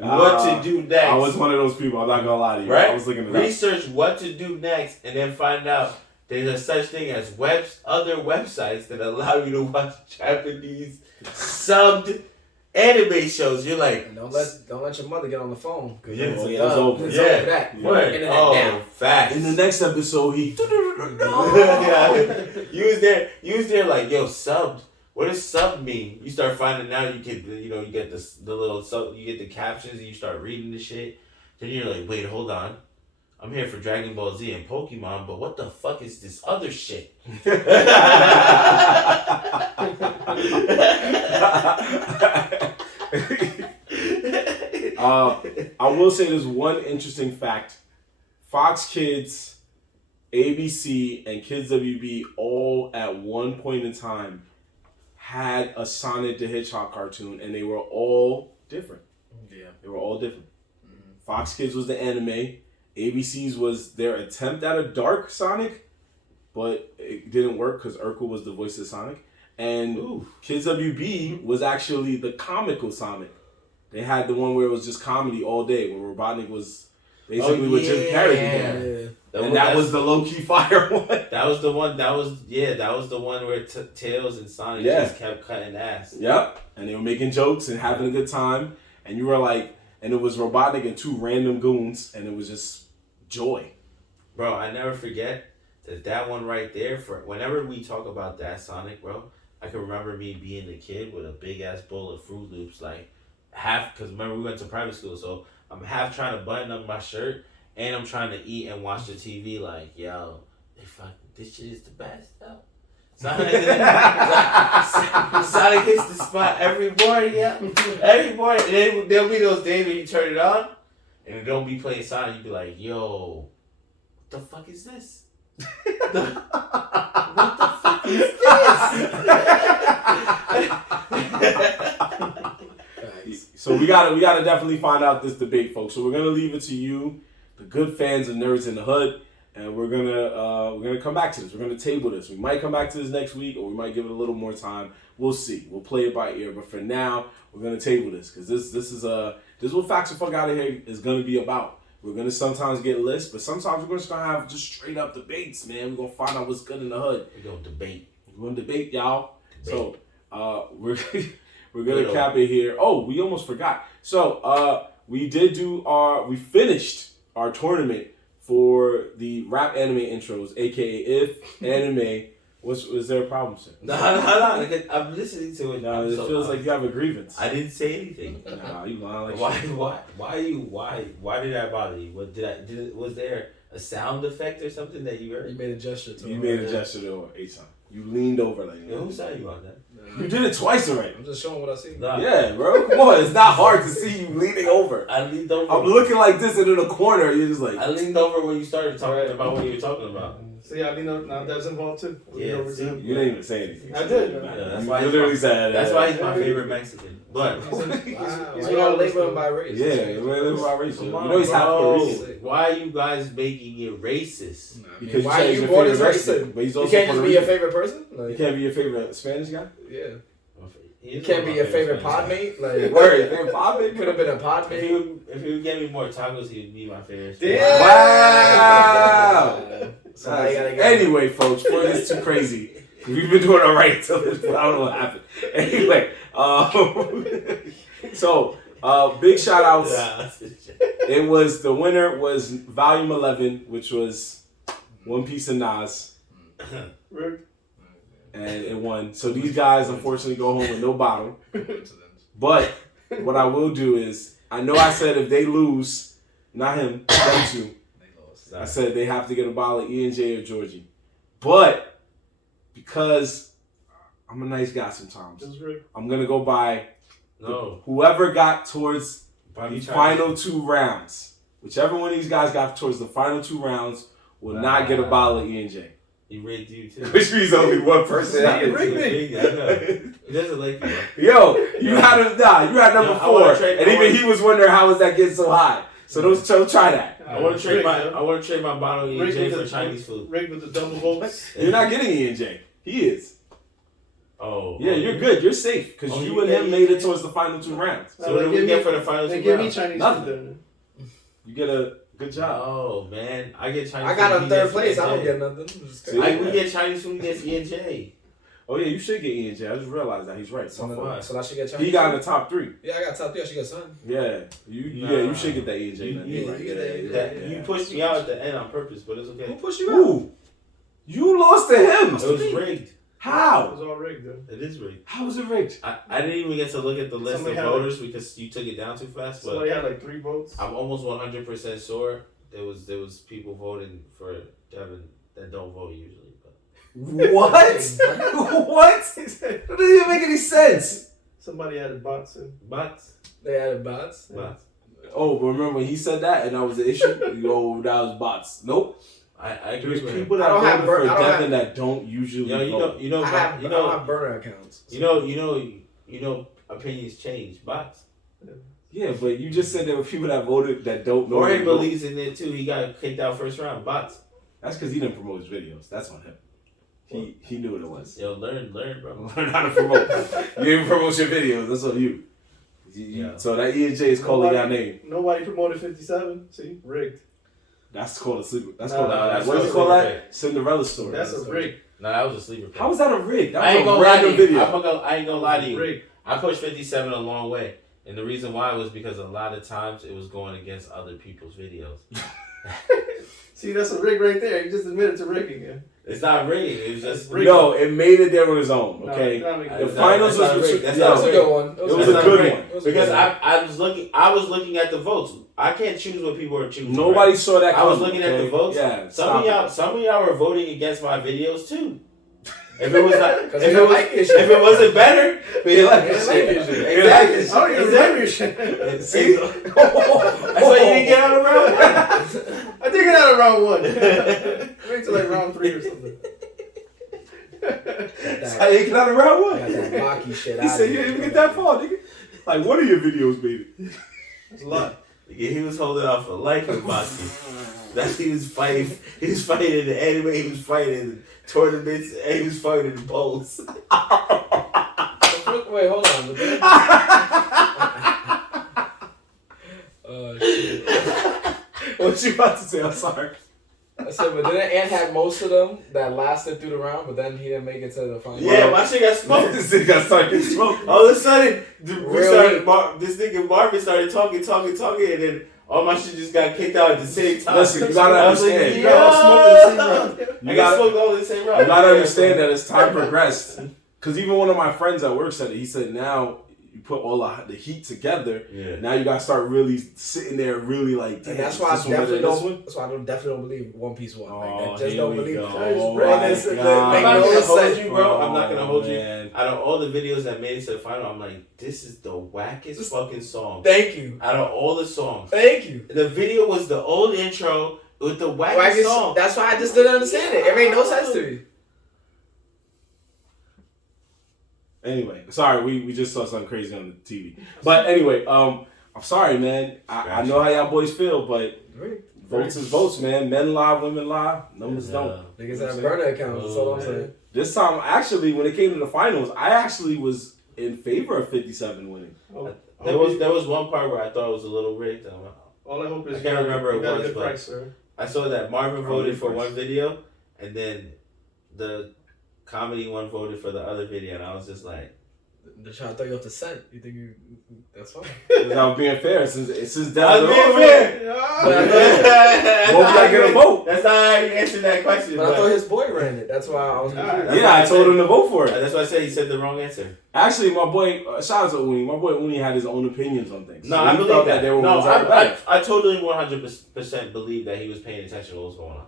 what to do next? I was one of those people. I'm not gonna lie to you. Right? I was looking at that. Research what to do next, and then find out there's a such thing as other websites that allow you to watch Japanese subbed anime shows. You're like, don't let your mother get on the phone. Yeah, it's over. It's over that. Oh, fast. In the next episode, he you was there like, yo, subbed. What does sub mean? You start finding out. You get you get the little sub. You get the captions and you start reading the shit. Then you're like, wait, hold on. I'm here for Dragon Ball Z and Pokemon, but what the fuck is this other shit? I will say there's one interesting fact. Fox Kids, ABC, and Kids WB all at one point in time had a Sonic the Hedgehog cartoon, and they were all different. Yeah. They were all different. Fox Kids was the anime. ABC's was their attempt at a dark Sonic, but it didn't work because Urkel was the voice of Sonic. And Kids WB was actually the comical Sonic. They had the one where it was just comedy all day, where Robotnik was basically what Jim Carrey did. And that was the low-key fire one. That was the one. That was the one where Tails and Sonic just kept cutting ass. Yep, and they were making jokes and having a good time, and you were like, and it was Robotnik and two random goons, and it was just joy. Bro, I never forget that one right there. For whenever we talk about that Sonic, bro, I can remember me being a kid with a big ass bowl of Fruit Loops, like half. Because remember we went to private school, so I'm half trying to button up my shirt and I'm trying to eat and watch the TV. Like, yo, this shit is the best, yo. Sonic hits the spot every morning, yeah. Every morning. And then there'll be those days when you turn it on and it don't be playing Sonic. You be like, yo, what the fuck is this? What the fuck is this? So we gotta definitely find out this debate, folks. So we're gonna leave it to you, the good fans of Nerds in the Hood. And we're gonna come back to this. We're gonna table this. We might come back to this next week, or we might give it a little more time. We'll see. We'll play it by ear. But for now, we're gonna table this because this is what Facts or Fuck Out of Here is gonna be about. We're gonna sometimes get lists, but sometimes we're just gonna have just straight up debates, man. We're gonna find out what's good in the hood. We're gonna debate. We're gonna debate, y'all. So we're gonna cap it here. Oh, we almost forgot. So we finished our tournament for the rap anime intros, aka If Anime. Was there a problem, sir? No. I'm listening to it. No, it feels like you have a grievance. I didn't say anything. Nah, you lying like shit. Why did that bother you? What was there a sound effect or something that you heard? You made a gesture to You made a gesture to H-Time. You leaned over like that. Who saw you on that? You did it twice already. I'm just showing what I see. Nah. Yeah, bro. Come on. It's not hard to see you leaning over. I leaned over. I'm looking like this and in the corner. You're just like... I leaned over when you started talking about what you were talking about. See, I leaned over. Now Dev's involved too. Yeah, you didn't even say anything. I did. That's You why literally said that's why he's my favorite Mexican. But Why y'all label him by race? Yeah, we're labeled by race. You Come on, know he's half bro. Puerto Rican. Why are you guys making it racist? Because why you you your born favorite as Mexican, racist? but he's You also can't just Puerto be your Rican. favorite person. You can't be your favorite Spanish guy. Yeah. He's You can't one be of your my favorite Spanish pod guys. mate. Like Word, man, Papi could have been a pod If mate. he would get me more tacos, he'd be my favorite. Damn. Wow. So now you gotta get Anyway, folks, before it gets too crazy, we've been doing all right until this, but I don't know what happened. Anyway, big shout outs. It was the winner was Volume 11, which was One Piece and Nas, and it won. So these guys unfortunately go home with no bottle. But what I will do is, I know I said if they lose, not him, them two. I said they have to get a bottle of E&J or Georgie. But because I'm a nice guy sometimes, I'm going to go by whoever got towards the final 2 rounds. Whichever one of these guys got towards the final 2 rounds will not get a bottle of E&J. He rigged you too. Which means only one person. He rigged me. I know. He doesn't like you. Yo, you had number 4. And even he was wondering how was that getting so high. So don't try that. I want to trade my bottle of E&J for Chinese food. Rigged with the double votes. You're not getting E&J. He is. Oh. Yeah, you're good. You're safe. Because you and him made it towards the final 2 rounds. So what do we get for the final 2 rounds? They give me Chinese Nothing. food then. You get a good job. Oh, man. I get Chinese I got food. on he third gets place. I E&J. don't get nothing. See? We get Chinese food, he gets E&J. Oh, yeah, you should get E&J. I just realized that. He's right. So I should get Chinese. He got in the top 3. Yeah, I got top 3. I should get son. Yeah. You should get that E&J. You pushed me out at the end on purpose, but it's okay. Who pushed you out? Ooh. You lost to him. It was rigged. How? It was all rigged, though. It is rigged. How was it rigged? I didn't even get to look at the list of voters because you took it down too fast. But somebody had like 3 votes. I'm almost 100% sure there was people voting for Devin that don't vote usually. But. What? What? That doesn't even make any sense. Somebody added bots in. Bots? They added bots? Bots. Oh, but remember when he said that and that was the issue? That was bots. Nope. I agree There's with people him. that voted for Devin that don't usually vote. I don't have burner accounts. You know, opinions change. Bots. Yeah, but you just said there were people that voted that don't know. Jorge believes in it too. He got kicked out first round. Bots. That's because he didn't promote his videos. That's on him. He knew what it was. Yo, learn, bro. Learn how to promote. You didn't promote your videos. That's on you. So that E&J is calling your name. Nobody promoted 57. See, rigged. That's called a sleeper. That's called what do you call that? Cinderella story. That's a rig. No, that was a sleeper. How was that a rig? That I ain't was gonna a random video. I ain't gonna lie to you. Rig. I pushed 57 a long way, and the reason why was because a lot of times it was going against other people's videos. See, that's a rig right there. You just admitted to rigging it. It's not rigged. It was just No, it made it there on his own. Okay, No, the finals was that was a good one. It was a good one because I was looking at the votes. I can't choose what people are choosing. Nobody saw that. I was looking at the votes. Yeah, some of y'all were voting against my videos too. If it was not, if it wasn't better, we like your shit. Exactly. See, that's why you didn't get out of round 1. I did get out of round 1. Wait till like round 3 or something. I didn't get out of round 1. Got that Rocky shit. He said you didn't even get that far, nigga. Like, one of your videos made it. That's a lot. Yeah, he was holding out for life with Papi. That he was fighting. He was fighting in the anime. He was fighting in tournaments. And he was fighting in polls. Wait, hold on. Oh shit! What you about to say? I'm sorry. I said, but didn't Ant have most of them that lasted through the round, but then he didn't make it to the final? Yeah, my shit got smoked. This nigga got started getting smoked. All of a sudden, this nigga Marvin started talking, and then all my shit just got kicked out at the same time. Listen, you gotta understand. You got all smoked at the same round. I got smoked all at the same round. You gotta understand that as time progressed, because even one of my friends at work said it. He said now you put all the heat together. Yeah. Now you gotta start really sitting there, really like. And that's why I definitely don't. That's why I definitely don't believe One Piece won. Oh, I just don't believe it. I'm not gonna hold you, bro. I'm not gonna hold you. Out of all the videos that made it to the final, I'm like, this is the wackest fucking song. Thank you. Out of all the songs. Thank you. The video was the old intro with the wackest song. That's why I just didn't understand it. It made no sense to me. Anyway, sorry, we just saw something crazy on the TV. But anyway, I'm sorry, man. I know how y'all boys feel, but votes is votes, man. Men lie, women lie. Numbers don't. Niggas have burner accounts. That's all I'm saying. This time, actually, when it came to the finals, I actually was in favor of 57 winning. There was one part where I thought it was a little rigged. All I hope is I can't remember you got it was, but price, sir. I saw that Marvin voted for one video, and then the comedy one voted for the other video, and I was just like, they're trying to throw you off the set. You think that's fine? Because I was being fair since I was being fair. Both gotta get a vote. That's not how you answered that question. But I thought his boy ran it. That's why I was confused. Yeah, I told him to vote for it. That's why I said he said the wrong answer. Actually, my boy, shout out to Uni. My boy Uni had his own opinions on things. No, so I believe that. They were I totally 100% believe that he was paying attention to what was going on.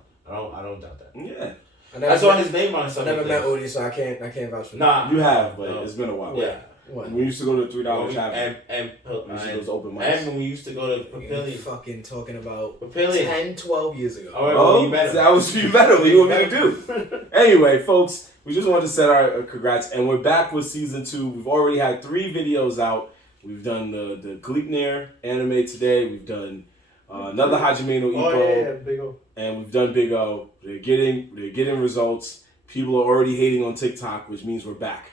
I don't doubt that. Yeah. I saw his name on something. I never met Udi, so I can't vouch for that. Nah, you have, but it's been a while. Yeah. When we used to go to $3 Tavern. And when we used to go to Papillion. Fucking talking about Papillion 10, 12 years ago. Oh, that was you better. What you want me to do? Anyway, folks, we just wanted to set our congrats, and we're back with season 2. We've already had 3 videos out. We've done the Gleipnir anime today. We've done another Hajime no Ippo. Big O. And we've done Big O. They're getting results. People are already hating on TikTok, which means we're back.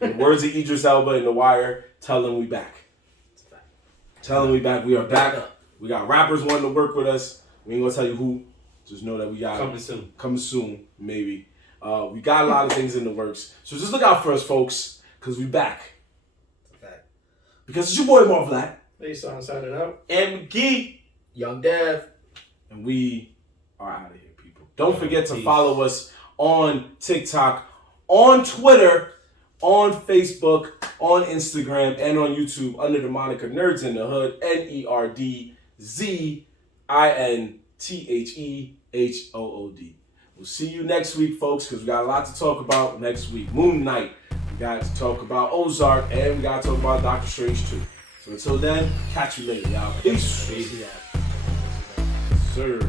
The words of Idris Elba in The Wire, tell them we back. Tell them we back. We are back. We got rappers wanting to work with us. We ain't gonna tell you who. Just know that we got coming soon, maybe. We got a lot of things in the works. So just look out for us, folks, because we back. Because it's your boy Marv Black. They starting signing out. MG. Young Dev. And we are out of here, people. Don't forget to follow us on TikTok, on Twitter, on Facebook, on Instagram, and on YouTube under the moniker Nerdz in the Hood. NERDZINTHEHOOD. We'll see you next week, folks, because we got a lot to talk about next week. Moon Knight. We got to talk about Ozark, and we got to talk about Doctor Strange too. So until then, catch you later, y'all. Peace. Yeah. Sir.